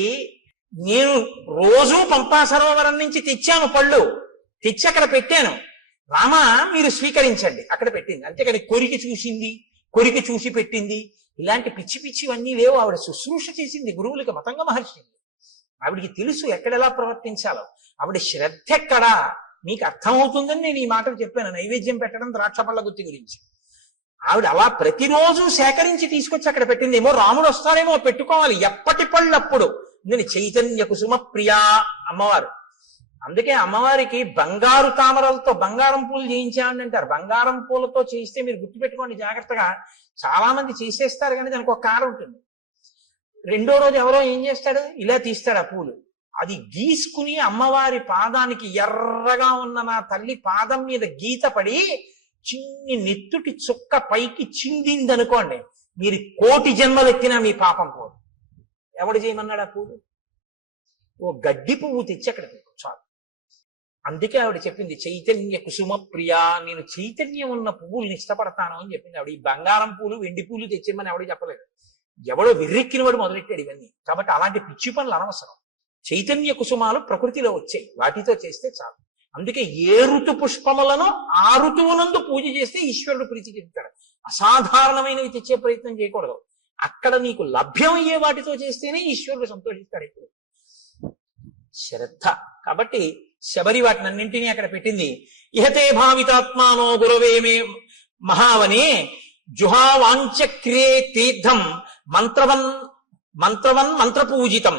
నేను రోజూ పంపా సరోవరం నుంచి తెచ్చాను పళ్ళు, తెచ్చి అక్కడ పెట్టాను, రామా మీరు స్వీకరించండి అక్కడ పెట్టింది. అంతేకాని కొరికి చూసింది, కొరికి చూసి పెట్టింది, ఇలాంటి పిచ్చి పిచ్చివన్నీ లేవు. ఆవిడ శుశ్రూష చేసింది గురువులకి, మతంగ మహర్షి. ఆవిడికి తెలుసు ఎక్కడెలా ప్రవర్తించాలో, ఆవిడ శ్రద్ధ ఎక్కడా మీకు అర్థమవుతుందని నేను ఈ మాటలు చెప్పాను. నైవేద్యం పెట్టడం ద్రాక్ష పళ్ళ గుత్తి గురించి ఆవిడ అలా ప్రతిరోజు సేకరించి తీసుకొచ్చి అక్కడ పెట్టింది. ఏమో రాముడు వస్తాడేమో పెట్టుకోవాలి, ఎప్పటి పళ్ళప్పుడు. నేను చైతన్య కుసుమ ప్రియా అమ్మవారు. అందుకే అమ్మవారికి బంగారు తామరలతో బంగారం పూలు చేయించామని అంటారు. బంగారం పూలతో చేయిస్తే మీరు గుర్తుపెట్టుకోండి జాగ్రత్తగా, చాలా మంది చేసేస్తారు కానీ దానికి ఒక కారం ఉంటుంది. రెండో రోజు ఎవరో ఏం చేస్తాడు, ఇలా తీస్తాడు ఆ పూలు, అది గీసుకుని అమ్మవారి పాదానికి ఎర్రగా ఉన్న నా తల్లి పాదం మీద గీత పడి చిన్ని నెత్తుటి చుక్క పైకి చిందిందనుకోండి, మీరు 1,000,000 జన్మలు ఎత్తినా మీ పాపం పోదు. ఎవడు చేయమన్నాడు ఆ పూలు? ఓ గడ్డి పువ్వు తెచ్చి అక్కడ పెట్టు చాలు. అందుకే ఆవిడ చెప్పింది చైతన్య కుసుమ ప్రియా, నేను చైతన్యం ఉన్న పువ్వుల్ని ఇష్టపడతాను అని చెప్పింది ఆవిడ. ఈ బంగారం పూలు వెండి పూలు తెచ్చేమని ఆవిడ చెప్పలేదు, ఎవడో విర్రెక్కిన వాడు మొదలెట్టాడు ఇవన్నీ. కాబట్టి అలాంటి పిచ్చి పనులు అనవసరం. చైతన్య కుసుమాలు ప్రకృతిలో వచ్చాయి, వాటితో చేస్తే చాలు. అందుకే ఏ ఋతు పుష్పములను ఆ ఋతువునందు పూజ చేస్తే ఈశ్వరుడు ప్రీతి చెందుతాడు. అసాధారణమైనవి తెచ్చే ప్రయత్నం చేయకూడదు. అక్కడ నీకు లభ్యమయ్యే వాటితో చేస్తేనే ఈశ్వరుడు సంతోషిస్తాడు. ఇప్పుడు శ్రద్ధ కాబట్టి శబరి వాటినన్నింటినీ అక్కడ పెట్టింది. ఇహతే భావితాత్మానో గురవేమే మహావనే జుహావాంచక్రియే తీర్థం మంత్రవన్ మంత్రపూజితం.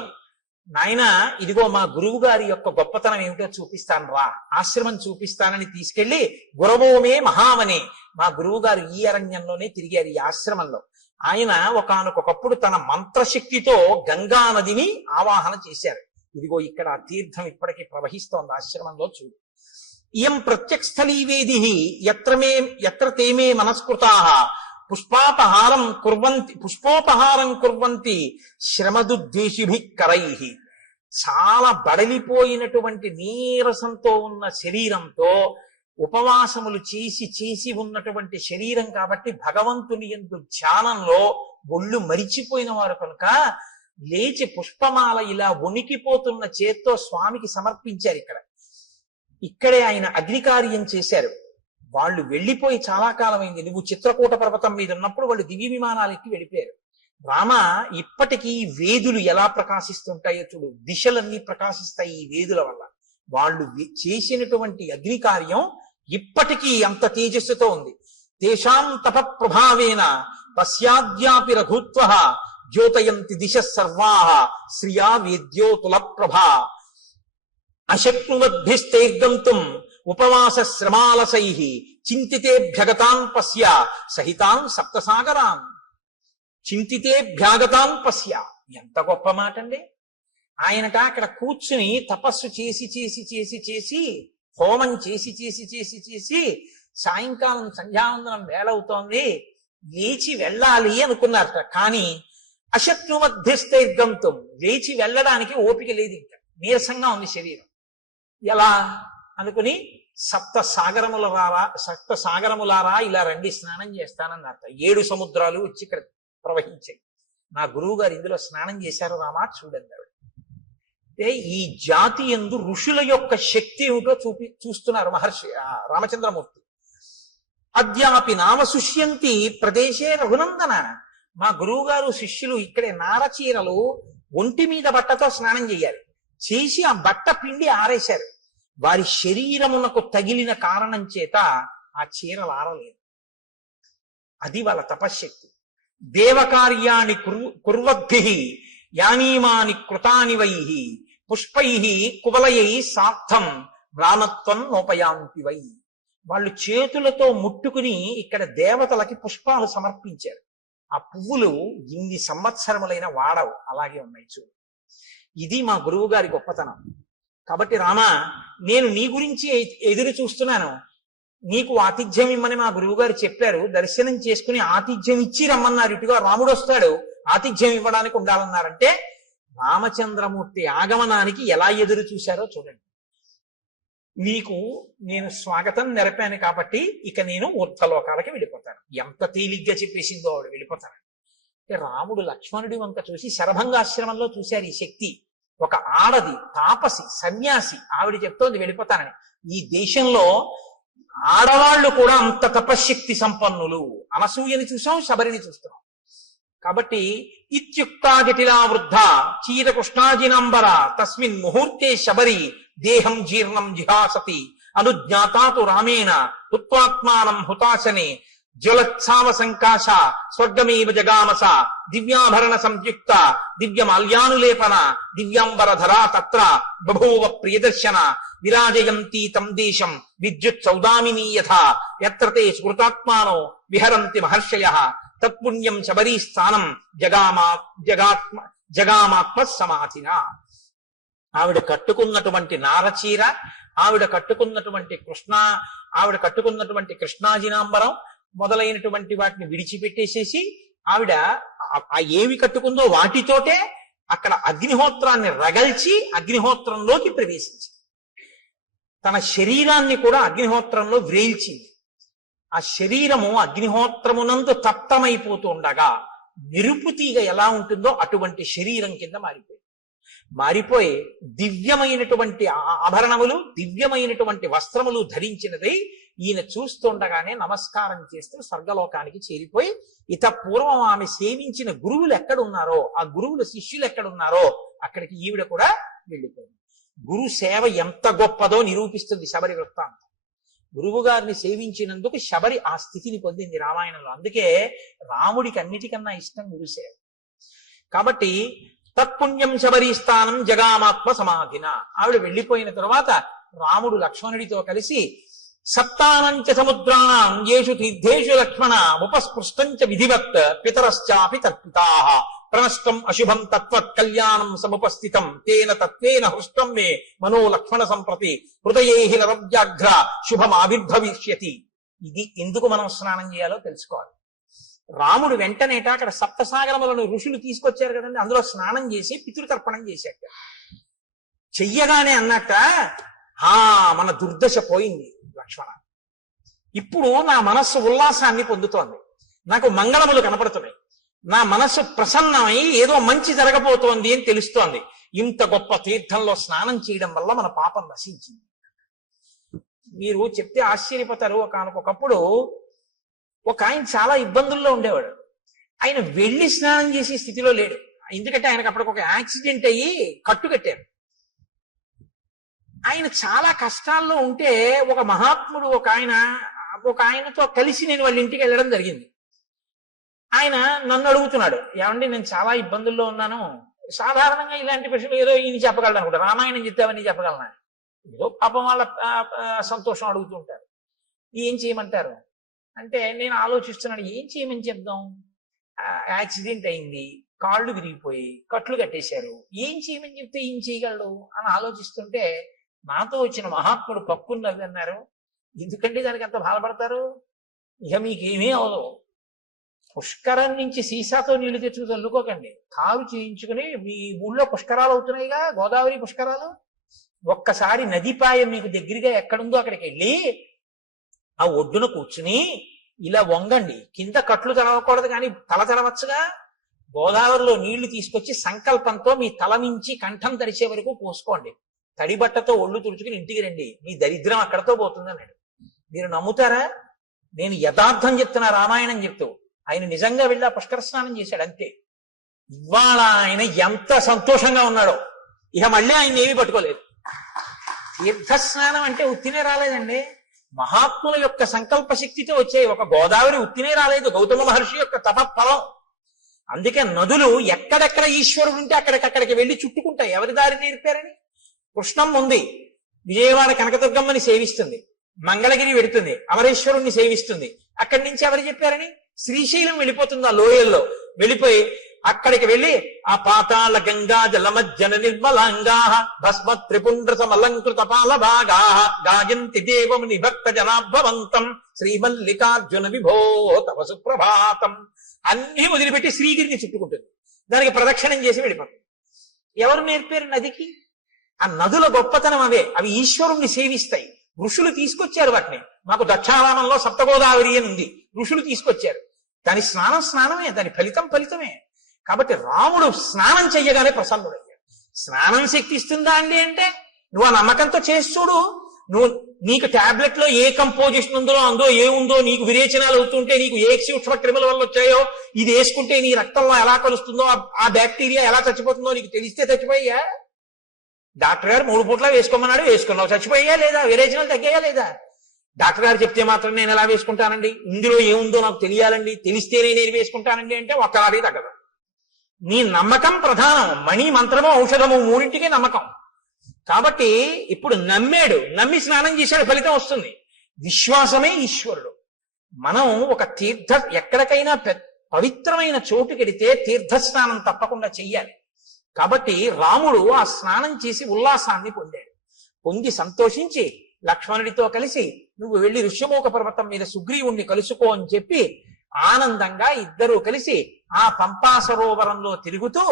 నాయన ఇదిగో మా గురువు గారి యొక్క గొప్పతనం ఏమిటో చూపిస్తాను రా, ఆశ్రమం చూపిస్తానని తీసుకెళ్లి గురవోమే మహావనే, మా గురువు గారు ఈ అరణ్యంలోనే తిరిగారు, ఈ ఆశ్రమంలో. ఆయన ఒకానొకప్పుడు తన మంత్రశక్తితో గంగా నదిని ఆవాహన చేశారు. ఇదిగో ఇక్కడ ఆ తీర్థం ఇప్పటికీ ప్రవహిస్తోంది ఆశ్రమంలో, చూడు. ఇయం ప్రత్యక్షస్థలీవేది ఎత్ర తేమే మనస్కృతాః పుష్పోపహారం కుర్వంతి శ్రమదుద్వేషిభిః కరైః. చాలా బడలిపోయినటువంటి నీరసంతో ఉన్న శరీరంతో ఉపవాసములు చేసి ఉన్నటువంటి శరీరం కాబట్టి భగవంతుని యందు ధ్యానంలో ఒళ్ళు మరిచిపోయిన వారు కనుక లేచి పుష్పమాల ఇలా వణికిపోతున్న చేత్తో స్వామికి సమర్పించారు. ఇక్కడే ఆయన అగ్నికార్యం చేశారు. వాళ్ళు వెళ్ళిపోయి చాలా కాలం అయింది. నువ్వు చిత్రకూట పర్వతం మీద ఉన్నప్పుడు వాళ్ళు దివ్య విమానాలు ఎక్కి వెళ్ళిపోయారు. రామ ఇప్పటికీ వేదులు ఎలా ప్రకాశిస్తుంటాయో చూడు, దిశలన్నీ ప్రకాశిస్తాయి ఈ వేదుల వల్ల. వాళ్ళు చేసినటువంటి అగ్నికార్యం ఇప్పటికీ అంత తేజస్సుతో ఉంది. తేషాం తప ప్రభావేన పశ్యాద్యాపి రఘుత్వః జ్యోతయంతి దిశ సర్వాః శ్రియా వేద్యోతుల ప్రభా. అశక్నువద్భిస్తైర్గంతుం ఉపవాస శ్రమాలసైః చింతితేభ్యగతాన్ పశ్య సహితాన్ సప్తసాగరాన్. చింతితేభ్యాగతాన్ పశ్య, ఎంత గొప్ప మాట అండి. ఆయనట అక్కడ కూర్చుని తపస్సు చేసి హోమం చేసి సాయంకాలం సంధ్యావందనం వేళవుతోంది, లేచి వెళ్ళాలి అనుకున్నారట. కానీ అశక్నువద్భిస్తైర్గంతుం, లేచి వెళ్ళడానికి ఓపిక లేదు, ఇంకా నీరసంగా ఉంది శరీరం. ఎలా అనుకుని సప్త సాగరములారా ఇలా రండి స్నానం చేస్తానన్నట. 7 సముద్రాలు వచ్చి ఇక్కడ ప్రవహించాయి. నా గురువు గారు ఇందులో స్నానం చేశారు రామా చూడండి. అంటే ఈ జాతి యందు ఋషుల యొక్క శక్తి ఏమిటో చూస్తున్నారు మహర్షి రామచంద్రమూర్తి. అద్యాపి నామ సుష్యంతి ప్రదేశే రఘునందన. మా గురువు గారు శిష్యులు ఇక్కడే నారచీరలు ఒంటి మీద బట్టతో స్నానం చేయాలి, చేసి ఆ బట్ట పిండి ఆరేశారు. వారి శరీరమునకు తగిలిన కారణం చేత ఆ చీరలు ఆరలేదు. అది వాళ్ళ తపశ్శక్తి. దేవకార్యాన్ని కుర్వద్భిః యానీమాని కృతాని వైః పుష్పైః కువలయై సార్థం మ్లానత్వం నోపయాంతి వై. వాళ్ళు చేతులతో ముట్టుకుని ఇక్కడ దేవతలకి పుష్పాలు సమర్పించారు. ఆ పువ్వులు ఇన్ని సంవత్సరములైన వాడవు, అలాగే ఉన్నాయి చూడు. ఇది మా గురువు గారి గొప్పతనం. కాబట్టి రామ, నేను నీ గురించి ఎదురు చూస్తున్నాను. నీకు ఆతిథ్యం ఇమ్మని మా గురువు గారు చెప్పారు. దర్శనం చేసుకుని ఆతిథ్యం ఇచ్చి రమ్మన్నారు. ఇటుగా రాముడు వస్తాడు, ఆతిథ్యం ఇవ్వడానికి ఉండాలన్నారంటే రామచంద్రమూర్తి ఆగమనానికి ఎలా ఎదురు చూశారో చూడండి. నీకు నేను స్వాగతం నెరపాను కాబట్టి ఇక నేను ఊర్ధ్వలోకాలకి వెళ్ళిపోతాను. ఎంత తేలిగ్గా చెప్పేసిందో ఆవిడ వెళ్ళిపోతాను. రాముడు లక్ష్మణుడి వంక చూసి శరభంగాశ్రమంలో చూశారు ఈ శక్తి. ఒక ఆడది తాపసి సన్యాసి, ఆవిడ చెప్తోంది వెళ్ళిపోతానని. ఈ దేశంలో ఆడవాళ్లు కూడా అంత తపశ్శక్తి సంపన్నులు. అనసూయని చూసాం, శబరిని చూస్తున్నాం. కాబట్టి ఇత్యుక్తా జటిలా వృద్ధ చీరకృష్ణాజినంబర తస్మిన్ ముహూర్తే శబరి దేహం జీర్ణం జిహాసతి అనుజ్ఞాతాతు రామేణ హుత్వాత్మానం హుతాశనే జ్వలత్సావ సంకాశ స్వర్గమేవ జగామస దివ్యాభరణ సంయుక్త దివ్యమాల్యానులేపన దివ్యాంబరధరా తత్ర బభూవ ప్రియదర్శన విరాజయంతి తం దేశం విద్యుత్ సౌదామినీ యథా యత్ర తే స్మృతాత్మానో విహరంతి మహర్షయః తత్పుణ్యం శబరీ స్థానం జగామాత్మ సమాధిన. ఆవిడ కట్టుకున్నటువంటి నారచీర, ఆవిడ కట్టుకున్నటువంటి కృష్ణాజినాంబరం మొదలైనటువంటి వాటిని విడిచిపెట్టేసేసి ఆవిడ ఆ ఏవి కట్టుకుందో వాటితోటే అక్కడ అగ్నిహోత్రాన్ని రగల్చి అగ్నిహోత్రంలోకి ప్రవేశించింది. తన శరీరాన్ని కూడా అగ్నిహోత్రంలో వ్రేల్చింది. ఆ శరీరము అగ్నిహోత్రమునందు తప్తమైపోతూ ఉండగా నిరుపుతీగ ఎలా ఉంటుందో అటువంటి శరీరం కింద మారిపోయి దివ్యమైనటువంటి ఆభరణములు, దివ్యమైనటువంటి వస్త్రములు ధరించినదై ఈయన చూస్తుండగానే నమస్కారం చేస్తూ స్వర్గలోకానికి చేరిపోయి, ఇత పూర్వం ఆమె సేవించిన గురువులు ఎక్కడున్నారో, ఆ గురువుల శిష్యులు ఎక్కడున్నారో అక్కడికి ఈవిడ కూడా వెళ్ళిపోయింది. గురు సేవ ఎంత గొప్పదో నిరూపిస్తుంది శబరి వృత్తాంతం. గురువు గారిని సేవించినందుకు శబరి ఆ స్థితిని పొందింది రామాయణంలో. అందుకే రాముడికి అన్నిటికన్నా ఇష్టం గురుసేవ. కాబట్టి తత్పుణ్యం శబరీ స్థానం జగామాత్మ సమాధిన. ఆవిడ వెళ్ళిపోయిన తర్వాత రాముడు లక్ష్మణుడితో కలిసి సప్తానంచ సముద్రాణం యేషు తీర్థేషు లక్ష్మణ ఉపస్పృష్టంచ విధివత్ పితరశ్చాపి తర్పితాః ప్రణష్టం అశుభం తత్వత్ కళ్యాణం సముపస్థితం తేన తత్వేన హృష్టం మే మనో లక్ష్మణ సంప్రతి హృదయేహి నరవ్యాఘ్ర శుభం ఆవిర్భవిష్యతి. ఇది ఎందుకు మనం స్నానం చేయాలో తెలుసుకోవాలి. రాముడు వెంటనేట అక్కడ సప్తసాగరములను ఋషులు తీసుకొచ్చారు కదండి, అందులో స్నానం చేసి పితృతర్పణం చేశాక చెయ్యగానే అన్నట్ట, మన దుర్దశ పోయింది లక్ష్మణ, ఇప్పుడు నా మనస్సు ఉల్లాసాన్ని పొందుతోంది, నాకు మంగళములు కనపడుతున్నాయి, నా మనస్సు ప్రసన్నమై ఏదో మంచి జరగబోతోంది అని తెలుస్తోంది. ఇంత గొప్ప తీర్థంలో స్నానం చేయడం వల్ల మన పాపం నశించింది. మీరు చెప్తే ఆశ్చర్యపోతారు. ఒకనకొకప్పుడు ఒక ఆయన చాలా ఇబ్బందుల్లో ఉండేవాడు. ఆయన వెళ్ళి స్నానం చేసే స్థితిలో లేడు. ఎందుకంటే ఆయనకు అప్పటికి ఒక యాక్సిడెంట్ అయ్యి కట్టుకట్టారు. ఆయన చాలా కష్టాల్లో ఉంటే ఒక మహాత్ముడు ఒక ఆయనతో కలిసి నేను వాళ్ళ ఇంటికి వెళ్ళడం జరిగింది. ఆయన నన్ను అడుగుతున్నాడు, ఏమండి నేను చాలా ఇబ్బందుల్లో ఉన్నాను, సాధారణంగా ఇలాంటి ప్రశ్నలు ఏదో ఈయన చెప్పగలను అనుకుంటా, రామాయణం చెప్తావని చెప్పగలనా, ఏదో పాపం వాళ్ళ సంతోషం అడుగుతుంటారు, ఏం చేయమంటారు అంటే నేను ఆలోచిస్తున్నాడు, ఏం చేయమని చెప్దాం, యాక్సిడెంట్ అయింది, కాళ్ళు విరిగిపోయి కట్లు కట్టేశారు, ఏం చేయమని చెప్తే ఏం చేయగలడు అని ఆలోచిస్తుంటే నాతో వచ్చిన మహాత్ముడు పక్కున్నది అన్నారు, ఎందుకంటే దానికి అంత బాధపడతారు, ఇక మీకేమీ అవదు, పుష్కరం నుంచి సీసాతో నీళ్లు తెచ్చుకు చల్లుకోకండి, కారు చేయించుకుని మీ ఊళ్ళో పుష్కరాలు అవుతున్నాయిగా, గోదావరి పుష్కరాలు, ఒక్కసారి నదిపాయం మీకు దగ్గరగా ఎక్కడుందో అక్కడికి వెళ్ళి ఆ ఒడ్డున కూర్చుని ఇలా వంగండి, కింద కట్లు తెరవకూడదు కానీ తల తెరవచ్చుగా, గోదావరిలో నీళ్లు తీసుకొచ్చి సంకల్పంతో మీ తల నుంచి కంఠం తడిచే వరకు పోసుకోండి. తడి బట్టతో ఒళ్ళు తుడుచుకుని ఇంటికి రండి, మీ దరిద్రం అక్కడతో పోతుంది అన్నాడు. మీరు నమ్ముతారా? నేను యథార్థం చెప్తున్నా, రామాయణం చెప్తూ. ఆయన నిజంగా వెళ్ళి ఆ పుష్కర స్నానం చేశాడు అంతే. ఇవాళ ఆయన ఎంత సంతోషంగా ఉన్నాడో. ఇక మళ్ళీ ఆయన ఏమీ పట్టుకోలేదు. తీర్థస్నానం అంటే ఉత్తినే రాలేదండి, మహాత్ముల యొక్క సంకల్ప శక్తితో వచ్చాయి. ఒక గోదావరి ఉత్తినే రాలేదు, గౌతమ మహర్షి యొక్క తపఫలం. అందుకే నదులు ఎక్కడెక్కడ ఈశ్వరుడు ఉంటే అక్కడికక్కడికి వెళ్ళి చుట్టుకుంటాయి. ఎవరి దారి నేర్పారని? కృష్ణం ఉంది, విజయవాడ కనకదుర్గమ్మని సేవిస్తుంది, మంగళగిరి వెడుతుంది, అమరేశ్వరుణ్ణి సేవిస్తుంది. అక్కడి నుంచి ఎవరు చెప్పారని? శ్రీశైలం వెళ్ళిపోతుంది, ఆ లోయల్లో వెళ్ళిపోయి అక్కడికి వెళ్ళి ఆ పాతాళ గంగా జలమజ్జన నిర్మలాంగా భస్మ త్రిపుండ్ర సమలంకృత పాల భాగా గాయంతి దేవముని భక్త జనాభవంతం శ్రీమల్లికార్జున విభో తవ సుప్రభాతం అన్ని వదిలిపెట్టి శ్రీగిరిని చుట్టుకుంటుంది. దానికి ప్రదక్షిణం చేసి వెళ్ళిపోతుంది. ఎవరు నేర్పారు నదికి? ఆ నదుల గొప్పతనం అవే. అవి ఈశ్వరుణ్ణి సేవిస్తాయి. ఋషులు తీసుకొచ్చారు వాటిని. మాకు దక్షారామంలో సప్తగోదావరి అని ఉంది, ఋషులు తీసుకొచ్చారు. దాని స్నానం స్నానమే, దాని ఫలితం ఫలితమే. కాబట్టి రాముడు స్నానం చెయ్యగానే ప్రసన్నుడయ్యాడు. స్నానం శక్తి ఇస్తుందా అండి అంటే, నువ్వు ఆ నమ్మకంతో చేసి చూడు. నువ్వు నీకు టాబ్లెట్ లో ఏ కంపోజిషన్ ఉందో అందులో ఏముందో, నీకు విరేచనాలు అవుతుంటే నీకు ఏ సూక్ష్మ క్రిముల వల్ల వచ్చాయో, ఇది వేసుకుంటే నీ రక్తంలో ఎలా కలుస్తుందో, ఆ బ్యాక్టీరియా ఎలా చచ్చిపోతుందో నీకు తెలిస్తే చచ్చిపోయా? డాక్టర్ గారు 3 పూట్ల వేసుకోమన్నాడు, వేసుకున్నావు, చచ్చిపోయా లేదా? విరేచనాలు తగ్గాయా లేదా? డాక్టర్ గారు చెప్తే మాత్రం నేను ఎలా వేసుకుంటానండి, ఇందులో ఏముందో నాకు తెలియాలండి, తెలిస్తేనే నేను వేసుకుంటానండి అంటే ఒక్కలాగే తగ్గదు. నీ నమ్మకం ప్రధానం. మణి, మంత్రము, ఔషధము మూడింటికి నమ్మకం. కాబట్టి ఇప్పుడు నమ్మాడు, నమ్మి స్నానం చేశాడు, ఫలితం వస్తుంది. విశ్వాసమే ఈశ్వరుడు. మనం ఒక ఎక్కడికైనా పవిత్రమైన చోటుకెడితే తీర్థస్నానం తప్పకుండా చెయ్యాలి. కాబట్టి రాముడు ఆ స్నానం చేసి ఉల్లాసాన్ని పొందాడు. పొంది సంతోషించి లక్ష్మణుడితో కలిసి నువ్వు వెళ్ళి ఋష్యమూక పర్వతం మీద సుగ్రీవుణ్ణి కలుసుకో అని చెప్పి ఆనందంగా ఇద్దరూ కలిసి ఆ పంపా సరోవరంలో తిరుగుతూ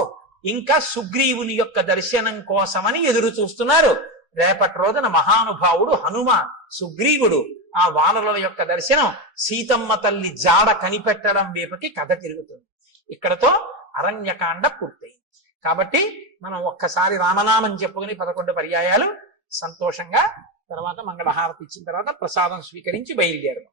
ఇంకా సుగ్రీవుని యొక్క దర్శనం కోసమని ఎదురు చూస్తున్నారు. రేపటి రోజున మహానుభావుడు హనుమ, సుగ్రీవుడు ఆ వానరుల యొక్క దర్శనం, సీతమ్మ తల్లి జాడ కనిపెట్టడం వైపుకి కథ తిరుగుతుంది. ఇక్కడతో అరణ్యకాండ పూర్తయింది. కాబట్టి మనం ఒక్కసారి రామనామం చెప్పుకుని 11 పర్యాయాలు సంతోషంగా తర్వాత మంగళహారతి ఇచ్చిన తర్వాత ప్రసాదం స్వీకరించి బయలుదేరదాం.